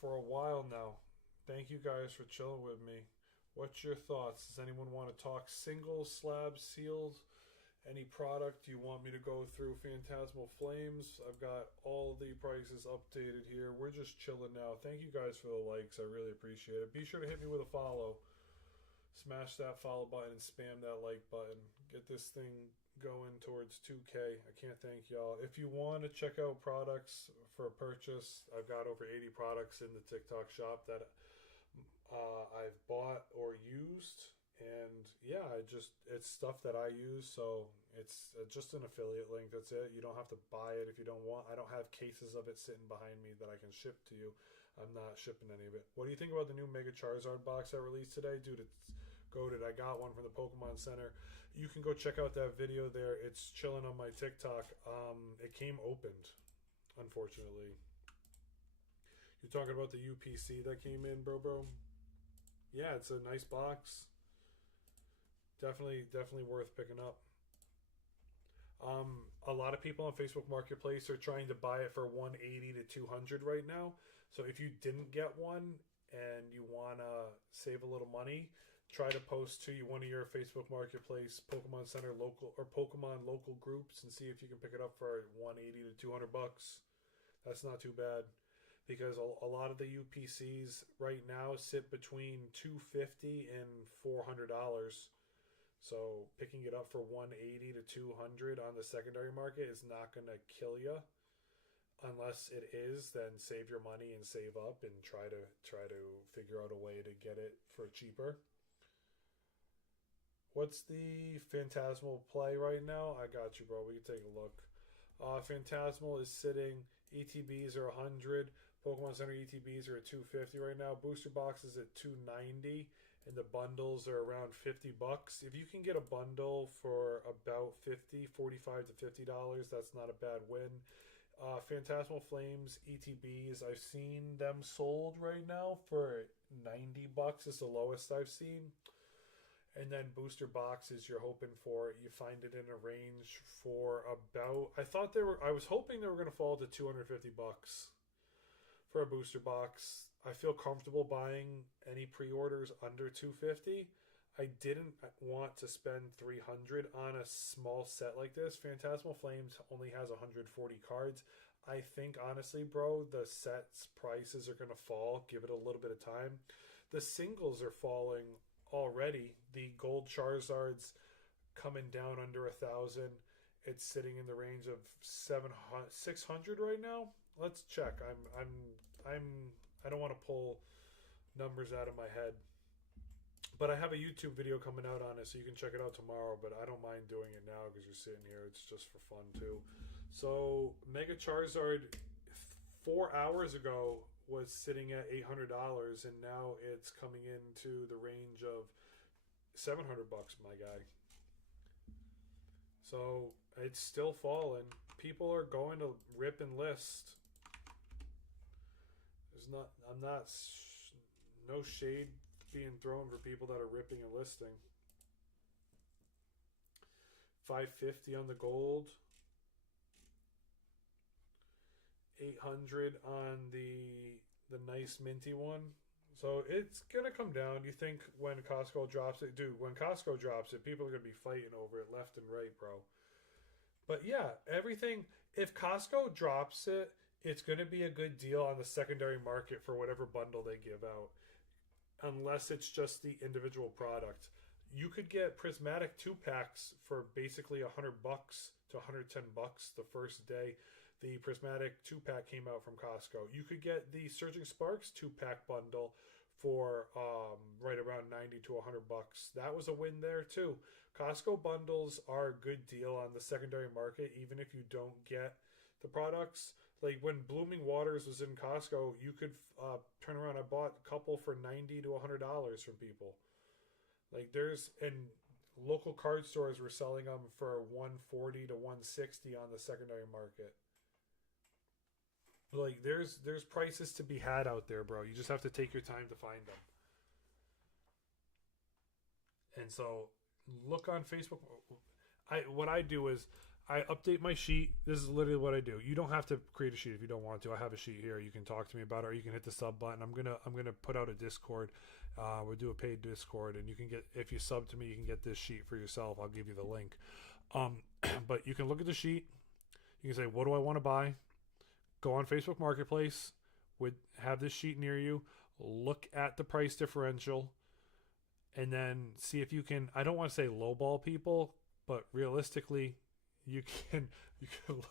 for a while now. Thank you guys for chilling with me. What's your thoughts? Does anyone want to talk singles, slabs, seals? Any product you want me to go through? Phantasmal Flames. I've got all the prices updated here. We're just chilling now. Thank you guys for the likes. I really appreciate it. Be sure to hit me with a follow. Smash that follow button and spam that like button. Get this thing going towards 2K. I can't thank y'all. If you want to check out products for a purchase, I've got over 80 products in the TikTok shop that I've bought or used. And yeah, it's stuff that I use. So it's just an affiliate link. That's it. You don't have to buy it if you don't want. I don't have cases of it sitting behind me that I can ship to you. I'm not shipping any of it. What do you think about the new Mega Charizard box I released today? Dude, it's goated. I got one from the Pokemon Center. You can go check out that video there. It's chilling on my TikTok. It came opened, unfortunately. You're talking about the UPC that came in, bro? Yeah, it's a nice box. Definitely worth picking up. A lot of people on Facebook Marketplace are trying to buy it for 180 to 200 right now. So if you didn't get one and you want to save a little money, Try to post to one of your Facebook Marketplace, Pokemon Center local or Pokemon local groups, and see if you can pick it up for 180 to $200. That's not too bad, because a lot of the UPCs right now sit between $250 and $400. So picking it up for 180 to 200 on the secondary market is not going to kill you. Unless it is, then save your money and save up and try to figure out a way to get it for cheaper. What's the Phantasmal play right now? I got you, bro. We can take a look. Phantasmal is sitting. ETBs are 100. Pokemon Center ETBs are at 250 right now. Booster box is at 290, and the bundles are around $50. If you can get a bundle for about 45 to $50, that's not a bad win. Phantasmal Flames ETBs, I've seen them sold right now for $90 is the lowest I've seen. And then booster boxes, you're hoping for, you find it in a range for about, I was hoping they were going to fall to $250 for a booster box. I feel comfortable buying any pre-orders under $250. I didn't want to spend $300 on a small set like this. Phantasmal Flames only has 140 cards. I think, honestly, bro, the set's prices are going to fall. Give it a little bit of time. The singles are falling already. The gold Charizard's coming down under 1,000. It's sitting in the range of 600 right now. Let's check. I don't want to pull numbers out of my head. But I have a YouTube video coming out on it, so you can check it out tomorrow. But I don't mind doing it now because you're sitting here. It's just for fun, too. So, Mega Charizard 4 hours ago was sitting at $800, and now it's coming into the range of $700, my guy. So, it's still falling. People are going to rip and list. No shade being thrown for people that are ripping and listing. $550 on the gold, $800 on the nice minty one. So it's gonna come down. You think when Costco drops it, dude? When Costco drops it, people are gonna be fighting over it left and right, bro. But yeah, everything. If Costco drops it, it's gonna be a good deal on the secondary market for whatever bundle they give out. Unless it's just the individual product. You could get prismatic 2-packs for basically $100 to $110 the first day the prismatic 2-pack came out from Costco. You could get the Surging Sparks 2-pack bundle for right around $90 to $100. That was a win there too. Costco bundles are a good deal on the secondary market, even if you don't get the products. Like when Blooming Waters was in Costco, you could turn around. I bought a couple for $90 to $100 from people. Like and local card stores were selling them for $140 to $160 on the secondary market. Like there's prices to be had out there, bro. You just have to take your time to find them. And so look on Facebook. What I do is I update my sheet. This is literally what I do. You don't have to create a sheet if you don't want to. I have a sheet here. You can talk to me about it, or you can hit the sub button. I'm gonna put out a Discord. We'll do a paid Discord, and you can get, if you sub to me, you can get this sheet for yourself. I'll give you the link. But you can look at the sheet. You can say, what do I want to buy? Go on Facebook Marketplace. Have this sheet near you. Look at the price differential, and then see if you can. I don't want to say lowball people, but realistically, you can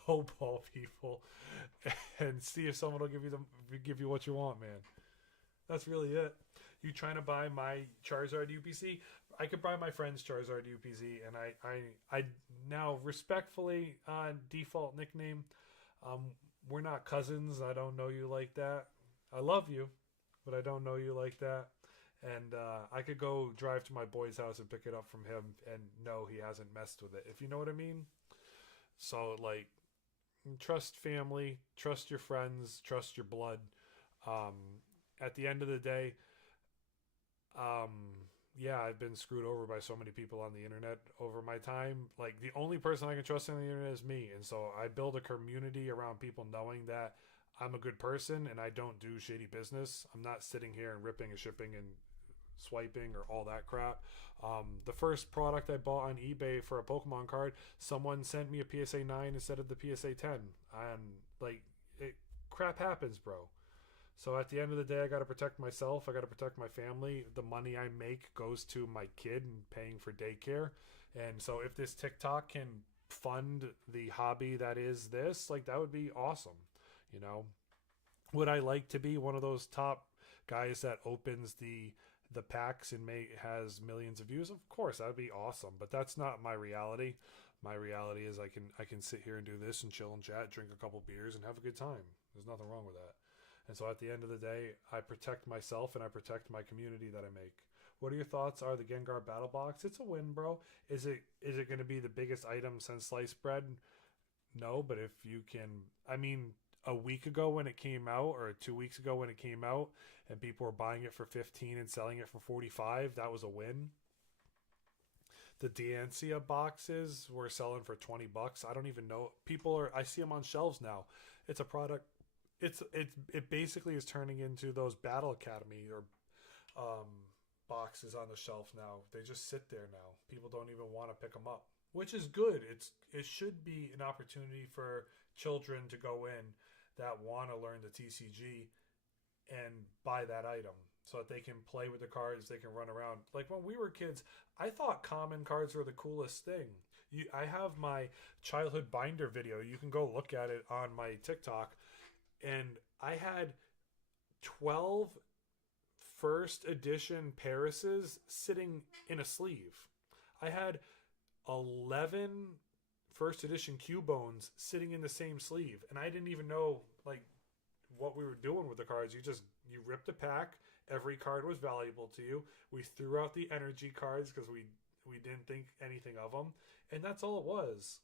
lowball people and see if someone will give you what you want, man. That's really it. You trying to buy my Charizard UPC? I could buy my friend's Charizard UPC, and I now respectfully default nickname. We're not cousins. I don't know you like that. I love you, but I don't know you like that. And I could go drive to my boy's house and pick it up from him, and no, he hasn't messed with it. If you know what I mean. So, like, trust family, trust your friends, trust your blood. At the end of the day, yeah, I've been screwed over by so many people on the internet over my time. Like, the only person I can trust on the internet is me. And so I build a community around people knowing that I'm a good person and I don't do shady business. I'm not sitting here and ripping and shipping and swiping or all that crap. The first product I bought on eBay for a Pokemon card, someone sent me a PSA 9 instead of the PSA 10. And like, crap happens, bro. So at the end of the day, I got to protect myself. I got to protect my family. The money I make goes to my kid and paying for daycare. And so if this TikTok can fund the hobby that is this, like, that would be awesome. You know, would I like to be one of those top guys that opens the packs and has millions of views? Of course, that would be awesome. But that's not my reality. My reality is I can sit here and do this and chill and chat, drink a couple beers, and have a good time. There's nothing wrong with that. And so at the end of the day, I protect myself and I protect my community that I make. What are your thoughts? Are the Gengar Battle Box? It's a win, bro. Is it going to be the biggest item since sliced bread? No, but if you can, I mean, a week ago when it came out, or 2 weeks ago when it came out, and people were buying it for 15 and selling it for 45, that was a win. The Diancia boxes were selling for $20. I don't even know. I see them on shelves now. It's a product. It basically is turning into those Battle Academy or boxes on the shelf now. They just sit there now. People don't even want to pick them up, which is good. It should be an opportunity for children to go in that want to learn the TCG and buy that item so that they can play with the cards, they can run around. Like when we were kids, I thought common cards were the coolest thing. I have my childhood binder video. You can go look at it on my TikTok. And I had 12 first edition Parises sitting in a sleeve. I had 11 first edition Cubones sitting in the same sleeve. And I didn't even know like what we were doing with the cards. You ripped a pack. Every card was valuable to you. We threw out the energy cards because we didn't think anything of them. And that's all it was.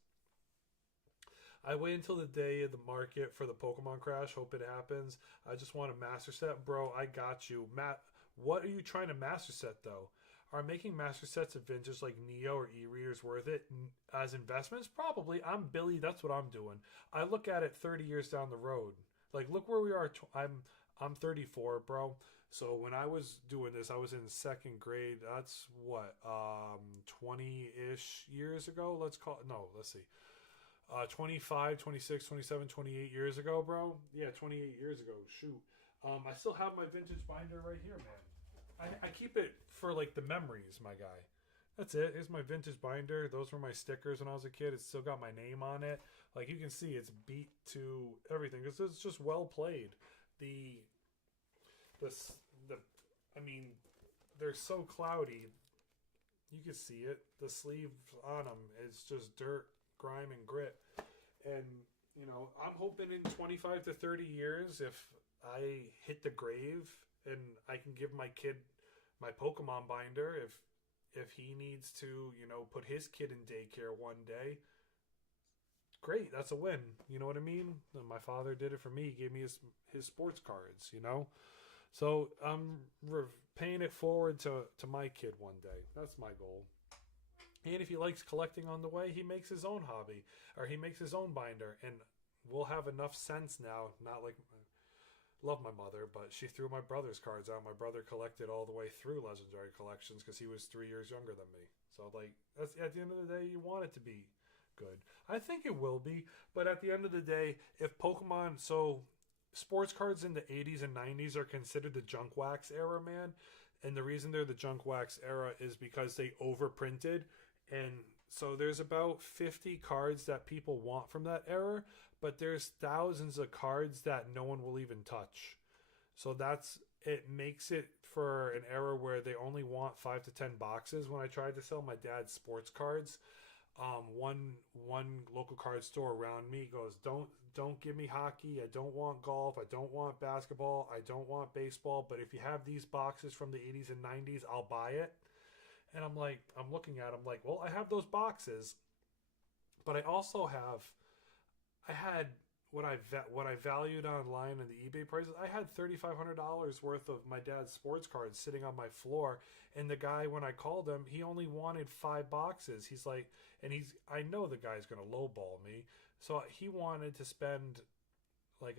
I wait until the day of the market for the Pokemon crash. Hope it happens. I just want a master set. Bro, I got you. Matt, what are you trying to master set, though? Are making master sets of vintage like Neo or E-Readers worth it as investments? Probably. I'm Billy. That's what I'm doing. I look at it 30 years down the road. Like, look where we are. I'm 34, bro. So when I was doing this, I was in second grade. That's what, 20-ish years ago? Let's see. 25, 26, 27, 28 years ago, bro. Yeah, 28 years ago. Shoot. I still have my vintage binder right here, man. I keep it for, like, the memories, my guy. That's it. Here's my vintage binder. Those were my stickers when I was a kid. It's still got my name on it. Like, you can see it's beat to everything. It's just well played. I mean, they're so cloudy. You can see it. The sleeve on them is just dirt, grime, and grit. And, you know, I'm hoping in 25 to 30 years, if I hit the grave and I can give my kid my Pokemon binder, if he needs to, you know, put his kid in daycare one day, great, that's a win. You know what I mean? My father did it for me. He gave me his sports cards, you know? So I'm paying it forward to my kid one day. That's my goal. And if he likes collecting on the way, he makes his own hobby, or he makes his own binder, and we'll have enough sense now. Not like, love my mother, but she threw my brother's cards out. My brother collected all the way through Legendary Collections because he was 3 years younger than me. So, like, that's, at the end of the day, you want it to be good. I think it will be, but at the end of the day, if Pokemon, sports cards in the 80s and 90s are considered the junk wax era, man. And the reason they're the junk wax era is because they overprinted. And so there's about 50 cards that people want from that era, but there's thousands of cards that no one will even touch. So it makes it for an era where they only want 5 to 10 boxes. When I tried to sell my dad's sports cards, one local card store around me goes, don't give me hockey. I don't want golf. I don't want basketball. I don't want baseball. But if you have these boxes from the 80s and 90s, I'll buy it. And I'm looking at them like, well, I have those boxes, but I also I had what I valued online in the eBay prices. I had $3,500 worth of my dad's sports cards sitting on my floor. And the guy, when I called him, he only wanted 5 boxes. He's like, I know the guy's going to lowball me. So he wanted to spend like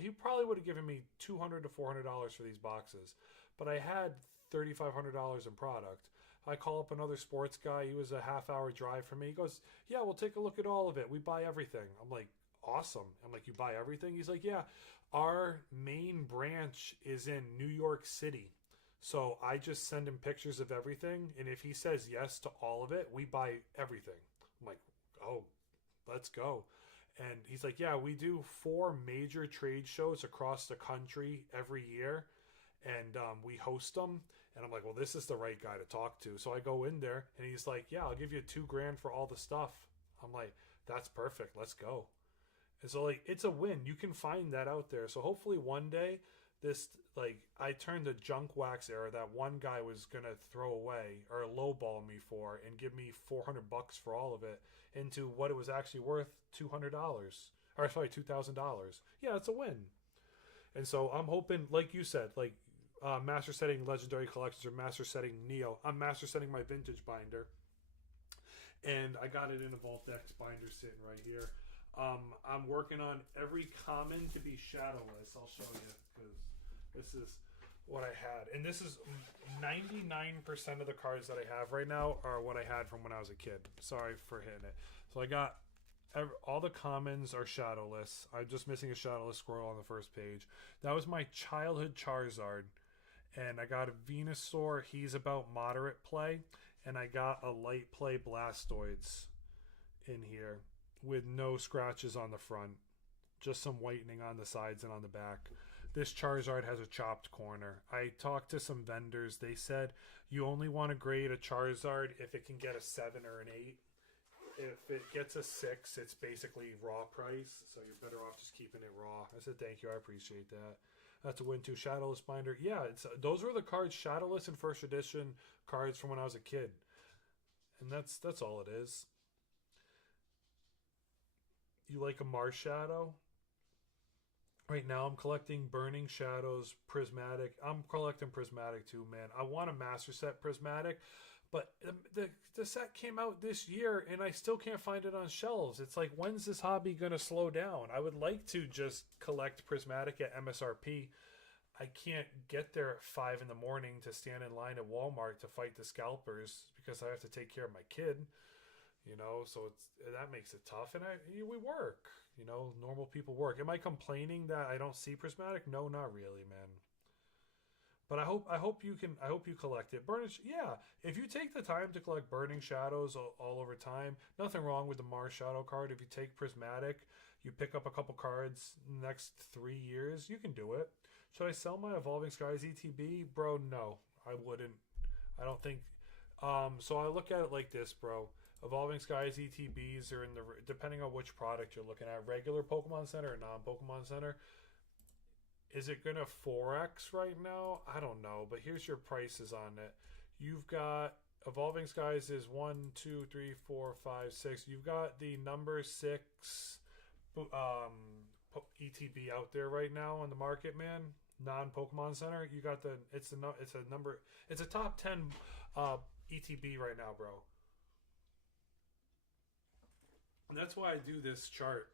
he probably would have given me $200 to $400 for these boxes. But I had $3,500 in product. I call up another sports guy. He was a half-hour drive from me. He goes, "Yeah, we'll take a look at all of it. We buy everything." I'm like, "Awesome." I'm like, "You buy everything?" He's like, "Yeah, our main branch is in New York City. So I just send him pictures of everything, and if he says yes to all of it, we buy everything." I'm like, "Oh, let's go." And he's like, "Yeah, we do 4 major trade shows across the country every year, and we host them." And I'm like, "Well, this is the right guy to talk to." So I go in there, and he's like, "Yeah, I'll give you $2,000 for all the stuff." I'm like, "That's perfect. Let's go." And so, like, it's a win. You can find that out there. So hopefully one day, this, like, I turned the junk wax era that one guy was gonna throw away or lowball me for and give me $400 for all of it into what it was actually worth, $200, or sorry, $2,000. Yeah, it's a win. And so I'm hoping, like you said, like master setting legendary collections or master setting Neo. I'm master setting my vintage binder, and I got it in a Vault X binder sitting right here. I'm working on every common to be shadowless. I'll show you because this is what I had, and this is 99% of the cards that I have right now are what I had from when I was a kid. Sorry for hitting it. So I got all the commons are shadowless. I'm just missing a shadowless squirrel on the first page. That was my childhood Charizard, and I got a Venusaur. He's about moderate play, and I got a light play Blastoids in here with no scratches on the front, just some whitening on the sides and on the back. This Charizard has a chopped corner. I talked to some vendors. They said you only want to grade a Charizard if it can get a 7 or an 8. If it gets a 6, it's basically raw price, so you're better off just keeping it raw. I said, "Thank you, I appreciate that." That's a win too. Shadowless binder. Yeah, those were the cards, Shadowless and first edition cards from when I was a kid. And that's all it is. You like a Mars Shadow? Right now I'm collecting Burning Shadows, Prismatic. I'm collecting Prismatic too, man. I want a master set Prismatic, but the set came out this year and I still can't find it on shelves. It's like, when's this hobby going to slow down? I would like to just collect Prismatic at MSRP. I can't get there at 5 in the morning to stand in line at Walmart to fight the scalpers because I have to take care of my kid. So that makes it tough, and we work. Normal people work. Am I complaining that I don't see Prismatic? No, not really, man. But I hope you collect it. Yeah. If you take the time to collect Burning Shadows all over time, nothing wrong with the Mars Shadow card. If you take Prismatic, you pick up a couple cards next 3 years, you can do it. Should I sell my Evolving Skies ETB, bro? No, I wouldn't. I don't think. So I look at it like this, bro. Evolving Skies ETBs are depending on which product you're looking at, regular Pokemon Center or non-Pokemon Center. Is it gonna 4x right now? I don't know, but here's your prices on it. You've got Evolving Skies is 1, 2, 3, 4, 5, 6. You've got the number 6 ETB out there right now on the market, man. Non-Pokemon Center. You got it's a top 10 ETB right now, bro. And that's why I do this chart.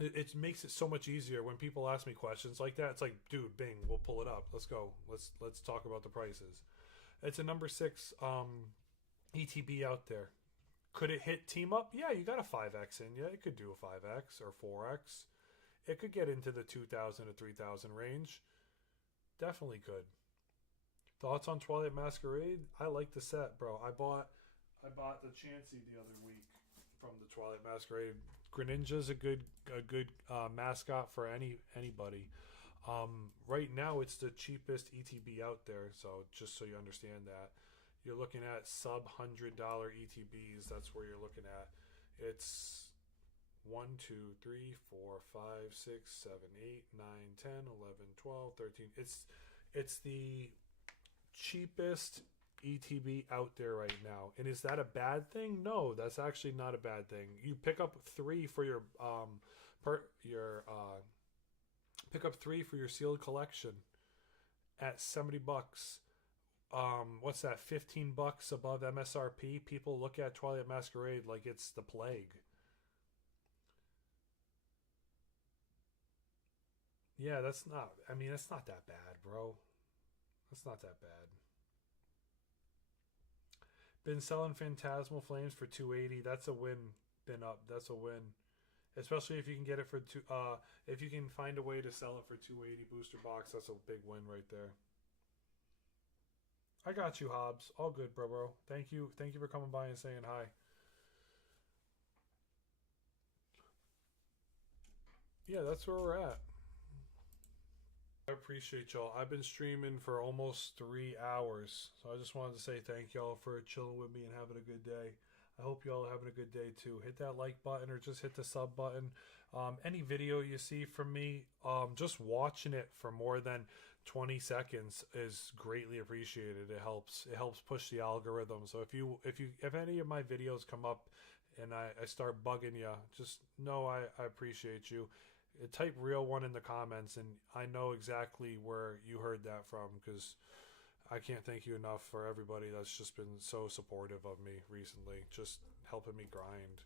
It makes it so much easier when people ask me questions like that. It's like, dude, bing, we'll pull it up. Let's go. Let's talk about the prices. It's a number 6 ETB out there. Could it hit team up? Yeah, you got a 5x in. Yeah, it could do a 5x or 4x. It could get into the 2,000 to 3,000 range. Definitely could. Thoughts on Twilight Masquerade? I like the set, bro. I bought the Chansey the other week from the Twilight Masquerade. Greninja's a good mascot for anybody. Right now it's the cheapest ETB out there, so just so you understand that. You're looking at sub $100 ETBs. That's where you're looking at. It's 1, 2, 3, 4, 5, 6, 7, 8, 9, 10, 11, 12, 13. It's the cheapest ETB out there right now. And is that a bad thing? No, that's actually not a bad thing. You pick up 3 for your pick up 3 for your sealed collection at $70. What's that? $15 above MSRP. People look at Twilight Masquerade like it's the plague. Yeah, that's not that bad, bro. That's not that bad. Been selling Phantasmal Flames for 280. That's a win. Been up. That's a win. Especially if you can get it for if you can find a way to sell it for 280 booster box, that's a big win right there. I got you, Hobbs. All good, bro. Thank you for coming by and saying hi. Yeah, that's where we're at. I appreciate y'all. I've been streaming for almost 3 hours, so I just wanted to say thank y'all for chilling with me and having a good day. I hope y'all are having a good day too. Hit that like button or just hit the sub button. Any video you see from me, just watching it for more than 20 seconds is greatly appreciated. It helps. It helps push the algorithm. So if any of my videos come up and I start bugging you, just know I appreciate you. Type real one in the comments and I know exactly where you heard that from, because I can't thank you enough for everybody that's just been so supportive of me recently, just helping me grind.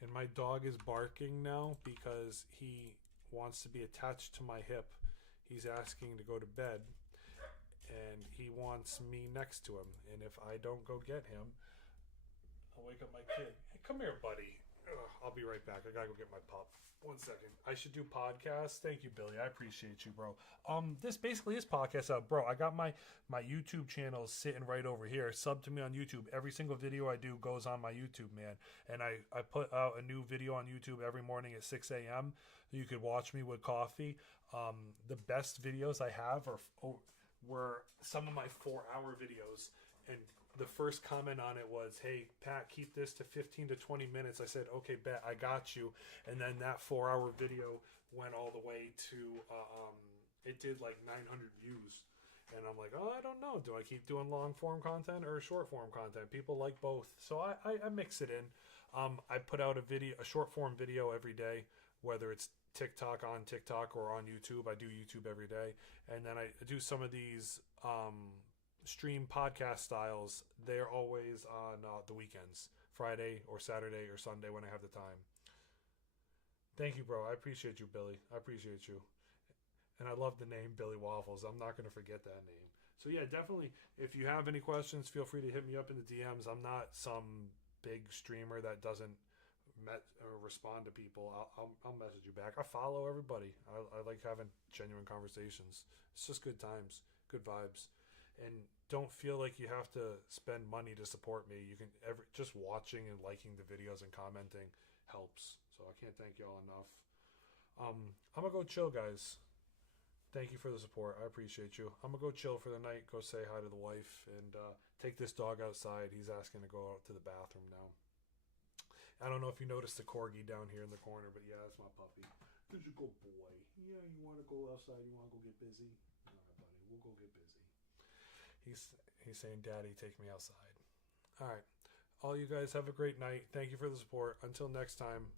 And my dog is barking now because he wants to be attached to my hip. He's asking to go to bed and he wants me next to him, and if I don't go get him, I'll wake up my kid. Hey, come here, buddy. Ugh, I'll be right back. I gotta go get my pup. 1 second. I should do podcasts. Thank you, Billy. I appreciate you, bro. This basically is podcast out, bro. I got my YouTube channel sitting right over here. Sub to me on YouTube. Every single video I do goes on my YouTube, man. And I put out a new video on YouTube every morning at 6 a.m. You could watch me with coffee. The best videos I have were some of my 4-hour videos, and the first comment on it was, "Hey, Pat, keep this to 15 to 20 minutes." I said, "Okay, bet, I got you." And then that 4-hour video went all the way to, it did like 900 views. And I'm like, oh, I don't know. Do I keep doing long form content or short form content? People like both. So I mix it in. I put out a short form video every day, whether it's on TikTok or on YouTube. I do YouTube every day. And then I do some of these, stream podcast styles. They're always on the weekends, Friday or Saturday or Sunday when I have the time. Thank you, bro. I appreciate you, Billy. I appreciate you. And I love the name Billy Waffles. I'm not going to forget that name. So yeah, definitely, if you have any questions, feel free to hit me up in the DMs. I'm not some big streamer that doesn't respond to people. I'll message you back. I follow everybody. I like having genuine conversations. It's just good times, good vibes. And don't feel like you have to spend money to support me. You can just watching and liking the videos and commenting helps. So I can't thank y'all enough. I'm gonna go chill, guys. Thank you for the support. I appreciate you. I'm gonna go chill for the night. Go say hi to the wife and take this dog outside. He's asking to go out to the bathroom now. I don't know if you noticed the corgi down here in the corner, but yeah, that's my puppy. He's a good boy. Yeah, you want to go outside? You want to go get busy? All right, buddy. We'll go get busy. He's saying, "Daddy, take me outside." All right. All you guys have a great night. Thank you for the support. Until next time,